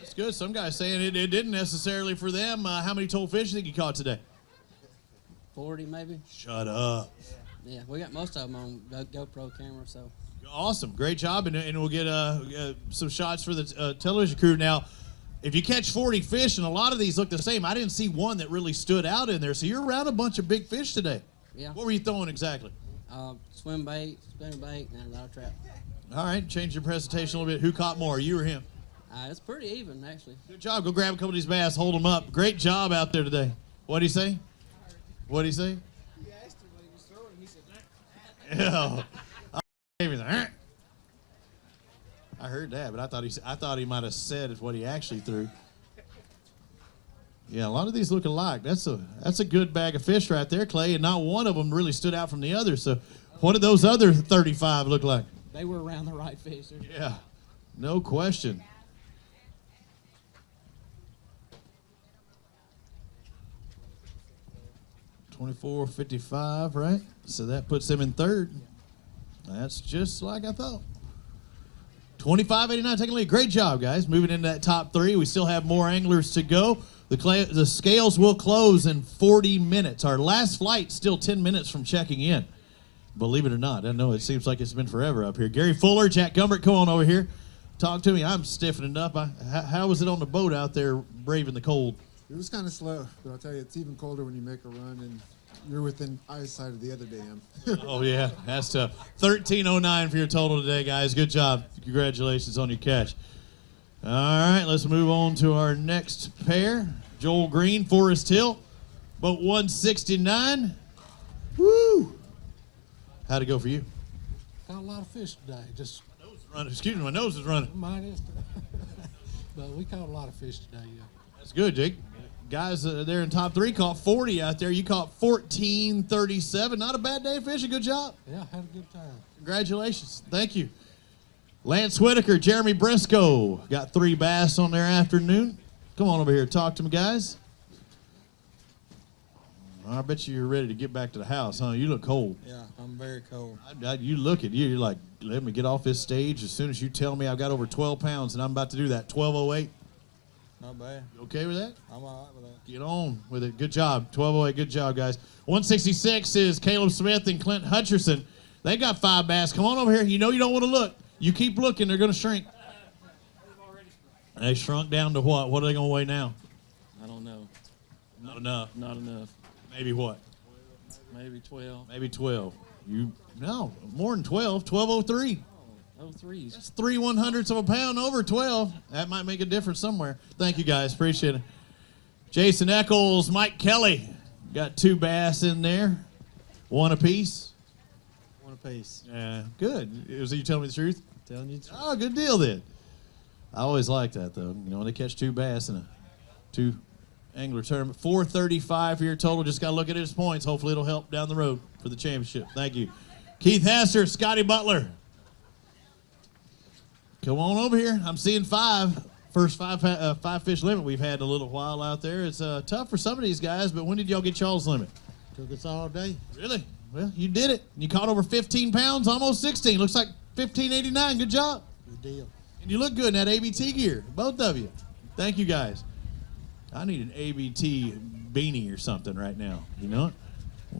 That's good. Some guys saying it didn't necessarily for them. How many total fish do you think you caught today? 40 maybe. Shut up. Yeah, we got most of them on GoPro camera, so. Awesome. Great job. And we'll get some shots for the television crew. Now, if you catch 40 fish, and a lot of these look the same, I didn't see one that really stood out in there. So you're around a bunch of big fish today. Yeah. What were you throwing exactly? Swim bait, spinner bait, and a lot of trap. All right. Change your presentation a little bit. Who caught more, you or him? It's pretty even, actually. Good job. Go grab a couple of these bass. Hold them up. Great job out there today. What'd he say? What'd he say? You asked him what he was throwing. He said, Yeah. I heard that, but I thought he might have said what he actually threw. Yeah, a lot of these look alike. That's a good bag of fish right there, Clay, and not one of them really stood out from the other. So, what did those other 35 look like? They were around the right fish. Yeah, no question. $24.55, right? So that puts them in third. That's just like I thought. $25.89 taking lead. Great job, guys. Moving into that top three. We still have more anglers to go. The scales will close in 40 minutes. Our last flight's still 10 minutes from checking in. Believe it or not. I know it seems like it's been forever up here. Gary Fuller, Jack Gumbert, come on over here. Talk to me. I'm stiffening up. How was it on the boat out there braving the cold? It was kind of slow, but I'll tell you, it's even colder when you make a run and you're within eyesight of the other dam. Oh, yeah, that's tough. 13.09 for your total today, guys. Good job. Congratulations on your catch. All right, let's move on to our next pair. Joel Green, Forest Hill, boat 169. Woo! How'd it go for you? Got a lot of fish today. Just excuse me, my nose is running. Mine is. But we caught a lot of fish today, yeah. That's good, Jake. Guys there in top three caught 40 out there. You caught 14.37. Not a bad day fishing. Good job. Yeah, had a good time. Congratulations. Thank you. Lance Whitaker, Jeremy Briscoe got 3 bass on their afternoon. Come on over here. Talk to me, guys. I bet you're ready to get back to the house, huh? You look cold. Yeah, I'm very cold. You look at you. You're like, let me get off this stage as soon as you tell me I've got over 12 pounds and I'm about to do that. 12.08. Not bad. You okay with that? I'm all right with that. Get on with it. Good job. 12.08. Good job, guys. 166 is Caleb Smith and Clint Hutcherson. They got 5 bass. Come on over here. You know you don't want to look. You keep looking. They're going to shrink. They shrunk down to what? What are they going to weigh now? I don't know. Not enough. Not enough. Maybe what? Maybe 12. Maybe 12. No, more than 12. 12.03. Oh, 03s. That's 3/100ths of a pound over 12. That might make a difference somewhere. Thank you, guys. Appreciate it. Jason Eccles, Mike Kelly. Got 2 bass in there. 1 apiece. 1 apiece. Yeah, good. Was you telling me the truth? Telling you the truth. Oh, good deal then. I always like that, though. You know, when they catch 2 bass in a 2 angler tournament. 435 for your total. Just got to look at his points. Hopefully it'll help down the road for the championship. Thank you. Keith Hasser, Scotty Butler. Come on over here. I'm seeing 5. First 5 fish limit we've had in a little while out there. It's tough for some of these guys, but when did y'all get y'all's limit? Took us all day. Really? Well, you did it. You caught over 15 pounds, almost 16. Looks like 15.89. Good job. Good deal. And you look good in that ABT gear, both of you. Thank you, guys. I need an ABT beanie or something right now. You know it?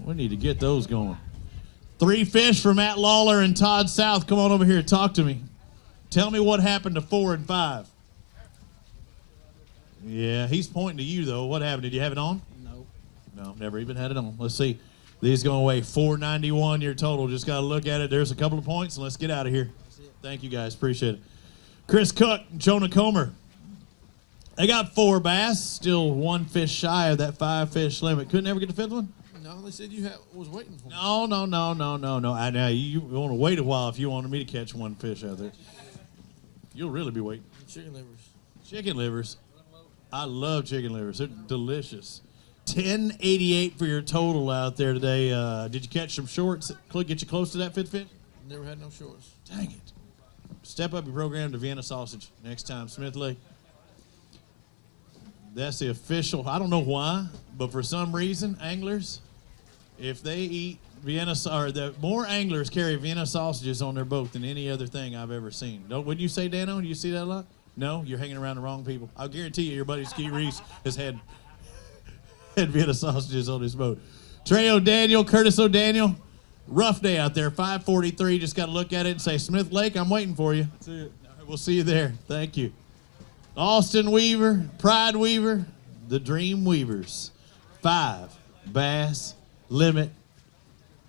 We need to get those going. 3 fish for Matt Lawler and Todd South. Come on over here. Talk to me. Tell me what happened to 4 and 5. Yeah, he's pointing to you, though. What happened? Did you have it on? No, never even had it on. Let's see. These going to weigh 491 your total. Just got to look at it. There's a couple of points, and let's get out of here. Thank you, guys. Appreciate it. Chris Cook, Jonah Comer. They got 4 bass. Still 1 fish shy of that 5 fish limit. Couldn't ever get the 5th one? No, they said you was waiting for me. No. Now you want to wait a while if you wanted me to catch 1 fish out there. You'll really be waiting. Chicken livers. Chicken livers. I love chicken livers. They're delicious. 10.88 for your total out there today. Did you catch some shorts? Get you close to that 5th fish? Never had no shorts. Dang it. Step up your program to Vienna sausage next time, Smith Lake. That's the official. I don't know why, but for some reason, anglers, if they eat more anglers carry Vienna sausages on their boat than any other thing I've ever seen. Wouldn't you say, Dano? Do you see that a lot? No, you're hanging around the wrong people. I'll guarantee you, your buddy Ski Reese has had Vienna sausages on his boat. Trey O'Daniel, Curtis O'Daniel, rough day out there. 5:43. Just got to look at it and say, Smith Lake, I'm waiting for you. That's it. All right, we'll see you there. Thank you. Austin Weaver, Pride Weaver, the Dream Weavers. 5 bass limit.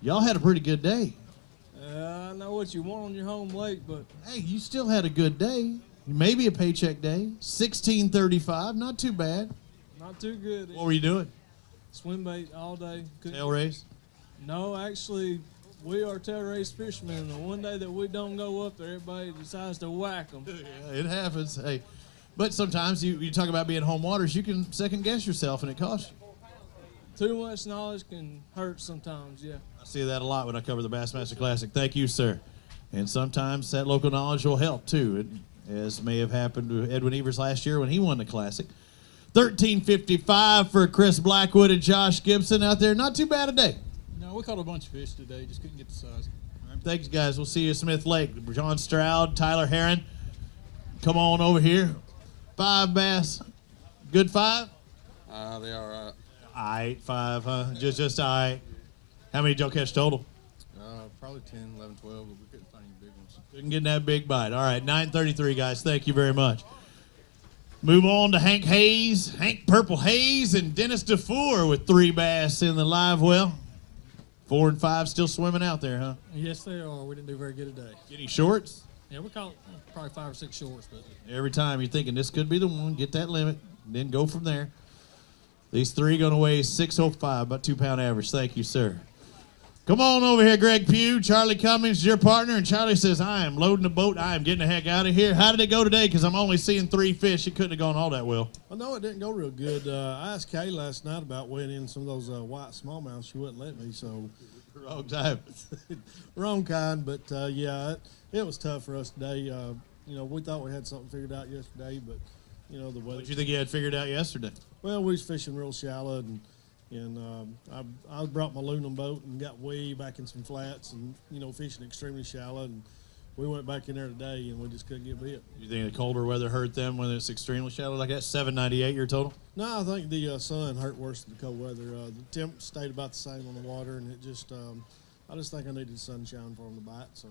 Y'all had a pretty good day. I know what you want on your home lake, but hey, you still had a good day. Maybe a paycheck day. 16:35, not too bad. not too good. What were you doing? Swim bait all day. Tail race? No, actually, we are tail race fishermen. And the one day that we don't go up there, everybody decides to whack them. Yeah, it happens. Hey, but sometimes you talk about being home waters, you can second guess yourself, and it costs you. Too much knowledge can hurt sometimes, yeah. I see that a lot when I cover the Bassmaster Classic. Thank you, sir. And sometimes that local knowledge will help, too, as may have happened to Edwin Evers last year when he won the Classic. 13:55 for Chris Blackwood and Josh Gibson out there. Not too bad a day. No, we caught a bunch of fish today. Just couldn't get the size. All right, thanks, guys. We'll see you at Smith Lake. John Stroud, Tyler Heron. Come on over here. 5 bass. Good 5? They are all right. All right, 5, huh? Just all right. How many did y'all catch total? Probably 10, 11, 12, but we couldn't find any big ones. Couldn't get that big bite. All right, 9:33, guys. Thank you very much. Move on to Hank Hayes, Hank Purple Hayes, and Dennis DeFour with 3 bass in the live well. 4 and 5 still swimming out there, huh? Yes, they are. We didn't do very good today. Any shorts? Yeah, we caught probably 5 or 6 shorts, but Every time you're thinking this could be the one, get that limit, then go from there. These 3 going to weigh 605, about 2-pound average. Thank you, sir. Come on over here, Greg Pugh. Charlie Cummings, your partner, and Charlie says, I am loading the boat. I am getting the heck out of here. How did it go today? Because I'm only seeing 3 fish. It couldn't have gone all that well. Well, no, it didn't go real good. I asked Kay last night about weighing in some of those white smallmouths. She wouldn't let me, so. Wrong time. Wrong kind, but yeah, it was tough for us today. We thought we had something figured out yesterday, but, the weather. What did you think you had figured out yesterday? Well, we was fishing real shallow, and I brought my aluminum boat and got way back in some flats and, fishing extremely shallow. And we went back in there today, and we just couldn't get bit. You think the colder weather hurt them when it's extremely shallow like that? 798 your total? No, I think the sun hurt worse than the cold weather. The temp stayed about the same on the water, and it just, I just think I needed sunshine for them to bite. So,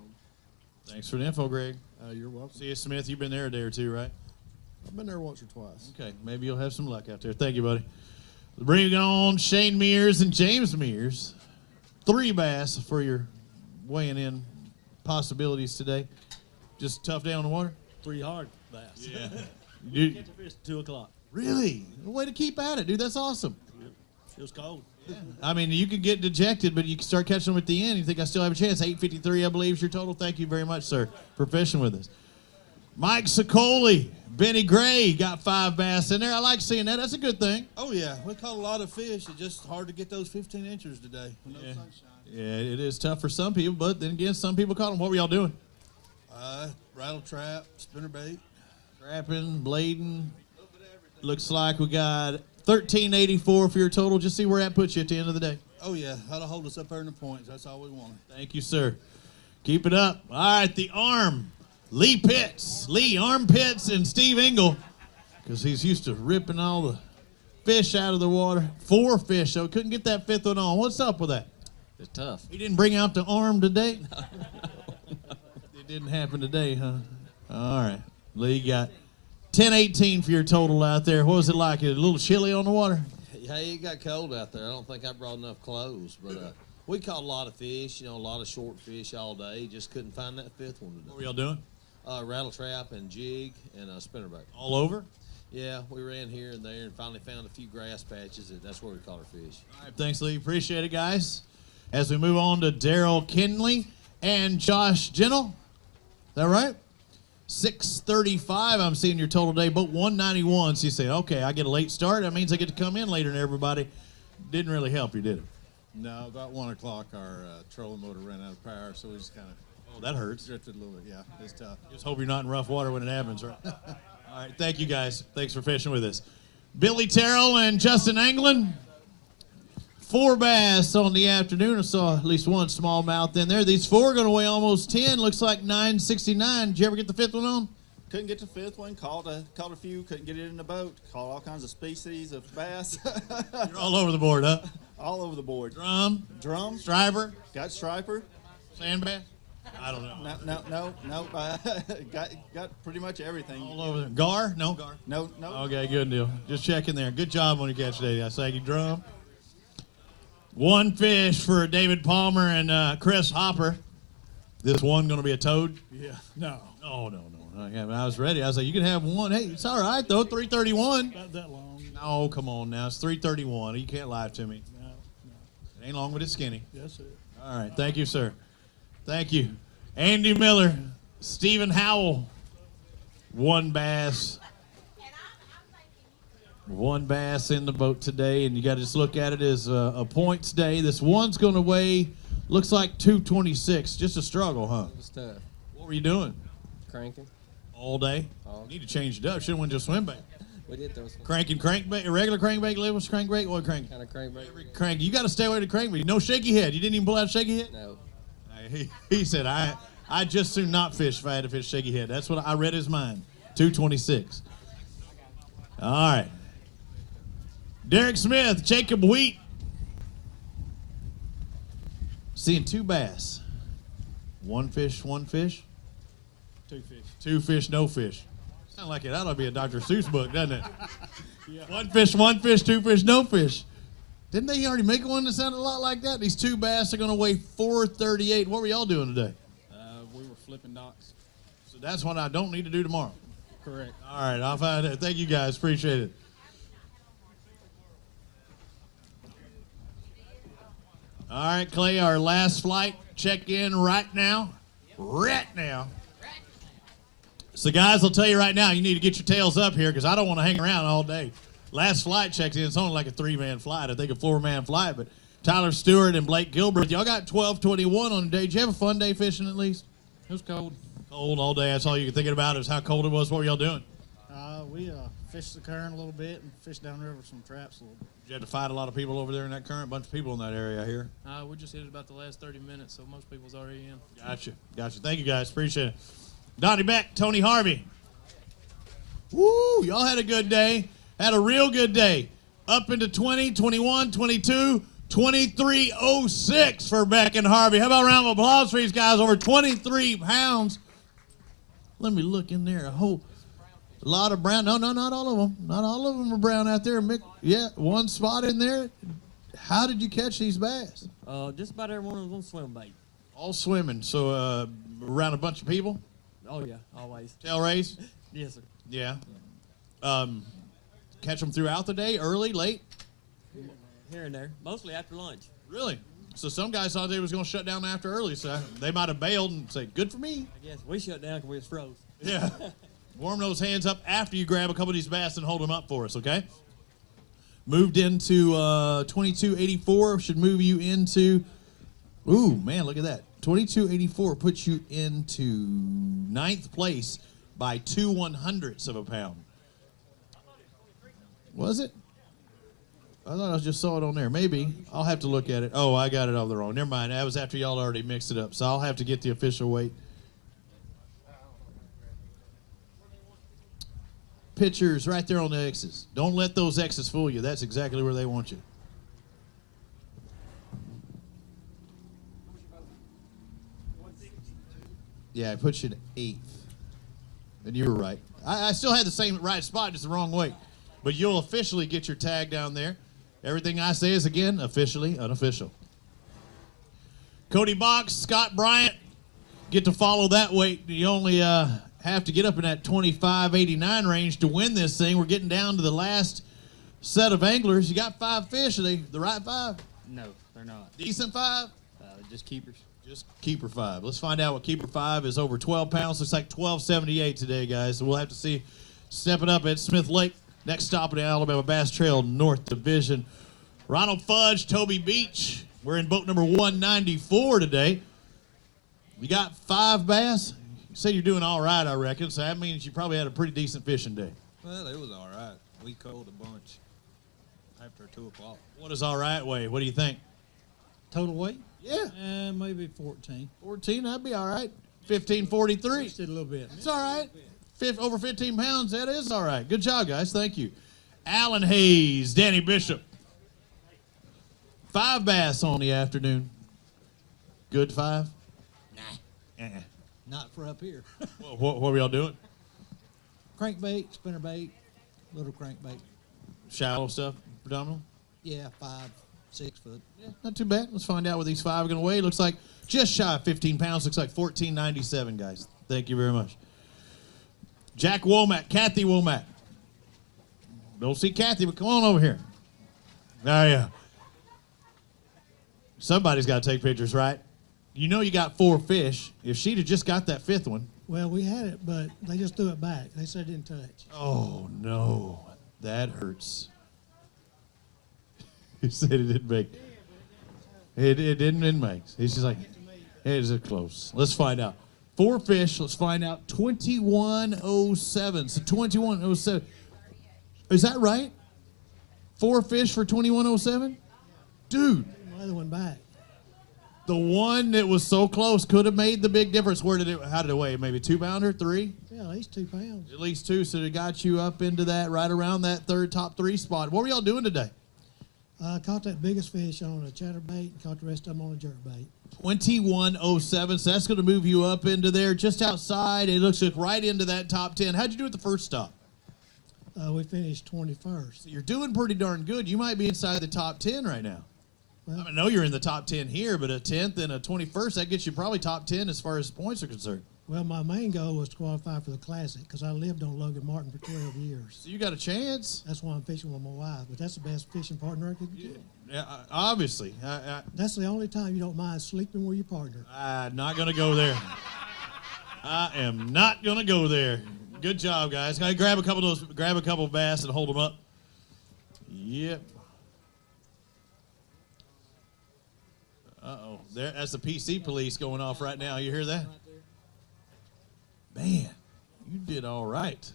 thanks for the info, Greg. You're welcome. See you, Smith. You've been there a day or two, right? I've been there once or twice. Okay, maybe you'll have some luck out there. Thank you, buddy. Bring on Shane Mears and James Mears. 3 bass for your weighing in possibilities today. Just a tough day on the water? 3 hard bass. Yeah. You catch a fish at 2 o'clock. Really? Way to keep at it, dude. That's awesome. It was cold. Yeah. I mean, you can get dejected, but you can start catching them at the end. You think I still have a chance. 8:53, I believe, is your total. Thank you very much, sir, for fishing with us. Mike Sicoli, Benny Gray got 5 bass in there. I like seeing that. That's a good thing. Oh, yeah. We caught a lot of fish. It's just hard to get those 15 inches today with no sunshine. Yeah, it is tough for some people, but then again, some people caught them. What were y'all doing? Rattle trap, spinnerbait. Trapping, blading. Looks like we got 1384 for your total. Just see where that puts you at the end of the day. Oh, yeah. That'll hold us up there in the points. That's all we wanted. Thank you, sir. Keep it up. All right, the arm. Lee Pitts, Armpits, and Steve Engel, because he's used to ripping all the fish out of the water. 4 fish, so couldn't get that 5th one on. What's up with that? It's tough. He didn't bring out the arm today? It didn't happen today, huh? All right. Lee got 10-18 for your total out there. What was it like? A little chilly on the water? Yeah, it got cold out there. I don't think I brought enough clothes, but we caught a lot of fish, a lot of short fish all day. Just couldn't find that 5th one today. What were y'all doing? Rattle trap and jig and spinnerbait. All over? Yeah, we ran here and there and finally found a few grass patches. That's where we caught our fish. All right, thanks, Lee. Appreciate it, guys. As we move on to Daryl Kinley and Josh Gentle. Is that right? 6:35, I'm seeing your total day. Boat 191. So you say, okay, I get a late start. That means I get to come in later than everybody. Didn't really help you, did it? No, about 1 o'clock, our trolling motor ran out of power, so we just kind of. Oh, that hurts. Drifted a little bit, yeah. It's tough. Just hope you're not in rough water when it happens, right? All right, thank you, guys. Thanks for fishing with us. Billy Terrell and Justin Anglin. 4 bass on the afternoon. I saw at least one smallmouth in there. These 4 are going to weigh almost 10. Looks like 969. Did you ever get the 5th one on? Couldn't get the 5th one. Caught a few. Couldn't get it in the boat. Caught all kinds of species of bass. You're all over the board, huh? All over the board. Drum. Striper. Got striper. Sand bass. I don't know. No. Got pretty much everything. All over there. Gar? No. No. Okay, good deal. Just checking there. Good job on your catch today. I say you drum. 1 fish for David Palmer and Chris Hopper. This one going to be a toad? Yeah. No. No. Yeah, I was ready. I was like, you can have one. Hey, it's all right, though. 331. Not that long. No, come on now. It's 331. You can't lie to me. No. It ain't long, but it's skinny. Yes, sir. All right. Thank you, sir. Thank you. Andy Miller, Stephen Howell, 1 bass. 1 bass in the boat today, and you got to just look at it as a points day. This one's going to weigh, looks like 226. Just a struggle, huh? It was tough. What were you doing? Cranking. All day? You need to change it up. Should have went to a swim bait. We did throw some. Cranking crankbait, regular crankbait, liveless crankbait, or crank? Kind of crankbait. Crank. You got to stay away from crankbait. No shaky head. You didn't even pull out shaky head? No. He said, I'd just soon not fish if I had to fish shaky head. That's what I read his mind. 226. All right. Derek Smith, Jacob Wheat. Seeing 2 bass. 1 fish. 2 fish. 2 fish, no fish. Sound like it ought to be a Dr. Seuss book, doesn't it? Yeah. 1 fish, 2 fish, no fish. Didn't they already make one that sounded a lot like that? These 2 bass are going to weigh 438. What were y'all doing today? We were flipping docks. So that's what I don't need to do tomorrow. Correct. All right, I'll find it. Thank you guys. Appreciate it. All right, Clay, our last flight. Check in right now. So, guys, I'll tell you right now, you need to get your tails up here because I don't want to hang around all day. Last flight checks in. It's only like a 3-man flight. I think a 4-man flight. But Tyler Stewart and Blake Gilbert, y'all got 12:21 on the day. Did you have a fun day fishing at least? It was cold. Cold all day. That's all you were thinking about is how cold it was. What were y'all doing? We fished the current a little bit and fished downriver some traps a little bit. Did you have to fight a lot of people over there in that current? Bunch of people in that area, I hear. We just hit it about the last 30 minutes, so most people's already in. Gotcha. Thank you, guys. Appreciate it. Donnie Beck, Tony Harvey. Woo! Y'all had a good day. Had a real good day. Up into 20, 21, 22, 23.06 for Beck and Harvey. How about a round of applause for these guys? Over 23 pounds. Let me look in there. A lot of brown. No, not all of them. Not all of them are brown out there. Yeah, 1 spot in there. How did you catch these bass? Just about everyone was on swim bait. All swimming. So around a bunch of people? Oh, yeah, always. Tail race? Yes, sir. Yeah. Catch them throughout the day, early, late? Here and there, mostly after lunch. Really? So some guys thought they was going to shut down after early, so they might have bailed and say, good for me. I guess we shut down because we was froze. Yeah. Warm those hands up after you grab a couple of these bass and hold them up for us, okay? Moved into 22.84. Should move you into, ooh, man, look at that. 22.84 puts you into 9th place by 2/100ths of a pound. Was it? I thought I just saw it on there. Maybe. I'll have to look at it. Oh, I got it off the wrong. Never mind. That was after y'all already mixed it up. So I'll have to get the official weight. Pictures right there on the X's. Don't let those X's fool you. That's exactly where they want you. Yeah, it puts you to 8th. And you were right. I still had the same right spot, just the wrong way. But you'll officially get your tag down there. Everything I say is, again, officially unofficial. Cody Box, Scott Bryant, get to follow that weight. You only have to get up in that 25.89 range to win this thing. We're getting down to the last set of anglers. You got 5 fish. Are they the right 5? No, they're not. Decent 5? Just keepers. Just keeper 5. Let's find out what keeper 5 is. Over 12 pounds. Looks like 12.78 today, guys. So we'll have to see. Stepping up at Smith Lake. Next stop in the Alabama Bass Trail North Division. Ronald Fudge, Toby Beach. We're in boat number 194 today. You got 5 bass? You say you're doing all right, I reckon. So that means you probably had a pretty decent fishing day. Well, it was all right. We caught a bunch. after 2 o'clock. What does all right weigh? What do you think? Total weight? Yeah. Maybe 14. 14, that'd be all right. 1543. Just did a little bit. It's all right. Over 15 pounds, that is all right. Good job, guys. Thank you. Alan Hayes, Danny Bishop. 5 bass on the afternoon. Good 5? Nah. Not for up here. What were y'all doing? Crankbait, spinnerbait, little crankbait. Shallow stuff, predominantly? Yeah, 5, 6 foot. Yeah, not too bad. Let's find out what these 5 are going to weigh. Looks like just shy of 15 pounds. Looks like 14.97, guys. Thank you very much. Jack Womack, Kathy Womack. Don't see Kathy, but come on over here. Oh, yeah. Somebody's got to take pictures, right? You know you got 4 fish. If she'd have just got that 5th one. Well, we had it, but they just threw it back. They said it didn't touch. Oh, no. That hurts. He said it didn't make. It didn't make. He's just like, it is close. Let's find out. 4 fish. Let's find out. 2107. So 2107. Is that right? 4 fish for 2107? Dude. The other one back. The one that was so close could have made the big difference. How did it weigh? Maybe 2-pounder, 3? Yeah, at least 2 pounds. At least 2, so it got you up into that, right around that top 3 spot. What were y'all doing today? Caught that biggest fish on a chatterbait and caught the rest of them on a jerkbait. 2107, so that's going to move you up into there just outside. It looks like right into that top 10. How'd you do at the first stop? We finished 21st. So you're doing pretty darn good. You might be inside the top 10 right now. Well, I know you're in the top 10 here, but a 10th and a 21st, that gets you probably top 10 as far as points are concerned. Well, my main goal was to qualify for the Classic because I lived on Logan Martin for 12 years. So you got a chance. That's why I'm fishing with my wife, but that's the best fishing partner I could get. Yeah, obviously. That's the only time you don't mind sleeping with your partner. I'm not going to go there. I am not going to go there. Good job, guys. Can I grab a couple of bass and hold them up? Yep. Uh-oh. That's the PC police going off right now. You hear that? Man, you did all right.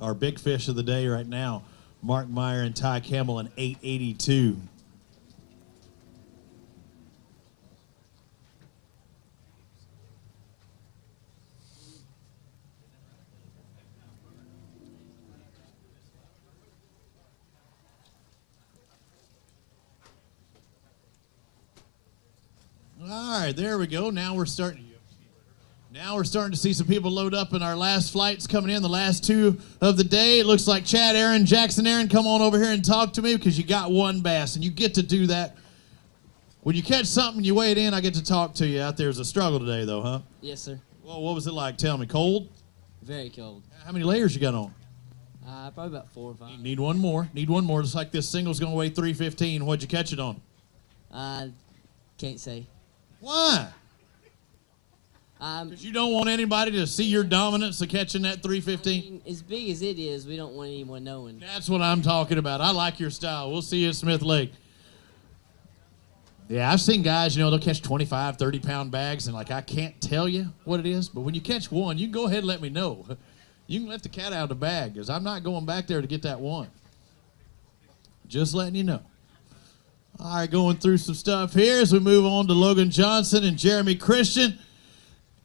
Our big fish of the day right now, Mark Meyer and Ty Campbell, an 882. All right, there we go. Now we're starting to see some people load up in our last flights coming in, the last 2 of the day. It looks like Chad Aaron, Jackson Aaron, come on over here and talk to me because you got 1 bass, and you get to do that. When you catch something and you weigh it in, I get to talk to you out there. It's a struggle today, though, huh? Yes, sir. Well, what was it like? Tell me. Cold? Very cold. How many layers you got on? Probably about 4 or 5. Need one more. Need one more. Looks like this single's going to weigh 315. What'd you catch it on? Can't say. Why? Because you don't want anybody to see your dominance of catching that 315? I mean, as big as it is, we don't want anyone knowing. That's what I'm talking about. I like your style. We'll see you at Smith Lake. Yeah, I've seen guys, they'll catch 25, 30-pound bags, and, I can't tell you what it is. But when you catch one, you can go ahead and let me know. You can let the cat out of the bag, because I'm not going back there to get that one. Just letting you know. All right, going through some stuff here as we move on to Logan Johnson and Jeremy Christian.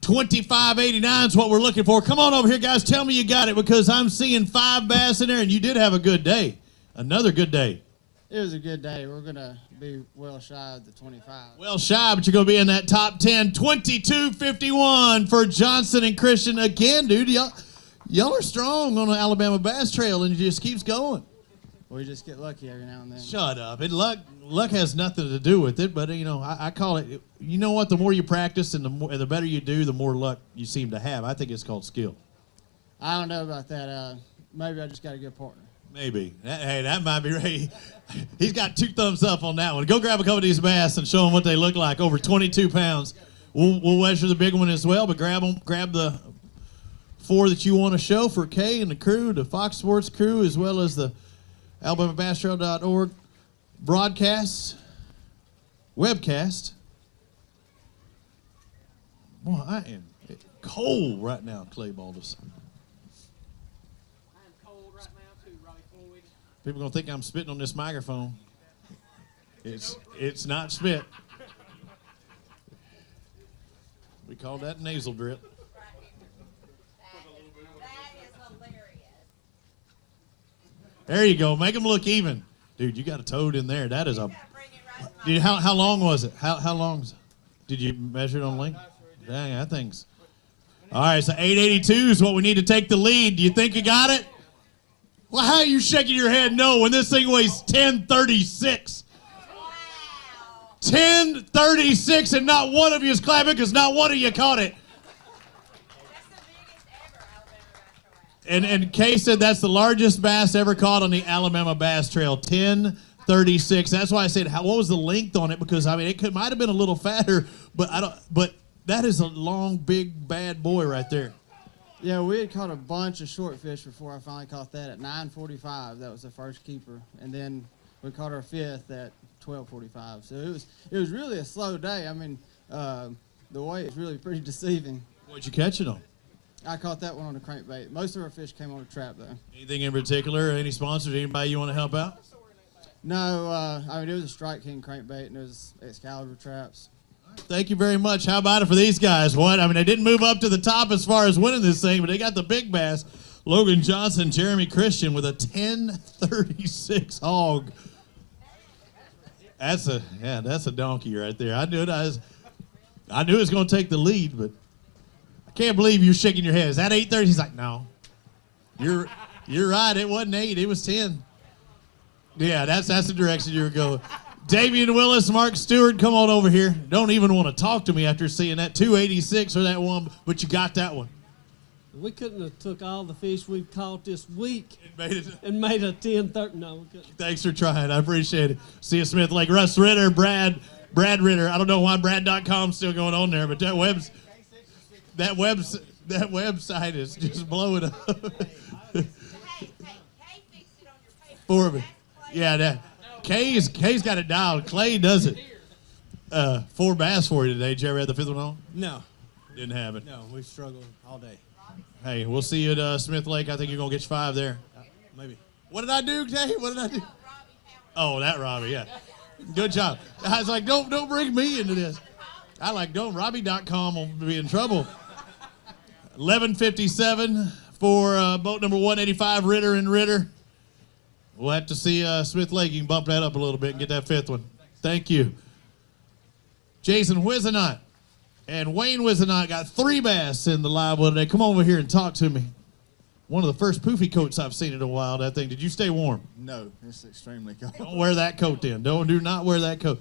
25.89 is what we're looking for. Come on over here, guys. Tell me you got it because I'm seeing 5 bass in there, and you did have a good day. Another good day. It was a good day. We're going to be well shy of the 25. Well shy, but you're going to be in that top 10. 22.51 for Johnson and Christian. Again, dude, y'all are strong on the Alabama Bass Trail, and it just keeps going. We just get lucky every now and then. Shut up. Luck has nothing to do with it, but, I call it, you know what, the more you practice and the better you do, the more luck you seem to have. I think it's called skill. I don't know about that. Maybe I just got a good partner. Maybe. Hey, that might be right. He's got 2 thumbs up on that one. Go grab a couple of these bass and show them what they look like. Over 22 pounds. We'll measure the big one as well, but grab the 4 that you want to show for Kay and the crew, the Fox Sports crew, as well as the AlabamaBassTrail.org broadcast, webcast. Boy, I am cold right now, Clay Baldus. People are going to think I'm spitting on this microphone. It's not spit. We call that nasal drip. There you go. Make them look even. Dude, you got a toad in there. That is a... Dude, how long was it? How long? Did you measure it on length? Dang, that thing's... All right, so 882 is what we need to take the lead. Do you think you got it? Well, how are you shaking your head no when this thing weighs 1036? 1036, and not one of you is clapping because not one of you caught it. And Kay said that's the largest bass ever caught on the Alabama Bass Trail, 1036. That's why I said, what was the length on it? Because I mean, might have been a little fatter, but But that is a long, big, bad boy right there. Yeah, we had caught a bunch of short fish before I finally caught that at 9:45. That was the first keeper, and then we caught our 5th at 12:45. So it was really a slow day. I mean, the weight is really pretty deceiving. What'd you catch it on? I caught that one on a crankbait. Most of our fish came on a trap though. Anything in particular? Any sponsors? Anybody you want to help out? No, I mean it was a Strike King crankbait and it was Excalibur traps. Thank you very much. How about it for these guys? What? I mean, they didn't move up to the top as far as winning this thing, but they got the big bass. Logan Johnson, Jeremy Christian with a 1036 hog. That's a donkey right there. I knew it. I knew it was going to take the lead, but I can't believe you're shaking your head. Is that 8:30? He's like, no. You're right. It wasn't 8. It was 10. Yeah, that's the direction you were going. Davian Willis, Mark Stewart, come on over here. Don't even want to talk to me after seeing that 286 or that one, but you got that one. We couldn't have took all the fish we've caught this week and made a 10-30. No, we couldn't. Thanks for trying. I appreciate it. See you, Smith Lake. Russ Ritter, Brad Ritter. I don't know why Brad.com's still going on there, but that website is just blowing up. For me. Yeah, that. Kay's got it dialed. Clay does it. 4 bass for you today. Did you ever have the 5th one on? No. Didn't have it. No, we've struggled all day. Hey, we'll see you at Smith Lake. I think you're going to get your 5 there. Maybe. What did I do, Kay? What did I do? Oh, that Robbie, yeah. Good job. I was like, don't bring me into this. I like, don't. Robbie.com will be in trouble. 11:57 for boat number 185, Ritter and Ritter. We'll have to see Smith Lake. You can bump that up a little bit and get that 5th one. Thank you. Jason Wizenot and Wayne Wizenot got 3 bass in the live well today. Come over here and talk to me. One of the first poofy coats I've seen in a while, that thing. Did you stay warm? No, it's extremely cold. Don't wear that coat then. Do not wear that coat.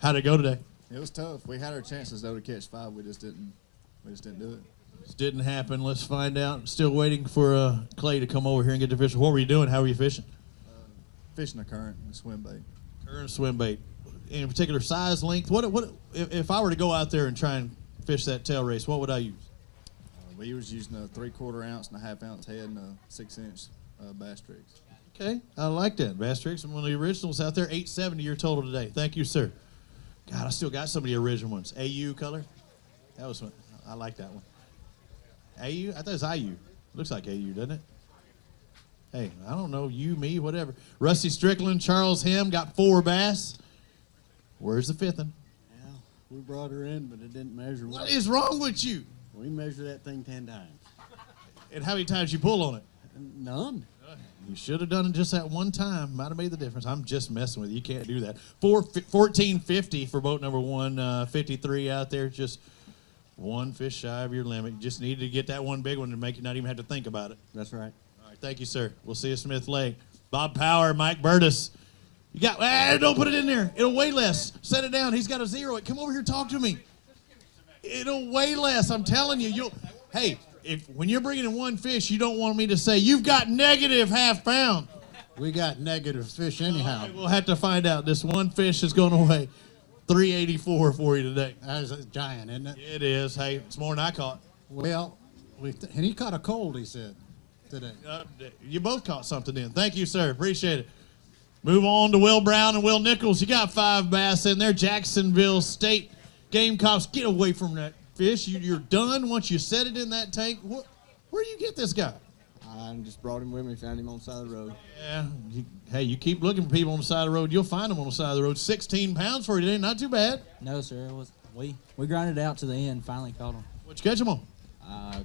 How'd it go today? It was tough. We had our chances, though, to catch 5. We just didn't do it. This didn't happen. Let's find out. Still waiting for Clay to come over here and get the fish. What were you doing? How were you fishing? Fishing a current and swim bait. Current swim bait. Any particular size, length? What if I were to go out there and try and fish that tail race, what would I use? We was using a 3/4 ounce and a 1/2 ounce head and a 6-inch bass tricks. Okay, I like that. Bass tricks, one of the originals out there, 870 your total today. Thank you, sir. God, I still got some of the original ones. AU color. That was one. I like that one. AU? I thought it was IU. Looks like AU, doesn't it? Hey, I don't know, you, me, whatever. Rusty Strickland, Charles Hem got 4 bass. Where's the 5th one? Yeah, we brought her in, but it didn't measure. What is wrong with you? We measured that thing 10 times. And how many times you pull on it? None. You should have done it just that one time. Might have made the difference. I'm just messing with you. You can't do that. 1450 for boat number 153 out there. Just 1 fish shy of your limit. You just needed to get that one big one to make you not even have to think about it. That's right. Thank you, sir. We'll see you at Smith Lake. Bob Power, Mike Burtis. You got, don't put it in there. It'll weigh less. Set it down. He's got to zero it. Come over here, talk to me. It'll weigh less. I'm telling you. Hey, when you're bringing in 1 fish, you don't want me to say, you've got negative 1/2 pound. We got negative fish anyhow. We'll have to find out. This one fish is going to weigh 384 for you today. That is a giant, isn't it? It is. Hey, it's more than I caught. Well, and he caught a cold, he said, today. You both caught something in. Thank you, sir. Appreciate it. Move on to Will Brown and Will Nichols. You got 5 bass in there. Jacksonville State Gamecocks, get away from that fish. You're done once you set it in that tank. Where do you get this guy? I just brought him with me, found him on the side of the road. Yeah. Hey, you keep looking for people on the side of the road, you'll find them on the side of the road. 16 pounds for you today. Not too bad. No, sir. It was we grinded out to the end. Finally caught him. What'd you catch him on?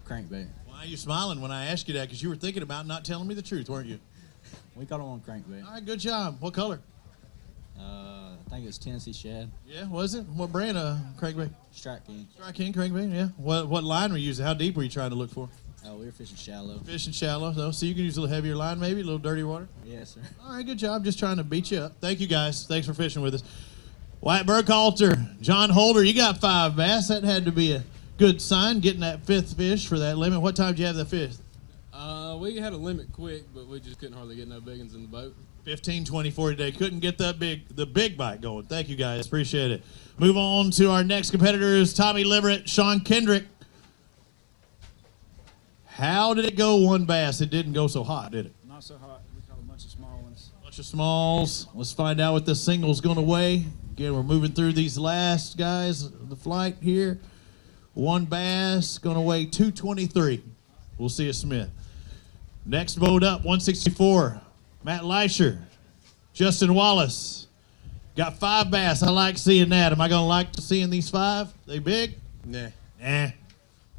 Crankbait. Why are you smiling when I asked you that? Because you were thinking about not telling me the truth, weren't you? We caught him on crankbait. All right, good job. What color? I think it's Tennessee shad. Yeah, was it? What brand of crankbait? Strike King. Strike King crankbait, yeah. What line were you using? How deep were you trying to look for? Oh, we were fishing shallow. Fishing shallow, though. So you can use a little heavier line, maybe? A little dirty water? Yes, sir. All right, good job. Just trying to beat you up. Thank you, guys. Thanks for fishing with us. White Burkhalter, John Holder, you got 5 bass. That had to be a good sign, getting that 5th fish for that limit. What time did you have the 5th? We had a limit quick, but we just couldn't hardly get no big ones in the boat. 15, 24 today. Couldn't get the big bite going. Thank you, guys. Appreciate it. Move on to our next competitors, Tommy Liverett, Sean Kendrick. How did it go 1 bass? It didn't go so hot, did it? Not so hot. We caught a bunch of small ones. Bunch of smalls. Let's find out what this single's going to weigh. Again, we're moving through these last guys, the flight here. 1 bass going to weigh 223. We'll see you, Smith. Next boat up, 164. Matt Leischer, Justin Wallace. Got 5 bass. I like seeing that. Am I going to like seeing these 5? They big? Nah.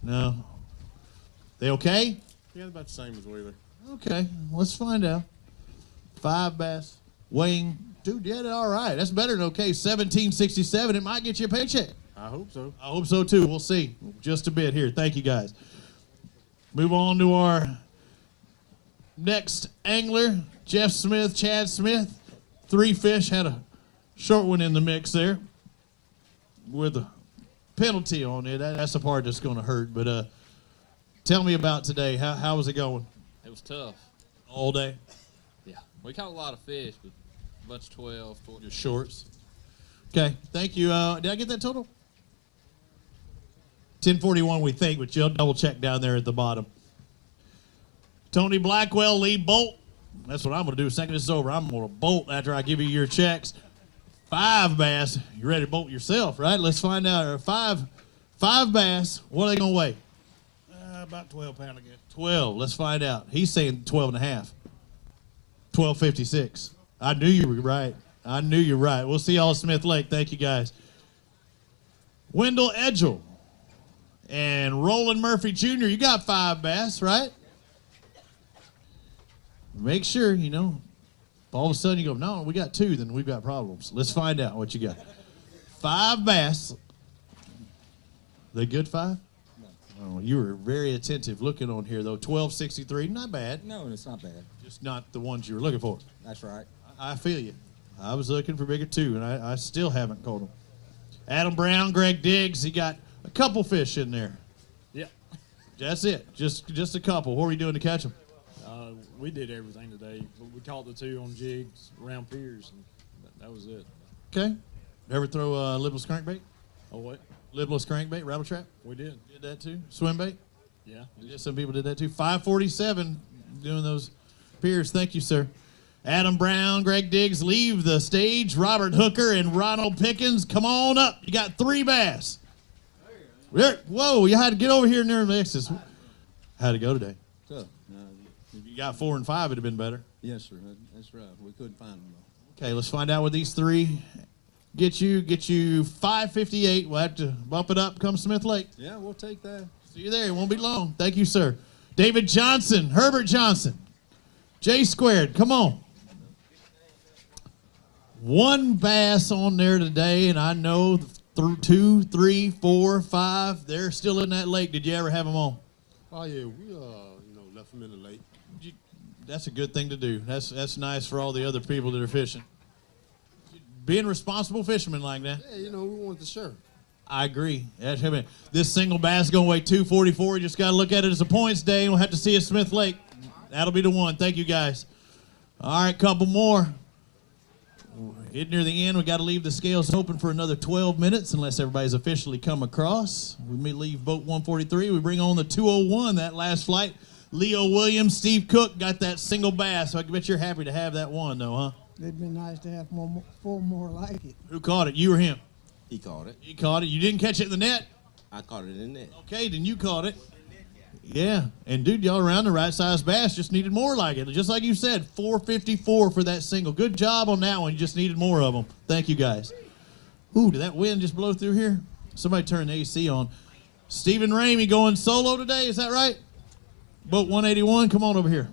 No. They okay? Yeah, about the same as Wheeler. Okay, let's find out. 5 bass, weighing, dude, yeah, all right. That's better than okay. 1767. It might get you a paycheck. I hope so. I hope so too. We'll see. Just a bit here. Thank you, guys. Move on to our next angler, Jeff Smith, Chad Smith. 3 fish, had a short one in the mix there with a penalty on it. That's the part that's going to hurt. But tell me about today. How was it going? It was tough. All day? Yeah. We caught a lot of fish, but a bunch of 12. Your shorts. Okay, thank you. Did I get that total? 1041 we think, but you'll double check down there at the bottom. Tony Blackwell, Lee Bolt. That's what I'm going to do. Second this is over, I'm going to bolt after I give you your checks. 5 bass. You ready to bolt yourself, right? Let's find out. 5 bass. What are they going to weigh? About 12 pounds again. 12. Let's find out. He's saying 12 and a half. 12.56. I knew you were right. I knew you're right. We'll see y'all at Smith Lake. Thank you, guys. Wendell Edgell and Roland Murphy Jr. You got 5 bass, right? Make sure, if all of a sudden you go, no, we got 2, then we've got problems. Let's find out what you got. 5 bass. They good 5? Oh, you were very attentive looking on here, though. 12.63, not bad. No, it's not bad. Just not the ones you were looking for. That's right. I feel you. I was looking for bigger, too, and I still haven't caught them. Adam Brown, Greg Diggs, he got a couple fish in there. Yeah. That's it. Just a couple. What were you doing to catch them? We did everything today. We caught the 2 on jigs around piers, and that was it. Okay. Ever throw a lipless crankbait? Oh, what? Lipless crankbait, rattle trap? We did. Did that too? Swim bait? Yeah. Some people did that too. 547 doing those piers. Thank you, sir. Adam Brown, Greg Diggs leave the stage. Robert Hooker and Ronald Pickens, come on up. You got 3 bass. Whoa, you had to get over here near Texas. How'd it go today? Tough. If you got 4 and 5, it'd have been better. Yes, sir. That's right. We couldn't find them though. Okay, let's find out what these 3 get you. Get you 558. We'll have to bump it up come Smith Lake. Yeah, we'll take that. See you there. It won't be long. Thank you, sir. David Johnson, Herbert Johnson, J Squared. Come on. 1 bass on there today, and I know 2, 3, 4, 5. They're still in that lake. Did you ever have them on? Oh, yeah. We, left them in the lake. That's a good thing to do. That's nice for all the other people that are fishing. Being responsible fishermen like that. Yeah, we want the shirt. I agree. This single bass is going to weigh 244. You just got to look at it as a points day, and we'll have to see at Smith Lake. That'll be the one. Thank you, guys. All right, couple more. Getting near the end, we got to leave the scales open for another 12 minutes unless everybody's officially come across. We may leave boat 143. We bring on the 201, that last flight. Leo Williams, Steve Cook got that single bass. So I bet you're happy to have that one, though, huh? It'd be nice to have four more like it. Who caught it? You or him? He caught it. He caught it. You didn't catch it in the net? I caught it in the net. Okay, then you caught it. Yeah, and dude, y'all around the right size bass just needed more like it. Just like you said, 454 for that single. Good job on that one. You just needed more of them. Thank you, guys. Ooh, did that wind just blow through here? Somebody turn the AC on. Stephen Ramey going solo today, is that right? Boat 181, come on over here.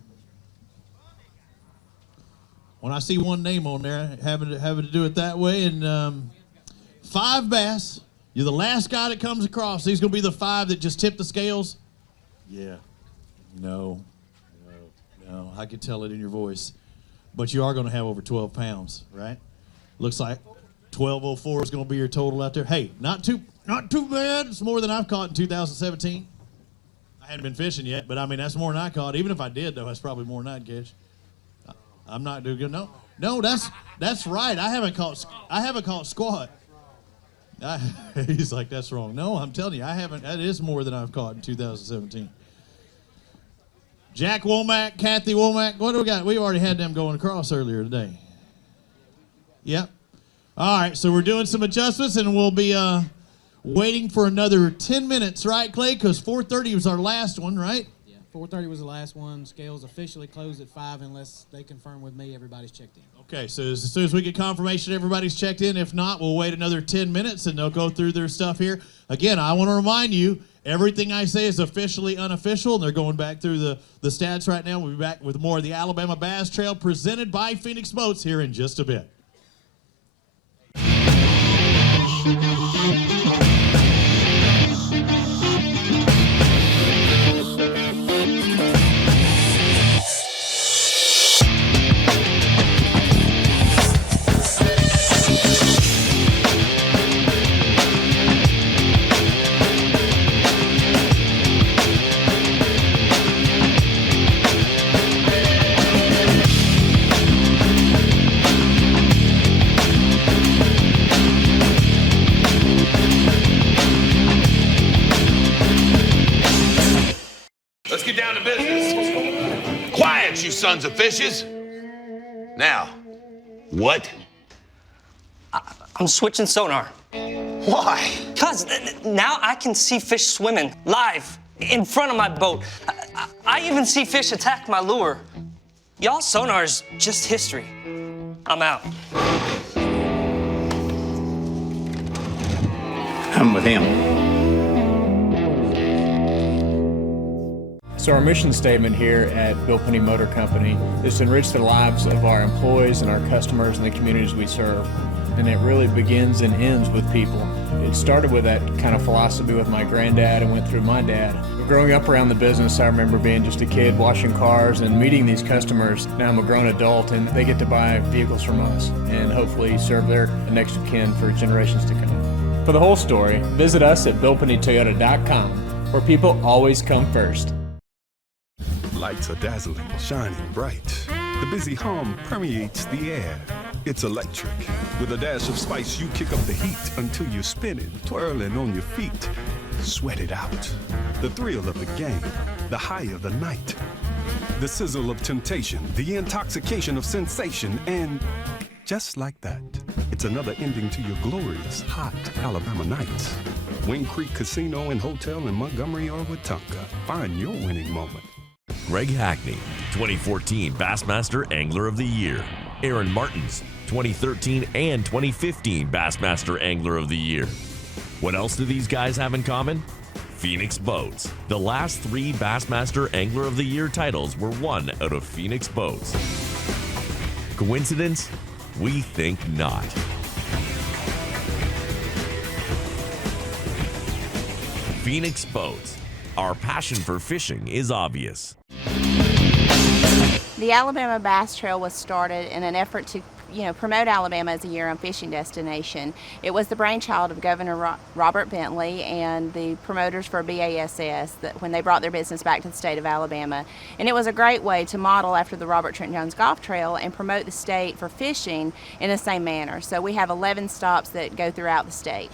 When I see one name on there, having to do it that way, and 5 bass. You're the last guy that comes across. These going to be the 5 that just tip the scales? Yeah. No. I could tell it in your voice. But you are going to have over 12 pounds, right? Looks like 1204 is going to be your total out there. Hey, not too bad. It's more than I've caught in 2017. I hadn't been fishing yet, but I mean, that's more than I caught. Even if I did, though, that's probably more than I'd catch. I'm not doing good. No, that's right. I haven't caught squat. He's like, that's wrong. No, I'm telling you, I haven't. That is more than I've caught in 2017. Jack Womack, Kathy Womack. What do we got? We already had them going across earlier today. Yep. All right, so we're doing some adjustments, and we'll be waiting for another 10 minutes, right, Clay? Because 4:30 was our last one, right? Yeah, 4:30 was the last one. Scales officially closed at 5 unless they confirm with me everybody's checked in. Okay, so as soon as we get confirmation everybody's checked in, if not, we'll wait another 10 minutes, and they'll go through their stuff here. Again, I want to remind you, everything I say is officially unofficial, and they're going back through the stats right now. We'll be back with more of the Alabama Bass Trail presented by Phoenix Boats here in just a bit. Let's get down to business. Quiet, you sons of fishes. Now, what? I'm switching sonar. Why? Because now I can see fish swimming live in front of my boat. I even see fish attack my lure. Y'all's sonar is just history. I'm out. I'm with him. So our mission statement here at Bill Penny Motor Company is to enrich the lives of our employees and our customers and the communities we serve. And it really begins and ends with people. It started with that kind of philosophy with my granddad and went through my dad. Growing up around the business, I remember being just a kid washing cars and meeting these customers. Now I'm a grown adult and they get to buy vehicles from us and hopefully serve their next of kin for generations to come. For the whole story, visit us at BillPennyToyota.com, where people always come first. Lights are dazzling, shining bright. The busy hum permeates the air. It's electric. With a dash of spice, you kick up the heat until you're spinning, twirling on your feet. Sweat it out. The thrill of the game, the high of the night. The sizzle of temptation, the intoxication of sensation, and just like that, it's another ending to your glorious, hot Alabama nights. Wing Creek Casino and Hotel in Montgomery or Wetumpka. Find your winning moment. Greg Hackney, 2014 Bassmaster Angler of the Year. Aaron Martins, 2013 and 2015 Bassmaster Angler of the Year. What else do these guys have in common? Phoenix Boats. The last 3 Bassmaster Angler of the Year titles were won out of Phoenix Boats. Coincidence? We think not. Phoenix Boats. Our passion for fishing is obvious. The Alabama Bass Trail was started in an effort to promote Alabama as a year-round fishing destination. It was the brainchild of Governor Robert Bentley and the promoters for BASS when they brought their business back to the state of Alabama. And it was a great way to model after the Robert Trent Jones Golf Trail and promote the state for fishing in the same manner. So we have 11 stops that go throughout the state.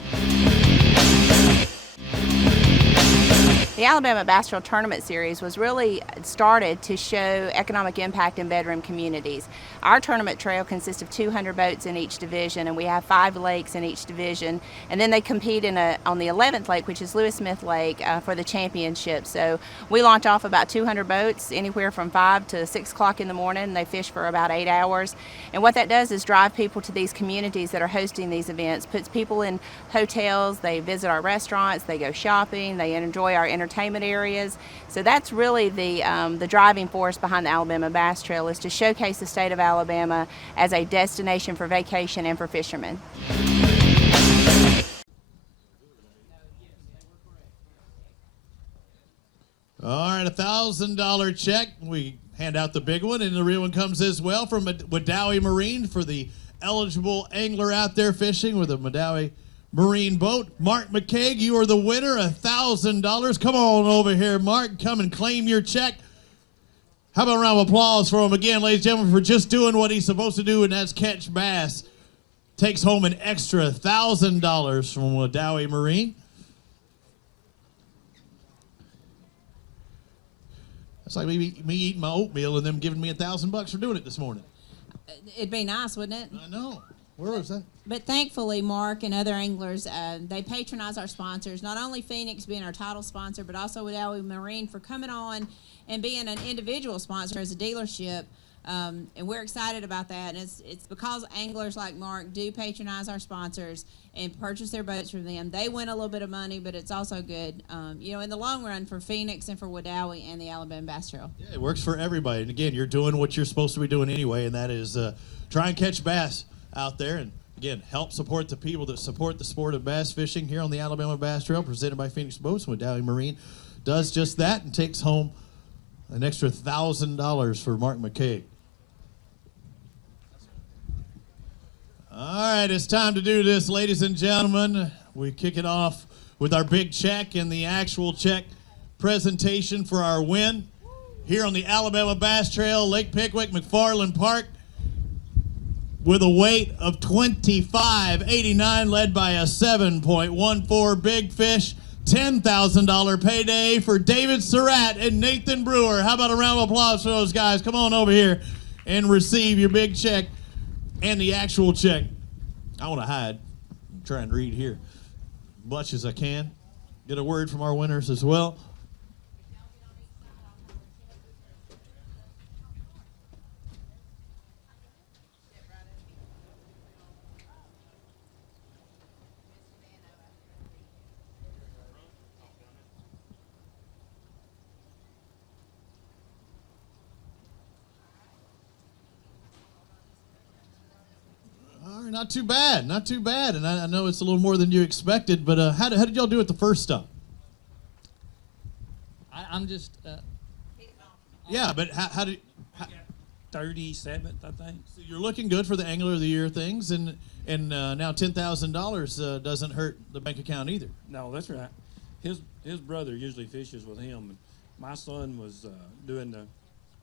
The Alabama Bass Trail Tournament Series was really started to show economic impact in bedroom communities. Our tournament trail consists of 200 boats in each division, and we have 5 lakes in each division. And then they compete on the 11th lake, which is Lewis Smith Lake, for the championship. So we launch off about 200 boats, anywhere from 5 to 6 o'clock in the morning. They fish for about 8 hours. And what that does is drive people to these communities that are hosting these events, puts people in hotels, they visit our restaurants, they go shopping, they enjoy our entertainment areas. So that's really the driving force behind the Alabama Bass Trail, is to showcase the state of Alabama as a destination for vacation and for fishermen. All right, $1,000 check. We hand out the big one, and the real one comes as well from Wadowee Marine for the eligible angler out there fishing with a Wadowee Marine boat. Mark McCaig, you are the winner, $1,000. Come on over here, Mark. Come and claim your check. How about a round of applause for him again, ladies and gentlemen, for just doing what he's supposed to do, and that's catch bass. Takes home an extra $1,000 from Wadowee Marine. That's like me eating my oatmeal and them giving me $1,000 for doing it this morning. It'd be nice, wouldn't it? I know. Where was that? But thankfully, Mark and other anglers, they patronize our sponsors, not only Phoenix being our title sponsor, but also Wadowee Marine for coming on and being an individual sponsor as a dealership. And we're excited about that. And it's because anglers like Mark do patronize our sponsors and purchase their boats from them. They win a little bit of money, but it's also good, in the long run for Phoenix and for Wadowee and the Alabama Bass Trail. Yeah, it works for everybody. And again, you're doing what you're supposed to be doing anyway, and that is try and catch bass out there, and again, help support the people that support the sport of bass fishing here on the Alabama Bass Trail, presented by Phoenix Boats. Wadowee Marine does just that and takes home an extra $1,000 for Mark McCaig. All right, it's time to do this, ladies and gentlemen. We kick it off with our big check and the actual check presentation for our win here on the Alabama Bass Trail, Lake Pickwick, McFarland Park, with a weight of 25.89, led by a 7.14 big fish. $10,000 payday for David Surratt and Nathan Brewer. How about a round of applause for those guys? Come on over here and receive your big check and the actual check. I want to hide and try and read here much as I can. Get a word from our winners as well. Not too bad, not too bad. And I know it's a little more than you expected, but how did y'all do at the first stop? I'm just... yeah, but how did... 37th, I think. So you're looking good for the Angler of the Year things, and now $10,000 doesn't hurt the bank account either. No, that's right. His brother usually fishes with him, and my son was doing the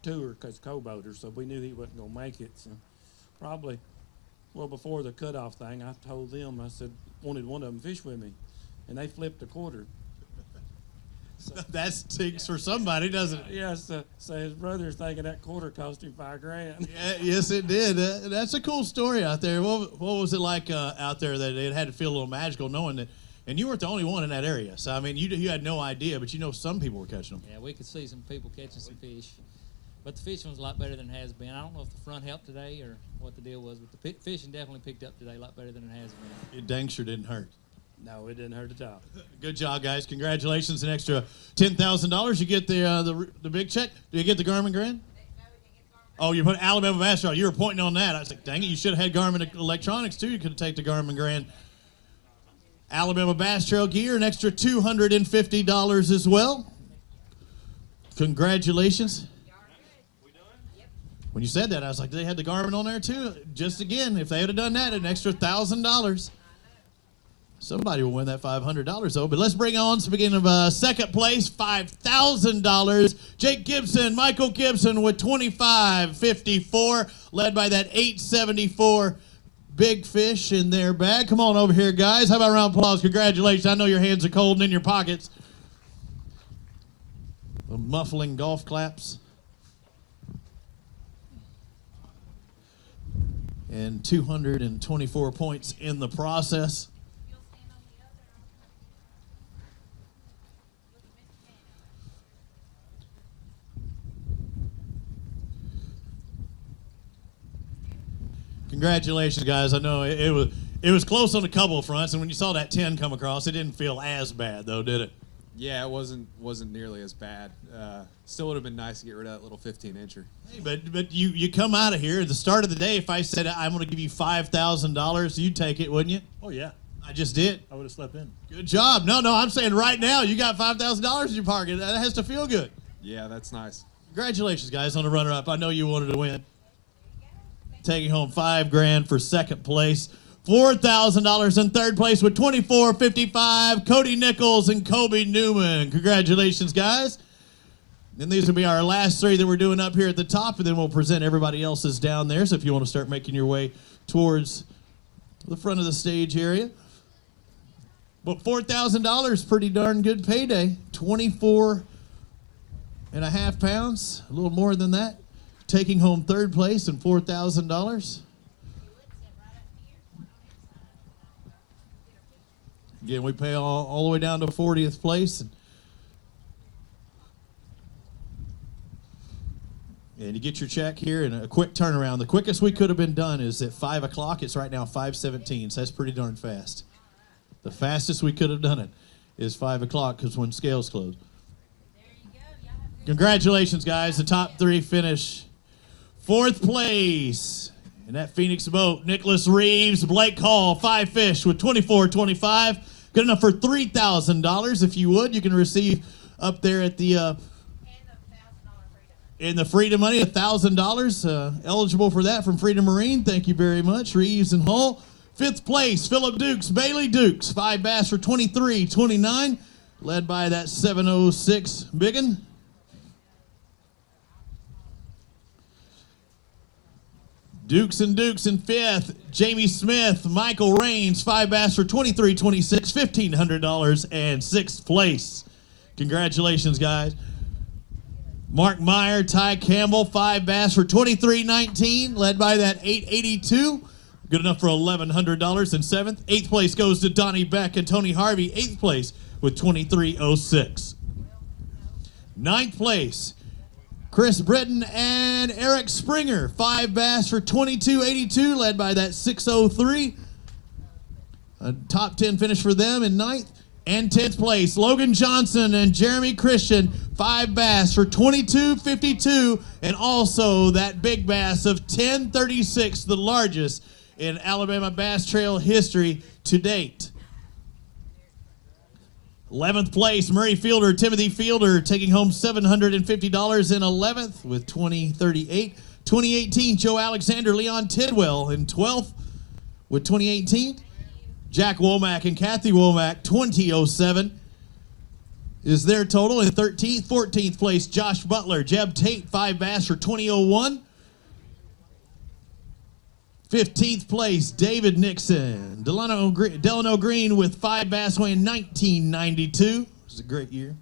tour because co-boater, so we knew he wasn't going to make it. So probably... Well, before the cutoff thing, I told them, I said, wanted one of them fish with me, and they flipped a quarter. So that stinks for somebody, doesn't it? Yes, so his brother's thinking that quarter cost him $5,000. Yeah, yes, it did. That's a cool story out there. What was it like out there that it had to feel a little magical knowing that, and you weren't the only one in that area. So, I mean, you had no idea, but some people were catching them. Yeah, we could see some people catching some fish. But the fishing was a lot better than it has been. I don't know if the front helped today or what the deal was, but the fishing definitely picked up today a lot better than it has been. It dang sure didn't hurt. No, it didn't hurt at all. Good job, guys. Congratulations. An extra $10,000. You get the big check. Do you get the Garmin Grand? Oh, you put Alabama Bass Trail. You were pointing on that. I was like, dang it, you should have had Garmin Electronics, too. You could have taken the Garmin Grand. Alabama Bass Trail gear, an extra $250 as well. Congratulations. When you said that, I was like, they had the Garmin on there too. Just again, if they had done that, an extra $1,000. Somebody will win that $500 though. But let's bring on, speaking of second place, $5,000. Jake Gibson, Michael Gibson with $25.54, led by that $8.74 big fish in their bag. Come on over here, guys. How about a round of applause? Congratulations. I know your hands are cold and in your pockets. The muffling golf claps. And 224 points in the process. Congratulations, guys. I know it was close on a couple of fronts, and when you saw that 10 come across, it didn't feel as bad, though, did it? Yeah, it wasn't nearly as bad. Still would have been nice to get rid of that little 15-incher. Hey, but you come out of here at the start of the day. If I said I'm going to give you $5,000, you'd take it, wouldn't you? Oh, yeah. I just did. I would have slept in. Good job. No, I'm saying right now you got $5,000 in your pocket. That has to feel good. Yeah, that's nice. Congratulations, guys, on the runner-up. I know you wanted to win. Taking home $5,000 for second place. $4,000 in third place with $24.55. Cody Nichols and Kobe Newman. Congratulations, guys. And these will be our last three that we're doing up here at the top, and then we'll present everybody else's down there. So if you want to start making your way towards the front of the stage area. But $4,000, pretty darn good payday. 24.5 pounds, a little more than that. Taking home third place and $4,000. Again, we pay all the way down to 40th place. And you get your check here in a quick turnaround. The quickest we could have been done is at 5 o'clock. It's right now 5:17, so that's pretty darn fast. The fastest we could have done it is 5 o'clock because when scales close. Congratulations, guys. The top three finish. Fourth place in that Phoenix boat, Nicholas Reeves, Blake Hall, 5 fish with $24.25. Good enough for $3,000. If you would, you can receive up there at the in the Freedom Money, $1,000. Eligible for that from Freedom Marine. Thank you very much, Reeves and Hall. Fifth place, Philip Dukes, Bailey Dukes, 5 bass for $23.29, led by that 706 biggin. Dukes in fifth. Jamie Smith, Michael Raines, 5 bass for $23.26, $1,500, and sixth place. Congratulations, guys. Mark Meyer, Ty Campbell, 5 bass for $23.19, led by that 882. Good enough for $1,100 in seventh. Eighth place goes to Donnie Beck and Tony Harvey, eighth place with $23.06. Ninth place, Chris Britton and Eric Springer, 5 bass for $22.82, led by that 603. A top 10 finish for them in ninth. And 10th place, Logan Johnson and Jeremy Christian, 5 bass for $22.52, and also that big bass of $10.36, the largest in Alabama Bass Trail history to date. 11th place, Murray Fielder, Timothy Fielder, taking home $750 in 11th with $20.38. 2018, Joe Alexander, Leon Tidwell in 12th with $20.18. Jack Womack and Kathy Womack, $20.07 is their total. In 13th, 14th place, Josh Butler, Jeb Tate, 5 bass for $20.01. 15th place, David Nixon. Delano Green with 5 bass weighing $19.92. It was a great year.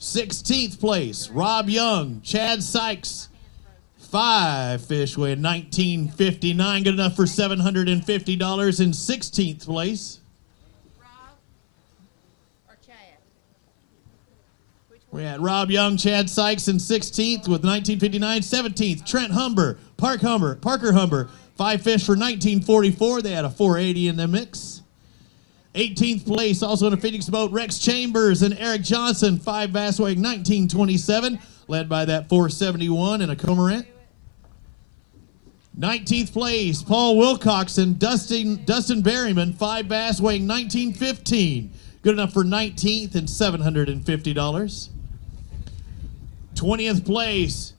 16th place, Rob Young, Chad Sykes, 5 fish weighing $19.59. Good enough for $750 in 16th place. We had Rob Young, Chad Sykes in 16th with $19.59. 17th, Trent Humber, Parker Humber, 5 fish for $19.44. They had a $4.80 in the mix. 18th place, also in a Phoenix boat, Rex Chambers and Eric Johnson, 5 bass weighing $19.27, led by that $4.71 and a cormorant. 19th place, Paul Wilcox and Dustin Berryman, 5 bass weighing $19.15. Good enough for 19th and $750. 20th place,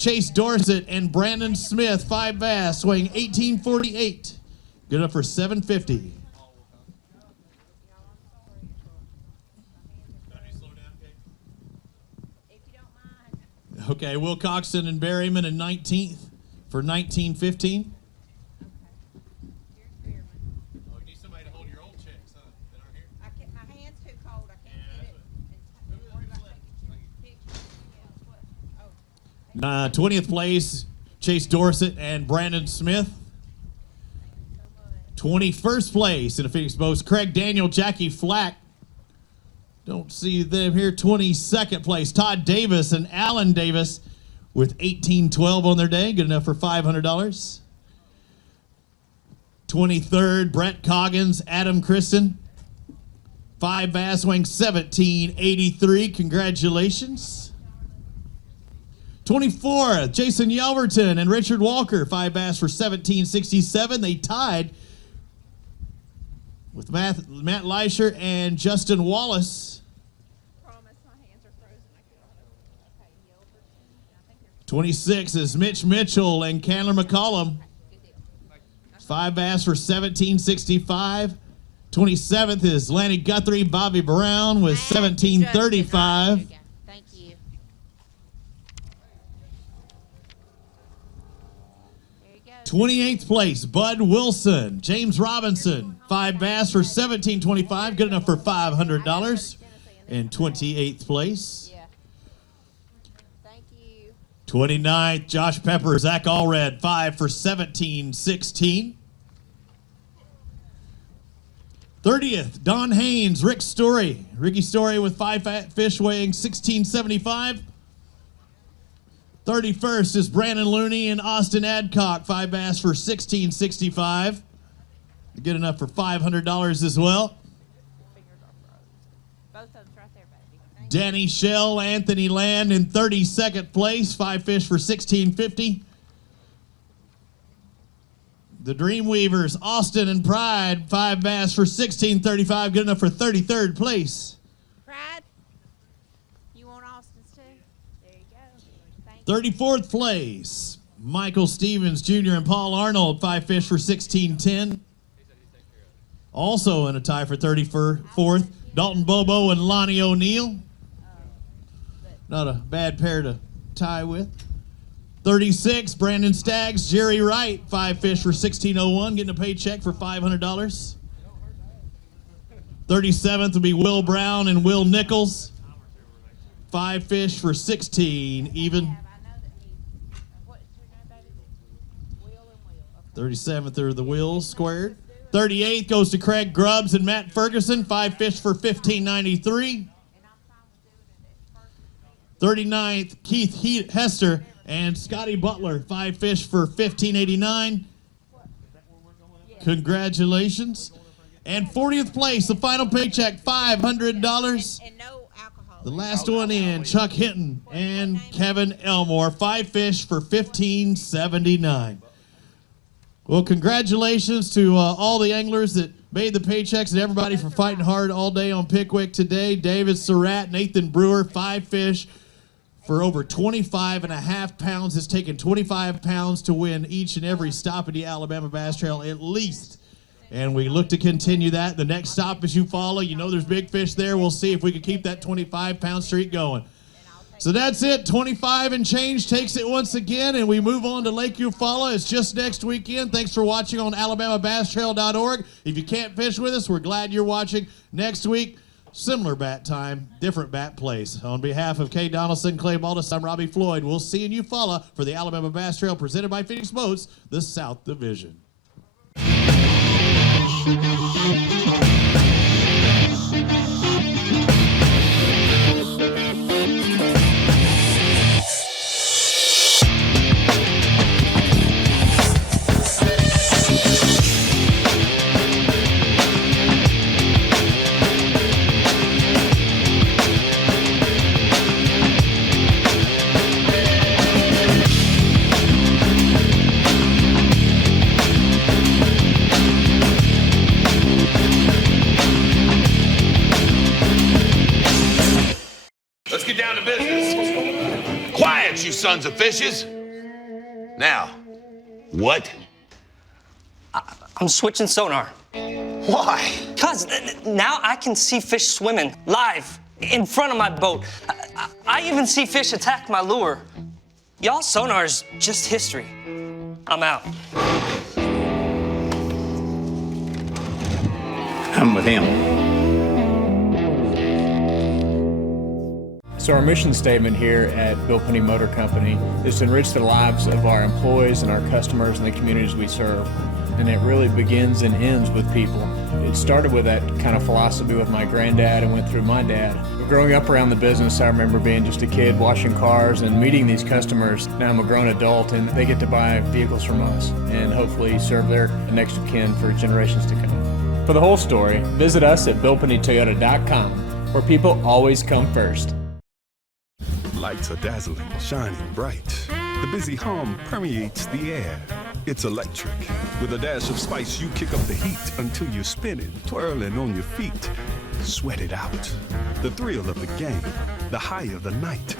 Chase Dorset and Brandon Smith, 5 bass, weighing 1848. Good enough for $750. Okay, Will Coxon and Berryman in 19th for 1915. Oh. 20th place, Chase Dorset and Brandon Smith. 21st place in the Phoenix Boats, Craig Daniel, Jackie Flack. Don't see them here. 22nd place, Todd Davis and Alan Davis with 1812 on their day. Good enough for $500. 23rd, Brett Coggins, Adam Christen. 5 bass, weighing 1783. Congratulations. 24th, Jason Yelverton and Richard Walker. 5 bass for 1767. They tied with Matt Leisher and Justin Wallace. 26 is Mitch Mitchell and Candler McCollum. 5 bass for 1765. 27th is Lanny Guthrie, Bobby Brown with 1735. Thank you. 28th place, Bud Wilson, James Robinson, 5 bass for 1725, good enough for $500. In 28th place. 29th, Josh Pepper, Zach Allred, 5 for 1716. 30th, Don Haynes, Ricky Story with 5 fat fish weighing 1675. 31st is Brandon Looney and Austin Adcock, 5 bass for 1665. Good enough for $500 as well. Danny Shell, Anthony Land in 32nd place, 5 fish for 1650. The Dreamweavers, Austin and Pride, 5 bass for 1635, good enough for 33rd place. Pride, you want Austin's too? There you go. 34th place, Michael Stevens Jr. and Paul Arnold, 5 fish for 1610. Also in a tie for 34th, Dalton Bobo and Lonnie O'Neill. Not a bad pair to tie with. 36, Brandon Staggs, Jerry Wright, 5 fish for 1601, getting a paycheck for $500. 37th will be Will Brown and Will Nichols, 5 fish for 16 even. 37th are the Wills squared. 38th goes to Craig Grubbs and Matt Ferguson, 5 fish for 1593. 39th, Keith Hester and Scotty Butler, 5 fish for 1589. Congratulations. And 40th place, the final paycheck, $500. The last one in, Chuck Hinton and Kevin Elmore, 5 fish for 1579. Well, congratulations to all the anglers that made the paychecks and everybody for fighting hard all day on Pickwick today. David Surratt, Nathan Brewer, 5 fish for over 25.5 pounds. It's taken 25 pounds to win each and every stop at the Alabama Bass Trail at least. And we look to continue that. The next stop as you follow, you know there's big fish there. We'll see if we can keep that 25-pound streak going. So that's it. 25 and change takes it once again, and we move on to Lake Eufaula. It's just next weekend. Thanks for watching on AlabamaBassTrail.org. If you can't fish with us, we're glad you're watching. Next week, similar bat time, different bat place. On behalf of Kay Donaldson, Clay Baldus, I'm Robbie Floyd. We'll see you in Eufaula for the Alabama Bass Trail presented by Phoenix Boats, the South Division. sons of fishes. Now, what? I'm switching sonar. Why? Because now I can see fish swimming live in front of my boat. I even see fish attack my lure. Y'all sonar's just history. I'm out. I'm with him. So our mission statement here at Bill Penny Motor Company is to enrich the lives of our employees and our customers and the communities we serve. And it really begins and ends with people. It started with that kind of philosophy with my granddad and went through my dad. Growing up around the business, I remember being just a kid washing cars and meeting these customers. Now I'm a grown adult and they get to buy vehicles from us and hopefully serve their next of kin for generations to come. For the whole story, visit us at BillPennyToyota.com, where people always come first. Lights are dazzling, shining bright. The busy hum permeates the air. It's electric. With a dash of spice, you kick up the heat until you're spinning, twirling on your feet. Sweat it out. The thrill of the game, the high of the night.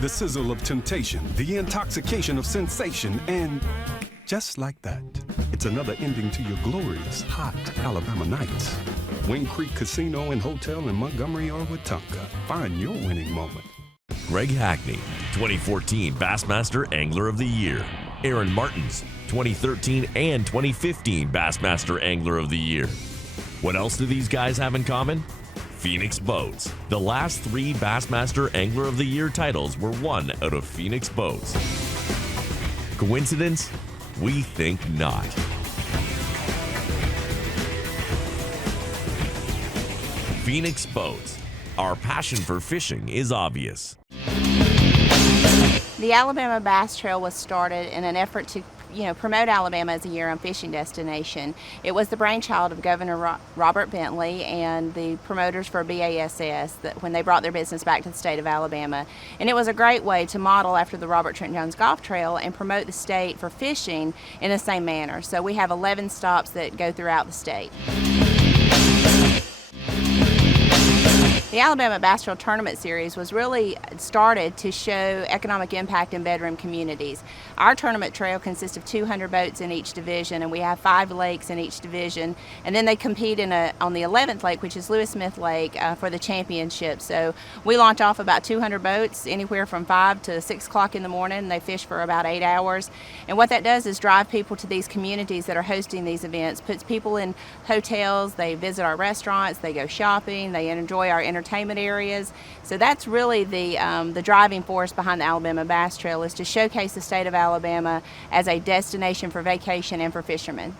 The sizzle of temptation, the intoxication of sensation, and just like that, it's another ending to your glorious, hot Alabama nights. Wing Creek Casino and Hotel in Montgomery or Wetumpka. Find your winning moment. Greg Hackney, 2014 Bassmaster Angler of the Year. Aaron Martins, 2013 and 2015 Bassmaster Angler of the Year. What else do these guys have in common? Phoenix Boats. The last 3 Bassmaster Angler of the Year titles were won out of Phoenix Boats. Coincidence? We think not. Phoenix Boats. Our passion for fishing is obvious. The Alabama Bass Trail was started in an effort to promote Alabama as a year-round fishing destination. It was the brainchild of Governor Robert Bentley and the promoters for BASS when they brought their business back to the state of Alabama. And it was a great way to model after the Robert Trent Jones Golf Trail and promote the state for fishing in the same manner. So we have 11 stops that go throughout the state. The Alabama Bass Trail Tournament Series was really started to show economic impact in bedroom communities. Our tournament trail consists of 200 boats in each division, and we have 5 lakes in each division. And then they compete on the 11th lake, which is Lewis Smith Lake, for the championship. So we launch off about 200 boats, anywhere from 5 to 6 o'clock in the morning. They fish for about 8 hours. And what that does is drive people to these communities that are hosting these events, puts people in hotels, they visit our restaurants, they go shopping, they enjoy our entertainment areas. So that's really the driving force behind the Alabama Bass Trail, is to showcase the state of Alabama as a destination for vacation and for fishermen.